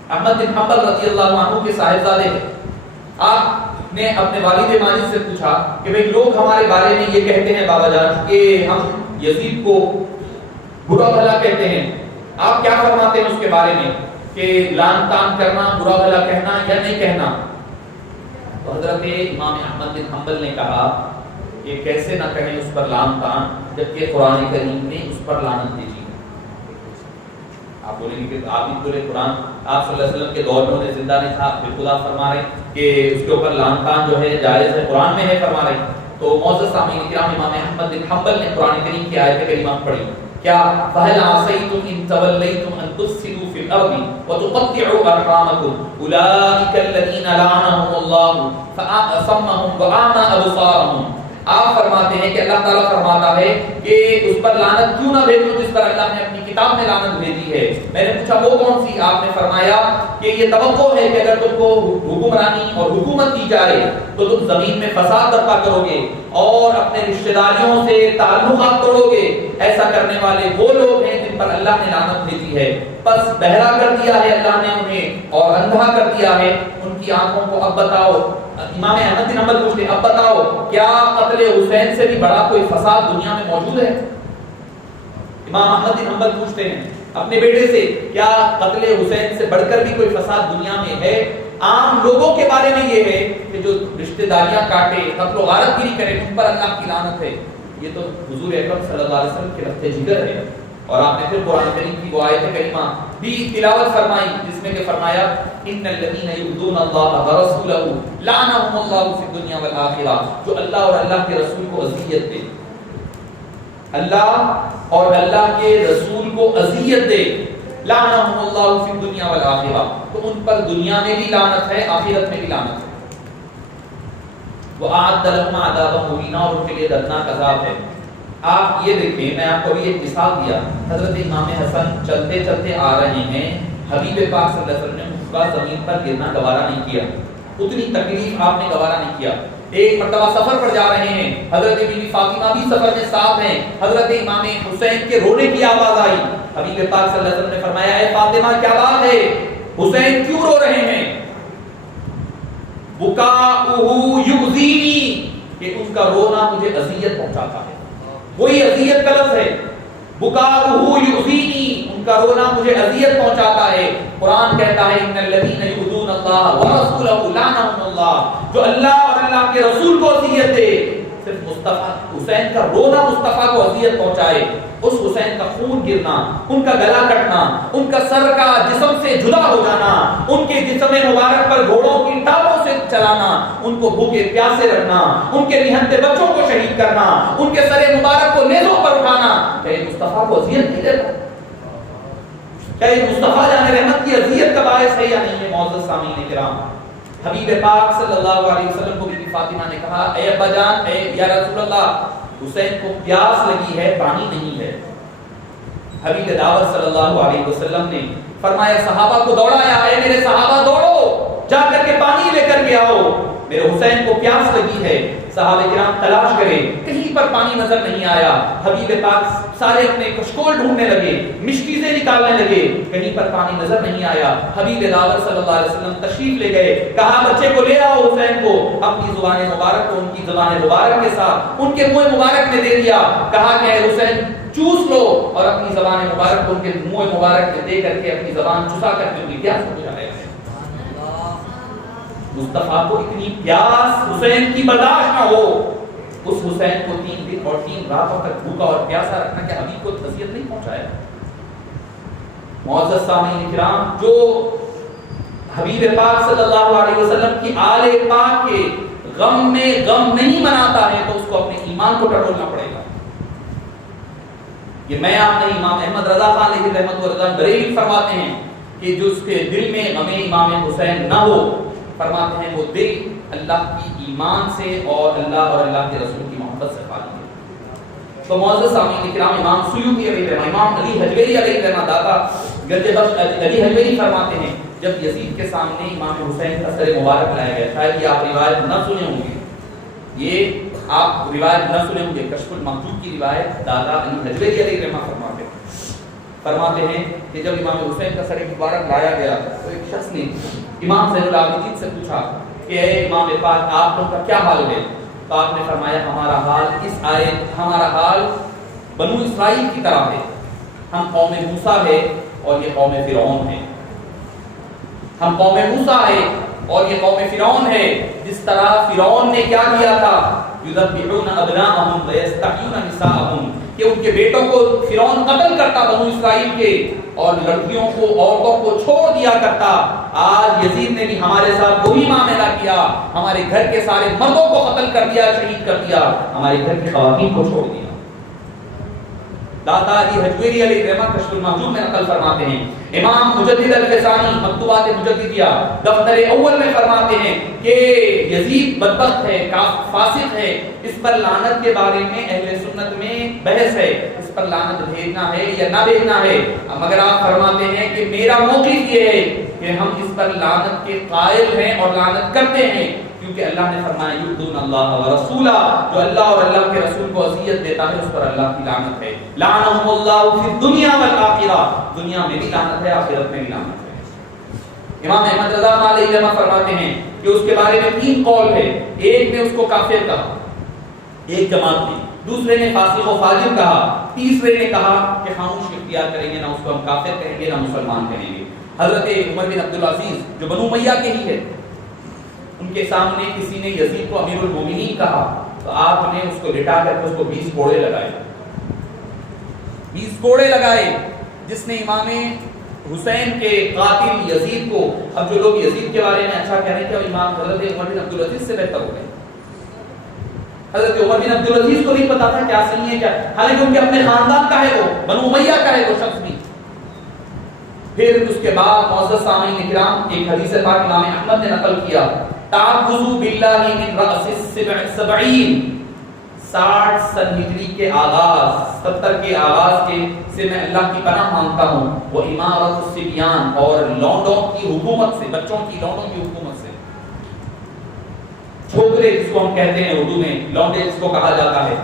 احمد بن حنبل رضی اللہ عنہ کے صاحبزادے ہیں. آپ نے اپنے والد ماجد سے پوچھا کہ بھئی لوگ ہمارے بارے میں یہ کہتے ہیں بابا جان کہ ہم یزید کو برا بھلا کہتے ہیں، آپ کیا فرماتے ہیں اس کے بارے میں کہ لعن طعن کرنا، برا بھلا کہنا یا نہیں کہنا؟ تو حضرت امام احمد بن حنبل نے کہا کہ کیسے نہ کہیں اس پر لعن طعن جبکہ قرآن کریم نے اس پر لعنت بھیجی. آپ بولیں گے کہ آپ ہی بولے قرآن آپ صلی اللہ علیہ وسلم کے دور میں انہیں زندہ نہیں تھا، پھر خدا فرما رہے کہ اس کے اوپر لعن طعن جو ہے جائز ہے، قرآن میں ہے فرما رہے. تو معزز سامعین کرام، امام احمد بن حنبل نے قرآن کریم کی آیت کریمہ پڑھی. کیا فَهَلْ عَصَيْتُمْ إِن تَوَلَّيْتُمْ أَن تُفْسِدُوا فِي الْأَرْضِ وَتُقَطِّعُوا أَرْحَامَكُمْ أُولَٰئِكَ الَّذِينَ لَعَنَهُمُ اللَّهُ فَأَصَمَّهُمْ وَأَعْمَىٰ أَبْصَارَهُم. آپ فرماتے ہیں کہ اللہ تعالیٰ فرماتا ہے کہ اس پر لعنت کیوں نہ بھیجو جس پر اللہ نے اپنی کتاب میں لعنت بھیجی ہے. میں نے پوچھا وہ کون سی؟ آپ نے فرمایا کہ یہ توقع ہے کہ اگر تم کو حکمرانی اور حکومت دی جائے تو تم زمین میں فساد برپا کرو گے اور اپنے رشتہ داریوں سے تعلقات توڑو گے. ایسا کرنے والے وہ لوگ ہیں جن پر اللہ نے لعنت بھیجی ہے. بس بہرا کر دیا ہے اللہ نے انہیں اور اندھا کر دیا ہے ان کی آنکھوں کو. اب بتاؤ، امام احمد بن حنبل پوچھتے اب بتاؤ کیا قتل حسین سے بھی بڑا کوئی فساد دنیا میں موجود ہے؟ امام احمد بن حنبل پوچھتے ہیں اپنے بیٹے سے کیا قتل حسین سے بڑھ کر بھی کوئی فساد دنیا میں ہے؟ عام لوگوں کے بارے میں یہ ہے کہ جو رشتہ داریاں کاٹے، قتل و غارت گیری کرے، ان پر اللہ کی لعنت ہے. یہ تو حضور اکرم صلی اللہ علیہ وسلم کے رفتے جگر ہے. اور آپ نے پھر قرآن کریم کی وہ آیت کریمہ بھی تلاوت فرمائی جس میں کہ فرمایا ان الذین یؤذون اللہ ورسولہ لعنہم اللہ فی الدنیا والآخرہ. جو اللہ اور اللہ کے رسول کو اذیت دے، اللہ اور اللہ کے رسول کو اذیت دے، لعنہم اللہ فی الدنیا والآخرہ، تو ان پر دنیا میں بھی لعنت ہے، آخرت میں بھی لعنت ہے. وَأَعَدَّ لَهُمْ عَذَابًا مُهِينًا، اور ان کے لیے دردناک عذاب ہے. آپ یہ دیکھیں، میں آپ کو بھی ایک مثال دیا. حضرت امام حسن چلتے چلتے آ رہے ہیں، حبیب پاک صلی اللہ علیہ وسلم نے اس کا زمین پر گرنا گوارا نہیں کیا، اتنی تکلیف آپ نے گوارا نہیں کیا. ایک مرتبہ سفر پر جا رہے ہیں، حضرت بیوی فاطمہ بھی سفر میں ساتھ ہیں، حضرت امام حسین کے رونے کی آواز آئی. حبیب پاک صلی اللہ علیہ وسلم نے فرمایا اے فاطمہ کیا بات ہے، حسین کیوں رو رہے ہیں؟ بکاؤہ یؤذینی، کہ ان کا رونا مجھے اذیت پہنچاتا ہے. وہی اذیت کا لفظ ہے، بکاؤہ یؤذینی، ان کا رونا مجھے اذیت پہنچاتا ہے. قرآن کہتا ہے ان الذین یؤذون اللہ ورسولہ لعنہم اللہ، جو اللہ اور اللہ کے رسول کو اذیت دے، صرف مصطفیٰ حسین کا رونا مصطفیٰ کو اذیت پہنچائے، اس حسین کا خون گرنا، ان کا گلا کٹنا، ان کا سر کا جسم سے جدا ہو جانا، ان کے جسم مبارک پر گھوڑوں کی ٹانگوں سے چلانا، ان کو بھوکے پیاسے رکھنا، ان کے نہنتے بچوں کو شہید کرنا، ان کے سر مبارک کو نیزوں پر اٹھانا، کیا یہ مصطفیٰ کو اذیت نہیں دیتا؟ کیا یہ مصطفیٰ جان رحمت کی اذیت کا باعث ہے یا نہیں ہے؟ معزز سامعین کرام، حبیب پاک صلی اللہ علیہ وسلم کو بی بی فاطمہ نے کہا اے ابا جان، اے یا رسول اللہ، حسین کو پیاس لگی ہے، پانی نہیں ہے. حبیب دعوت صلی اللہ علیہ وسلم نے فرمایا صحابہ کو دوڑایا، اے میرے صحابہ دوڑو، جا کر کے پانی لے کر کے آؤ، میرے حسین کو پیاس لگی ہے. صحابہ کرام تلاش کرے، کہیں پر پانی نظر نہیں آیا. حبیب پاک سارے اپنے کشکول ڈھونڈنے لگے، مشکیزیں نکالنے لگے، کہیں پر پانی نظر نہیں آیا. حبیب دعوت صلی اللہ علیہ وسلم تشریف لے گئے، کہا بچے کو لے آؤ، حسین کو اپنی زبان مبارک کو ان کی زبان مبارک کے ساتھ ان کے منہ مبارک میں دے دیا. کہا کہ اے حسین چوس لو، اور اپنی زبان مبارک کو ان کے منہ مبارک میں دے کر کے اپنی زبان چسا کر کے ان کی پیاس بجھایا. مصطفیٰ کو اتنی پیاس حسین کی برداشت نہ ہو، اس حسین کو 3 دن اور 3 راتوں تک بھوکا اور پیاسا رکھنا، کہ حبیب کو اذیت نہیں پہنچایا؟ معزز سامعین کرام، جو حبیب پاک صلی اللہ علیہ وسلم کی آل پاک کے غم میں غم نہیں مناتا ہے تو اس کو اپنے ایمان کو ٹٹولنا پڑے گا. یہ میں آپ نہیں، امام احمد رضا خان علیہ رحمت و رضوان بریلوی فرماتے ہیں کہ جو اس کے دل میں غم امام حسین نہ ہو، فرماتے ہیں وہ دل اللہ کی ایمان سے اور اللہ کے رسول کی محبت سے خالی ہے۔ تو معزز سامعین کرام، امام سیوطی علیہ الرحمہ، امام علی حجویری علیہ الرحمہ، داتا گنج بخش علی حجویری فرماتے ہیں جب یزید کے سامنے امام حسین کا سر مبارک لایا گیا، شاید یہ آپ روایت نہ سنے ہوں گے، یہ آپ روایت نہ سنے ہوں گے، کشف المحجوب کی روایت داتا علی حجویری علیہ الرحمہ فرماتے ہیں کہ جب امام حسین کا سر مبارک لایا گیا تو ایک شخص نے امام زین العابدین سے پوچھا کہ اے امام پاک، آپ لوگ کا کیا حال ہے؟ تو آپ نے فرمایا ہمارا حال بنو اسرائیل کی طرح ہے، ہم قوم موسیٰ ہے اور یہ قوم فرعون ہے۔ ہم قوم موسیٰ ہے اور یہ قوم فرعون ہے۔ جس طرح فرعون نے کیا کیا تھا، یذبحون ابناءهم ویستحیون نساءهم، کہ ان کے بیٹوں کو فرعون قتل کرتا بنو اسرائیل کے، اور لڑکیوں کو، عورتوں کو چھوڑ دیا کرتا۔ آج یزید نے بھی ہمارے ساتھ وہی معاملہ کیا، ہمارے گھر کے سارے مردوں کو قتل کر دیا، شہید کر دیا، ہمارے گھر کی خواتین کو چھوڑ دیا۔ داتا علی حجویری علیہ الرحمہ کشف المحجوب میں نقل فرماتے ہیں، امام مجدد الفسانی مکتوبات مجددیہ دفتر اول میں فرماتے ہیں کہ یزید بدبخت ہے، فاسق ہے، اس پر لعنت کے بارے میں اہل سنت میں بحث ہے، اس پر لعنت بھیجنا ہے یا نہ بھیجنا ہے، مگر آپ فرماتے ہیں کہ میرا موقف یہ ہے کہ ہم اس پر لعنت کے قائل ہیں اور لعنت کرتے ہیں، کیونکہ اللہ نے فرمایا یؤذون اللہ ورسولہ، جو اللہ اور اللہ کے رسول کو اذیت دیتا ہے اس پر اللہ کی لعنت ہے۔ لعنہم اللہ فی الدنیا والآخرہ، دنیا میں بھی لعنت ہے، آخرت میں بھی لعنت ہے۔ امام احمد رضا علیہ الرحمہ فرماتے ہیں کہ اس کے بارے میں 3 قول ہے، ایک نے اس کو کافر کہا، ایک جماعت نے، دوسرے نے فاسق و فاجر کہا، تیسرے نے کہا کہ خاموش اختیار کریں گے، نہ اس کو ہم کافر کہیں گے نہ مسلمان کہیں گے۔ حضرت عمر بن عبدالعزیز جو بنو امیہ کے ہی ہے، ان کے سامنے کسی نے یزید کو امیر المومنین کہا تو آپ نے اس کو لٹا کر کے اس کو 20 کوڑے لگائے، 20 کوڑے لگائے، جس نے امام حسین کے قاتل یزید کو، اب جو لوگ یزید کے بارے میں اچھا کہہ رہے تھے اور امام حضرت عمر بن عبدالعزیز سے بہتر ہو گئے۔ حضرت عمر بن عبدالعزیز کو نہیں پتا تھا کیا صحیح ہے کیا، حالانکہ ان کے اپنے خاندان کا ہے، وہ بنو امیہ کا ہے وہ شخص بھی۔ پھر اس کے بعد معزز سامعین اکرام، ایک حدیث پاک امام احمد نے نقل کیا، تعوذوا باللہ من رأس السبعین، 60 سن ہجری کے آغاز، 70 کے آغاز کے سے میں اللہ کی پناہ مانگتا ہوں، وہ امارت الصبیان، اور لونڈوں کی حکومت سے، بچوں کی لونڈوں کی حکومت سے، چھوکرے جس کو ہم کہتے ہیں اردو میں، لونڈے جس کو کہا جاتا ہے،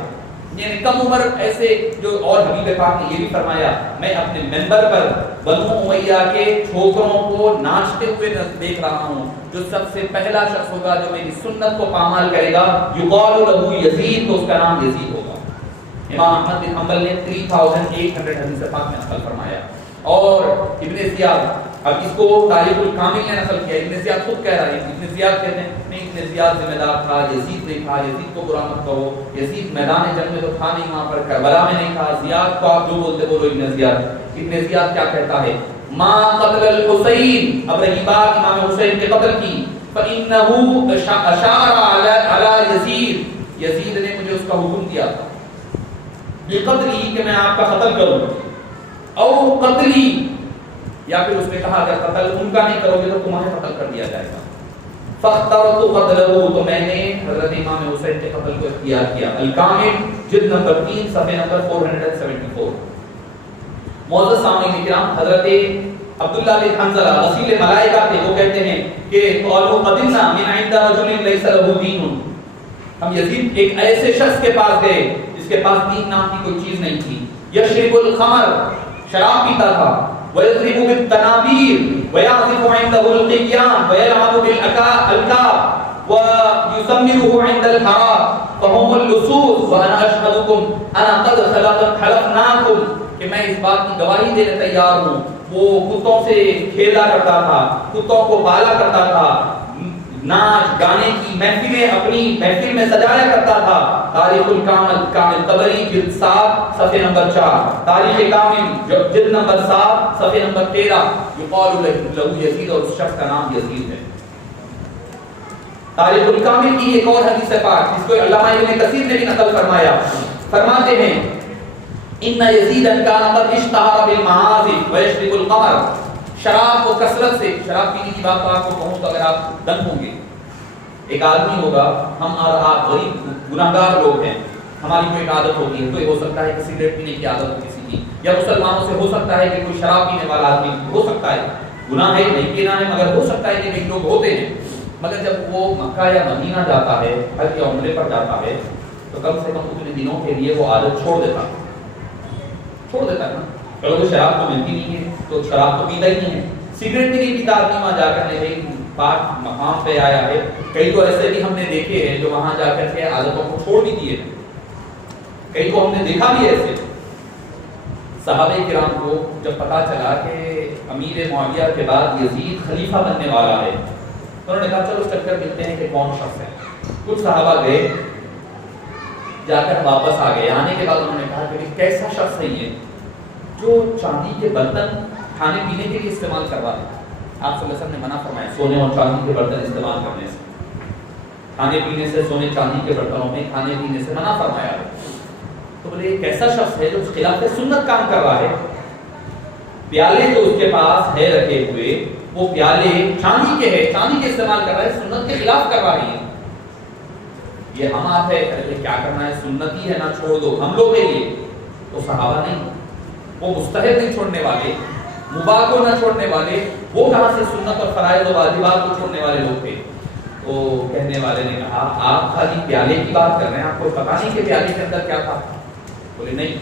یعنی کم عمر ایسے جو، اور حبیب پاک نے یہ بھی فرمایا میں اپنے منبر پر بنو امیہ کے چھوکروں کو ناچتے ہوئے دیکھ رہا ہوں، جو سب سے پہلا شخص ہوگا جو میری سنت کو پامال کرے گا یقال له یزید، تو اس کا نام یزید ہوگا۔ امام احمد بن حنبل نے 3100 حدیث پاک میں نقل فرمایا، اور ابن زیاد، اب اس کو تاریخ الکامل نے نقل کیا، ابن زیاد خود کہہ رہا ہے، ابن زیاد کہتے ہیں نہیں، ابن زیاد ذمہ دار تھا، یزید نہیں تھا، یزید کو برا مت کہو، یزید میدان جنگ میں تو تھا نہیں، وہاں پر کربلا میں نہیں تھا، زیاد کو آپ جو بولتے بولو ابن زیاد۔ ابن زیاد کیا کہتا ہے، ما قتل الحسین، اب رہی بات امام حسین کے قتل کی، فإنه اشار على یزید، یزید نے مجھے اس کا حکم دیا تھا، بقتلی، کہ میں آپ کا قتل کروں، او قتلی، یا پھر اس نے کہا اگر قتل ان کا نہیں کرو گے تو تمہیں قتل کر دیا جائے گا، فاخترت قتلہ، تو میں نے حضرت امام حسین کے قتل کو اختیار کیا۔ الکامل جلد نمبر 3 صفحہ نمبر 474۔ معزز سامعین کرام، حضرت عبداللہ بن حنظلہ غسیل ملائکہ تھے، وہ کہتے ہیں کہ قالوا قدمنا من عند رجل ليس له دین، ہم یزید ایک ایسے شخص کے پاس گئے جس کے پاس دین نام کی کوئی چیز نہیں تھی، یشرب الخمر، شراب پیتا تھا، ويضرب بالتنابير ويعزف عنده القيان ويلعب بالألقاب ويسمره عند الحرام فهم اللصوص وانا اشهدكم انا قد خلقناكم، کہ میں اس بات کی گواہی دینے تیار ہوں، وہ کتوں سے کھیلا کرتا تھا، کتوں کو پالا کرتا تھا، ناچ گانے کی محفلیں اپنی محفل میں سجایا کرتا تھا۔ تاریخ الکامل کامل طبری جلد 7 صفحہ نمبر 4، تاریخ کامل جلد نمبر 7 صفحہ نمبر 13، یقال له یزید، اور اس شخص کا نام یزید ہے۔ تاریخ الکامل کی ایک اور حدیث پاک جس کو علامہ ابن کثیر نے بھی نقل فرمایا، فرماتے ہیں ان یزید کان قد اشتہر بالمعازف ویشرب القمر، شراب کو کثرت سے، شراب پینے کی بات آپ کو کہوں تو اگر آپ دنگ ہوں گے، ایک آدمی ہوگا، ہم اور آپ غریب گناہگار لوگ ہیں، ہماری کوئی ایک عادت ہوتی ہے، تو یہ ہو سکتا ہے کہ سگریٹ پینے کی عادت ہو کسی کی، یا مسلمانوں سے ہو سکتا ہے کہ کوئی شراب پینے والا آدمی ہو سکتا ہے، گناہ ہے نہیں پینا ہے، مگر ہو سکتا ہے کہ کئی لوگ ہوتے ہیں، مگر جب وہ مکہ یا مدینہ جاتا ہے، حج یا عمرے پر جاتا ہے، تو کم سے کم اتنے دنوں کے لیے وہ عادت چھوڑ دیتا ہے نا، چلو تو شراب تو ملتی نہیں ہے تو شراب تو پیتا ہی نہیں ہے، سگریٹ بھی نہیں پیتا آدمی، وہاں جا کر نہیں پاک مقام پہ آیا ہے، کئی تو ایسے بھی ہم نے دیکھے ہیں جو وہاں جا کر کے عادتوں کو چھوڑ بھی دیے، کئی کو ہم نے دیکھا بھی ایسے۔ صحابہ کرام کو جب پتا چلا کہ امیر معاویہ کے بعد یزید خلیفہ بننے والا ہے، انہوں نے کہا چلو چکر ملتے ہیں کہ کون شخص ہے، کچھ صحابہ گئے، جا کر واپس آ گئے، آنے کے بعد انہوں نے کہا کہ کیسا شخص ہے یہ جو چاندی کے برتن کھانے پینے کے لیے استعمال کروا ہے، آپ صلی اللہ علیہ وسلم نے منع فرمایا سونے اور چاندی کے برتن استعمال کرنے سے، کھانے پینے سے، سونے چاندی کے برتنوں میں کھانے پینے سے منع فرمایا ہے، تو بولے ایک ایسا شخص ہے جو خلاف سنت کام کر رہا ہے، پیالے جو اس کے پاس ہے رکھے ہوئے وہ پیالے چاندی کے ہے، چاندی کے استعمال کر رہا ہے، سنت کے خلاف کر رہا ہے، یہ ہم آپ ہے کیا کرنا ہے، سنتی ہے نا چھوڑ دو، ہم لوگ ہیں یہ، تو صحابہ نہیں، وہ مستحب نہیں چھوڑنے والے، مباح کو نہ چھوڑنے والے، وہ کہاں سے سنت اور فرائض و واجبات کو چھوڑنے والے لوگ تھے، تو کہنے والے نے کہا آپ خالی پیالے کی بات کر رہے ہیں، آپ کو پتا نہیں کہ پیالے کے اندر کیا تھا، بولے نہیں،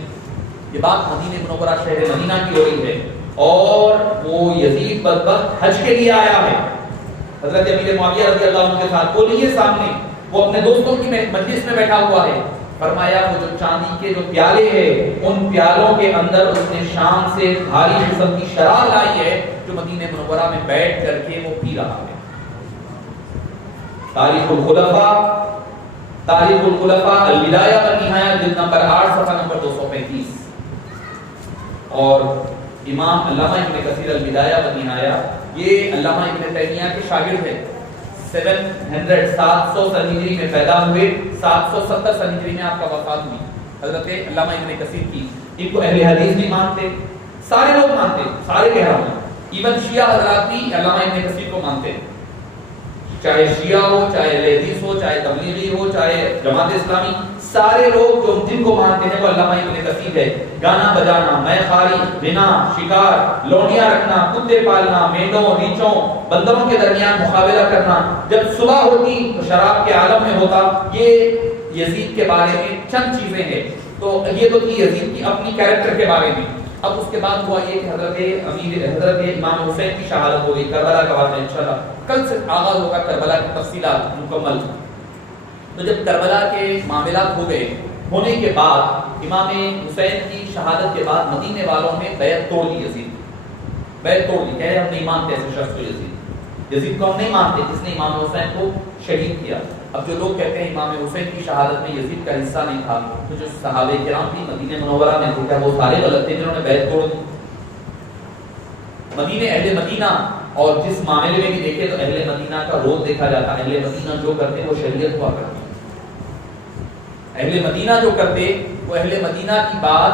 یہ بات مدینہ منورہ شہر مدینہ کی ہو رہی ہے، اور وہ یزید بدبخت حج کے لیے آیا ہے، حضرت امیر معاویہ رضی اللہ عنہ کے ساتھ، بولیے سامنے، وہ اپنے دوستوں کی مجلس میں بیٹھا ہوا ہے، فرمایا وہ جو چاندی کے جو پیالے ہیں ان پیالوں کے اندر اس نے شام سے بھاری قسم کی شراب لائی ہے جو مدینہ منورہ میں بیٹھ کر کے وہ پی رہا ہے۔ تاریخ الخلفاء البدایہ والنہایہ جلد نمبر 8 صفحہ نمبر 235، اور امام علامہ ابن کثیر البدایہ والنہایہ یہ علامہ ابن تیمیہ کے شاگرد ہیں، 700 سن ہجری میں پیدا ہوئے، 770 سن ہجری میں آپ کا وفات ہوئی، حضرت علامہ ابن کثیر کی، ان کو اہل حدیث بھی مانتے، سارے لوگ مانتے، سارے کہہ رہا ہوں، ایون شیعہ حضرات بھی علامہ ابن کثیر کو مانتے، چاہے شیعہ ہو، چاہے اہل حدیث ہو، چاہے تبلیغی ہو، چاہے جماعت اسلامی، سارے لوگ جو جن کو مانتے ہیں وہ علامہ ابن کثیر ہے۔ گانا بجانا، میں خاری، غنا، شکار، لونڈیاں رکھنا، کتے پالنا، مینڈوں، ریچھوں، بندروں کے درمیان مقابلہ کرنا، جب صبح ہوتی تو شراب کے عالم میں ہوتا، یہ یزید کے بارے میں چند چیزیں ہیں۔ تو یہ تو تھی یزید کی اپنی کیریکٹر کے بارے میں۔ اب اس کے بعد ہوا یہ کہ حضرت امام حسین کی شہادت ہو گئی، کربلا کا واقعہ انشاءاللہ کل سے آغاز ہوگا، کربلا کی تفصیلات مکمل۔ تو جب کربلا کے معاملات ہو گئے، ہونے کے بعد امام حسین کی شہادت کے بعد مدینے والوں نے بیعت توڑ دی، یزید بیعت توڑ دی، کہے ہم نہیں مانتے ایسے شخص کو، یزید کو ہم نہیں مانتے جس نے امام حسین کو شہید کیا۔ اب جو لوگ کہتے ہیں امام حسین کی شہادت میں یزید کا حصہ نہیں تھا، تو جو صحابہ کرام بھی مدینہ منورہ میں تھے، وہ سارے غلط تھے جنہوں نے بیعت توڑ دی؟ مدینہ، اہل مدینہ، اور جس معاملے میں بھی دیکھے تو اہل مدینہ کا رول دیکھا جاتا ہے، اہل مدینہ جو کرتے وہ شریعت ہوا کرتی، اہل مدینہ جو کرتے وہ اہل مدینہ کی بات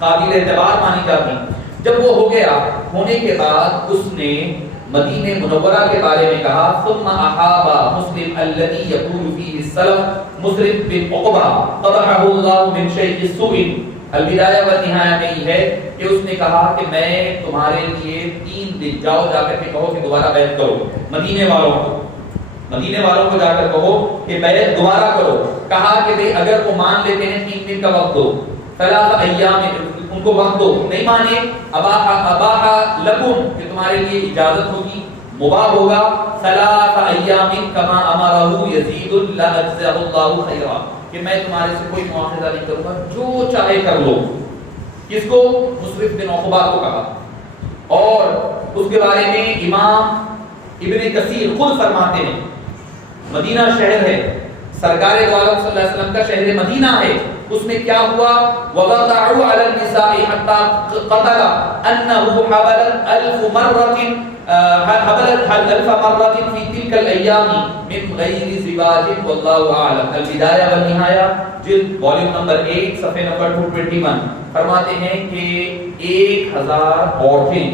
قابل اعتبار مانی جاتی۔ جب وہ ہو گیا، ہونے کے بعد اس نے مدینہ منورہ کے بارے میں کہا، ثم احاب مسلم الذي يقول فيه السلف مسلم بن عقبہ قبحه الله من شيء السوء، البدایہ والنہایہ میں یہ ہے کہ اس نے کہا کہ میں تمہارے لیے 3 دن، جاؤ جا کر کے کہو کہ دوبارہ بیعت کرو، مدینے والوں کو جا کر کہو کہ بیعت دوبارہ کرو۔ کہا کہ بھئی اگر وہ مان لیتے ہیں 3 دن کا وقت دو، 3 ایام ان کو وقت دو، نہیں مانے اباح لکم کہ تمہارے لیے اجازت ہوگی، مباح ہوگا، 3 ایام کما امرہ یزید لا اجزہ اللہ خیرا، کہ میں تمہارے سے کوئی مواخذہ نہیں کروں گا، جو چاہے کر لو۔ کس کو؟ مسلم بن عقبہ کو کہا۔ اور اس کے بارے میں امام ابن کثیر خود فرماتے ہیں، مدینہ شہر ہے، سرکار دو عالم صلی اللہ علیہ وسلم کا شہر مدینہ ہے، اس میں کیا ہوا؟ وَوَقَعُوا عَلَى النِّسَاءِ حَتَّى قَتَلَ أَنَّهُ حَبَلَتْ 1000 مرة فِي تِلْكَ الْأَيَّامِ مِنْ غَيْرِ زِوَاجٍ وَاللَّهُ أَعْلَمُ۔ البدایہ والنہایہ جلد والیوم نمبر 1 صفحہ نمبر 221 فرماتے ہیں کہ 1000 عورتیں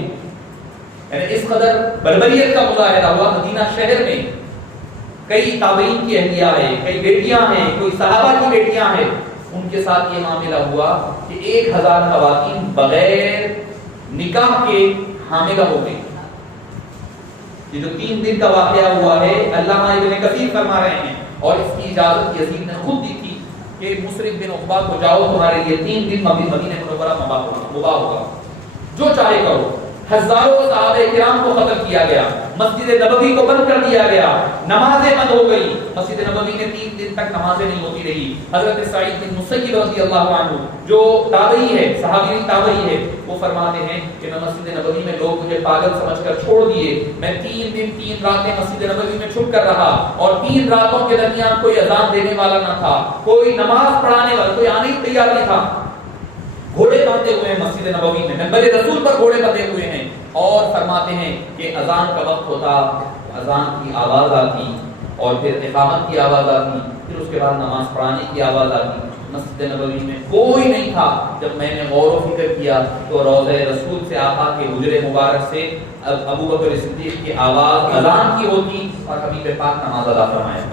یعنی اس قدر بربریت کا مظاہرہ ہوا مدینہ شہر میں. کئی تابعین کی اہلیہ ہے, کئی بیٹیاں ہیں, کوئی صحابہ کی بیٹیاں ہیں, ان کے ساتھ یہ معاملہ ہوا کہ 1000 خواتین بغیر نکاح کے حاملہ ہو گئی. یہ جو 3 دن کا واقعہ ہوا ہے علامہ ابن کثیر فرما رہے ہیں, اور اس کی اجازت یزید نے خود دی تھی کہ مسرف بن عقبہ کو جاؤ, تمہارے لیے 3 دن مدینہ منورہ مباح ہوگا, جو چاہے کرو. ہزاروں صحابہ کرام کو قتل کیا گیا, مسجد نبوی کو بند کر دیا گیا, نمازیں بند ہو گئی, مسجد نبوی میں 3 دن تک نمازیں نہیں ہوتی رہی. حضرت سعید بن مسیب رضی اللہ عنہ جو تابعی ہے, صحابی تابعی ہے, وہ فرماتے ہیں کہ میں مسجد نبوی میں لوگ مجھے پاگل سمجھ کر چھوڑ دیے, میں 3 دن 3 راتیں مسجد نبوی میں چھپ کر رہا, اور 3 راتوں کے درمیان کوئی اذان دینے والا نہ تھا, کوئی نماز پڑھانے والا, کوئی آنے کی تیار نہیں تھا. گھوڑے باندھے ہوئے ہیں مسجد نبوی میں, منبر رسول پر گھوڑے بندھے ہوئے ہیں, اور فرماتے ہیں کہ اذان کا وقت ہوتا, اذان کی آواز آتی, اور پھر اقامت کی آواز آتی, پھر اس کے بعد نماز پڑھانے کی آواز آتی. مسجد نبوی میں کوئی نہیں تھا. جب میں نے غور و فکر کیا تو روضہ رسول سے, آقا کے حجرے مبارک سے ابو بکر صدیق کی آواز اذان کی ہوتی, اور حبیب پاک نماز ادا فرمایا.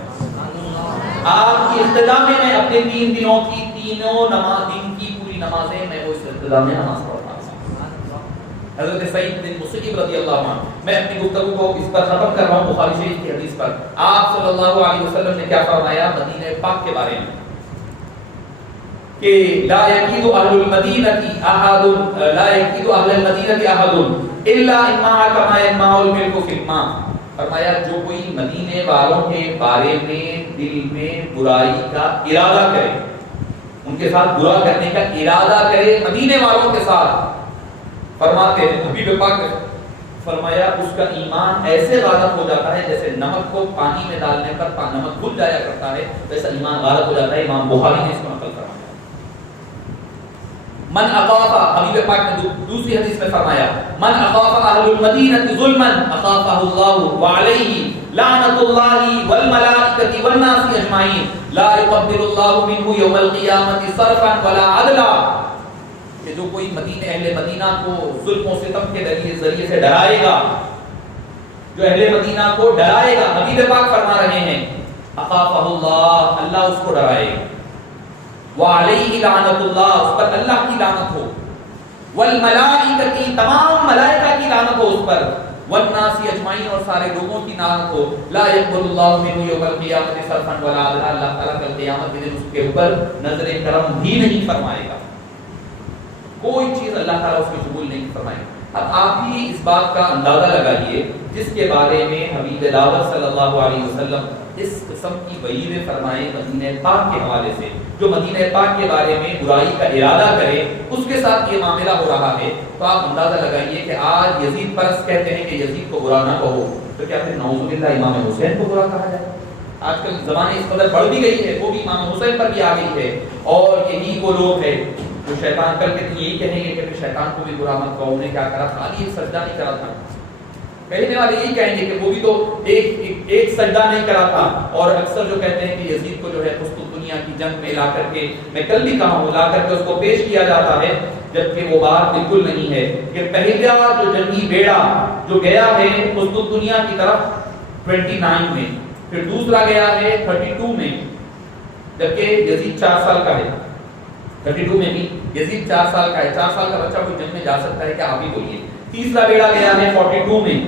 آپ کی ابتدا میں اپنے 3 دنوں کی تینوں دن کی پوری نمازیں میں وہ اس ابتدا میں نماز پڑھتا ہوں. حضرت سعید بن مسیب رضی اللہ عنہ, میں اپنی گفتگو کو اس پر ختم کر رہا ہوں بخاری شریف کی حدیث پر. آپ صلی اللہ علیہ وسلم نے کیا فرمایا مدینہ پاک کے بارے میں کہ لا یکید اہل المدینہ احد الا اما کما یجمع الملک فی الماء. فرمایا جو کوئی مدینے والوں کے بارے میں دل میں برائی کا ارادہ کرے, ان کے ساتھ برا کرنے کا ارادہ کرے مدینے والوں کے ساتھ, فرماتے ہیں حبیب پاک نے فرمایا اس کا ایمان ایسے غالب ہو جاتا ہے جیسے نمک کو پانی میں ڈالنے پر نمک گھل جایا کرتا ہے, ویسا ایمان غالب ہو جاتا ہے. امام بخاری نے اس کو نقل فرمایا. من اخاف, حبیب پاک نے دوسری حدیث میں فرمایا من اخاف اہل المدینہ ظلما اخافہ اللہ وعلیہ لعنت اللہ والملائکۃ والناس اجمعین لا يقبل اللہ منہ یوم القیامۃ صرفا ولا عدلا. کہ جو کوئی اہل مدینہ کو ظلم و ستم کے ذریعے سے ڈرائے گا, جو اہل مدینہ کو ڈرائے گا, حبیب پاک فرما رہے ہیں اخافہ اللہ, اللہ اس کو ڈرائے گا, وعلیہ لعنت اللہ, اس پر اللہ کی لعنت ہو, والملائکۃ, تمام ملائکہ کی لعنت ہو اس پر, والناس اجمعین, اور سارے لوگوں کی لعنت ہو. لا يقبل اللہ منہ یوم القیامۃ صرفا ولا عدلا, اللہ تعالیٰ کل قیامت کے دن اس کے اوپر نظر کرم بھی نہیں فرمائے گا, کوئی چیز اللہ تعالیٰ اس کو قبول نہیں فرمائے گا. اب آپ ہی اس بات کا اندازہ لگائیے جس کے بارے میں حبیب دعوت صلی اللہ علیہ وسلم اس قسم کی وعید فرمائے مدینہ پاک کے حوالے سے, جو مدینہ پاک کے بارے میں برائی کا ارادہ کرے اس کے ساتھ یہ معاملہ ہو رہا ہے. تو آپ اندازہ لگائیے کہ آج یزید پرست کہتے ہیں کہ یزید کو برا نہ کہو, تو کیا پھر نعوذ باللہ امام حسین کو برا کہا جائے؟ آج کل زمانے اس قدر بڑھ بھی گئی ہے, وہ بھی امام حسین پر بھی آ گئی ہے, اور یہی وہ لوگ ہیں جو شیطان کر کے یہی کہیں گے کہ شیطان کو بھی برا مت کہو, انہیں کیا کرا, خالی ایک سجدہ نہیں کرا تھا. کہنے والے یہی کہیں گے کہ وہ بھی تو ایک سجدہ نہیں کرا تھا. اور اکثر جو کہتے ہیں کہ یزید کو جو ہے قسطنطنیہ کی جنگ میں لا کر کے, میں کل بھی کہا ہوں, لا کر کے اس کو پیش کیا جاتا ہے, جبکہ وہ بات بالکل نہیں ہے. کہ پہلا جو جنگی بیڑا جو گیا ہے قسطنطنیہ کی طرف 29 میں, پھر دوسرا گیا ہے 32 میں, جبکہ یزید 4 سال کا ہے. 32 میں بھی یزید 4 سال کا ہے. 4 سال کا بچہ کوئی جنگ میں جا سکتا ہے کیا, آپ ہی بولیے. تیسرا بیڑا گیا ہے 42 میں,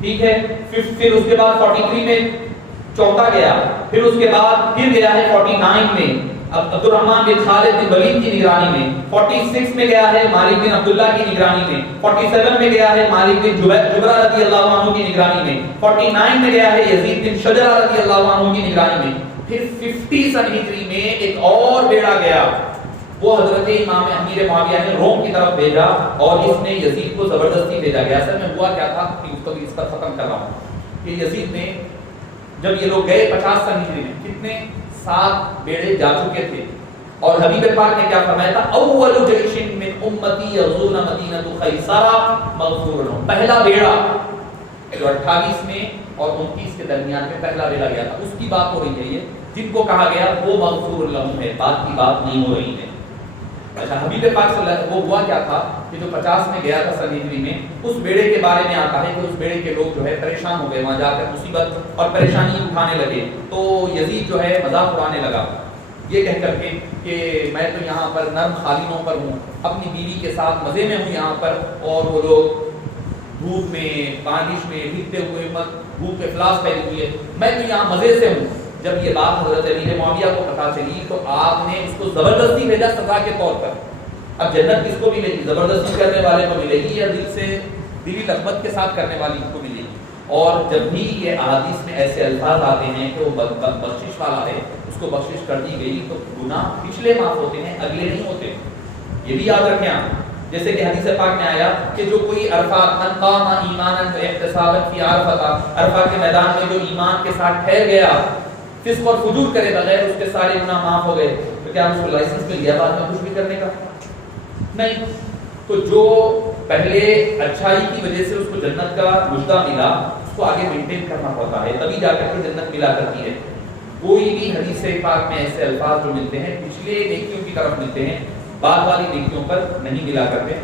ٹھیک ہے, پھر اس کے بعد 43 میں چوتھا گیا, پھر اس کے بعد پھر گیا ہے 49 میں اب عبد الرحمن بن خالد بن ولید کی نگرانی میں, 46 میں گیا ہے مالک بن عبداللہ کی نگرانی میں, 47 میں گیا ہے مالک بن جبرہ رضی اللہ عنہ کی نگرانی میں, 49 میں گیا ہے یزید بن شجرہ رضی اللہ عنہ کی نگرانی میں. پھر 50 سن ہجری میں ایک اور بیڑا گیا, وہ حضرت امام امیر معاویہ نے روم کی طرف بھیجا, اور اس نے یزید کو زبردستی بھیجا گیا. اصل میں ہوا کیا تھا کہ اس کو اس پر ختم کر رہا ہوں کہ یزید نے جب یہ لوگ گئے 50 سن ہجری میں, کتنے 7 بیڑے جا چکے تھے, اور حبیب پاک نے کیا فرمایا تھا, اول جیش من امتی یغزون مدینہ خیسرہ مغفور لهم. پہلا بیڑا جو 28 میں اور 29 کے درمیان میں پہلا بیڑا گیا تھا, اس کی بات ہو رہی ہے. یہ جن کو کہا گیا وہ مغفور لهم ہے, بات کی بات نہیں ہو رہی ہے. اچھا حبیب پاک صلی اللہ وہ ہوا کیا تھا کہ جو 50 میں گیا تھا سن ہجری میں، اس بیڑے کے بارے میں آتا ہے کہ اس بیڑے کے لوگ جو ہے پریشان ہو گئے، وہاں جا کر مصیبت اور پریشانی اٹھانے لگے، تو یزید جو ہے مذاق اڑانے لگا یہ کہہ کر کے کہ میں تو یہاں پر نرم خالینوں پر ہوں، اپنی بیوی کے ساتھ مزے میں ہوں یہاں پر، اور وہ لوگ دھوپ میں بارش میں بھیگتے ہوئے دھوپ افلاس پھیلی ہوئی ہے، میں تو یہاں مزے سے ہوں۔ جب یہ بات حضرت امیر معاویہ کو پتہ چلی تو آپ نے اس کو زبردستی بھیجا سزا کے طور پر۔ اب جنت کس کو ملے گی؟ زبردستی کرنے والے کو ملے گی یا دلی رغبت کے ساتھ کرنے والی کو ملے گی؟ اور جب بھی یہ احادیث میں ایسے الفاظ آتے ہیں کہ وہ بخشش والا ہے، اس کو بخشش کر دی گئی، تو گناہ پچھلے معاف ہوتے ہیں، اگلے نہیں ہوتے، یہ بھی یاد رکھیں آپ۔ جیسے کہ حدیث پاک میں آیا کہ جو کوئی عرفات من قام ایمانا واحتسابا فی عرفۃ، عرفہ کے میدان میں جو ایمان کے ساتھ ٹھہر گیا، فسق اور فجور کرے بغیر اس کے سارے گناہ معاف ہو گئے، تو کیا اس کو لائسنس مل گیا بعد میں کچھ بھی کرنے کا؟ نہیں۔ تو جو پہلے اچھائی کی وجہ سے اس کو جنت کا مژدہ ملا، اس کو آگے مینٹین کرنا پڑتا ہے، تبھی جا کر کے جنت ملا کرتی ہے۔ کوئی بھی حدیث پاک میں ایسے الفاظ جو ملتے ہیں پچھلے نیکیوں کی طرف ملتے ہیں، بعد والی نیکیوں پر نہیں ملا کرتے۔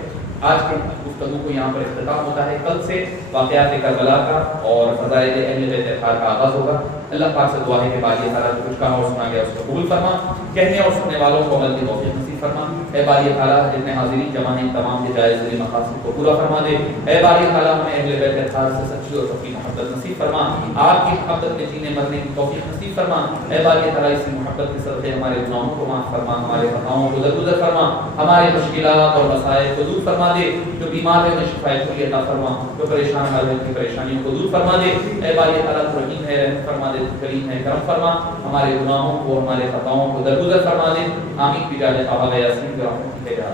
آج کے گفتگو کو یہاں پر اختتام ہوتا ہے، کل سے واقعات کربلا کا اور فضائل اہل بیت اطہار کا آغاز ہوگا۔ اللہ پاک سے دعا ہے کہ باری تعالیٰ جو کچھ کہا اور سنا گیا اس کو قبول فرما، کہنے اور سننے والوں کو عمل کی توفیق نصیب فرما۔ اے باری تعالیٰ جتنے حاضرین جمع ہیں تمام کے جائز ذریعے مقاصد کو پورا فرما دے۔ اے باری تعالیٰ ہمیں اہل بیت اطہار سے سچی اور پکی محبت نصیب فرما، آپ کی محبت میں جینے مرنے کی توفیق نصیب فرما۔ اے باری تعالیٰ اسی محبت کے صدقے ہمارے گناہوں کو معاف فرما، ہمارے خطاؤں کو درگزر فرما، ہمارے مشکلات اور مسائل کو دور فرما دے، جو بیمار ہے انہیں شفا کلی عطا فرما، جو پریشان ہے ان کی پریشانیوں کو دور فرما دے۔ اے باری تعالیٰ رحیم ہے، رحم فرما دے، کریم ہے، کرم فرما، ہمارے گناہوں کو ہمارے خطاؤں کو درگزر فرما دے۔ آمین بجاہ آبا یاسین برحمتک یا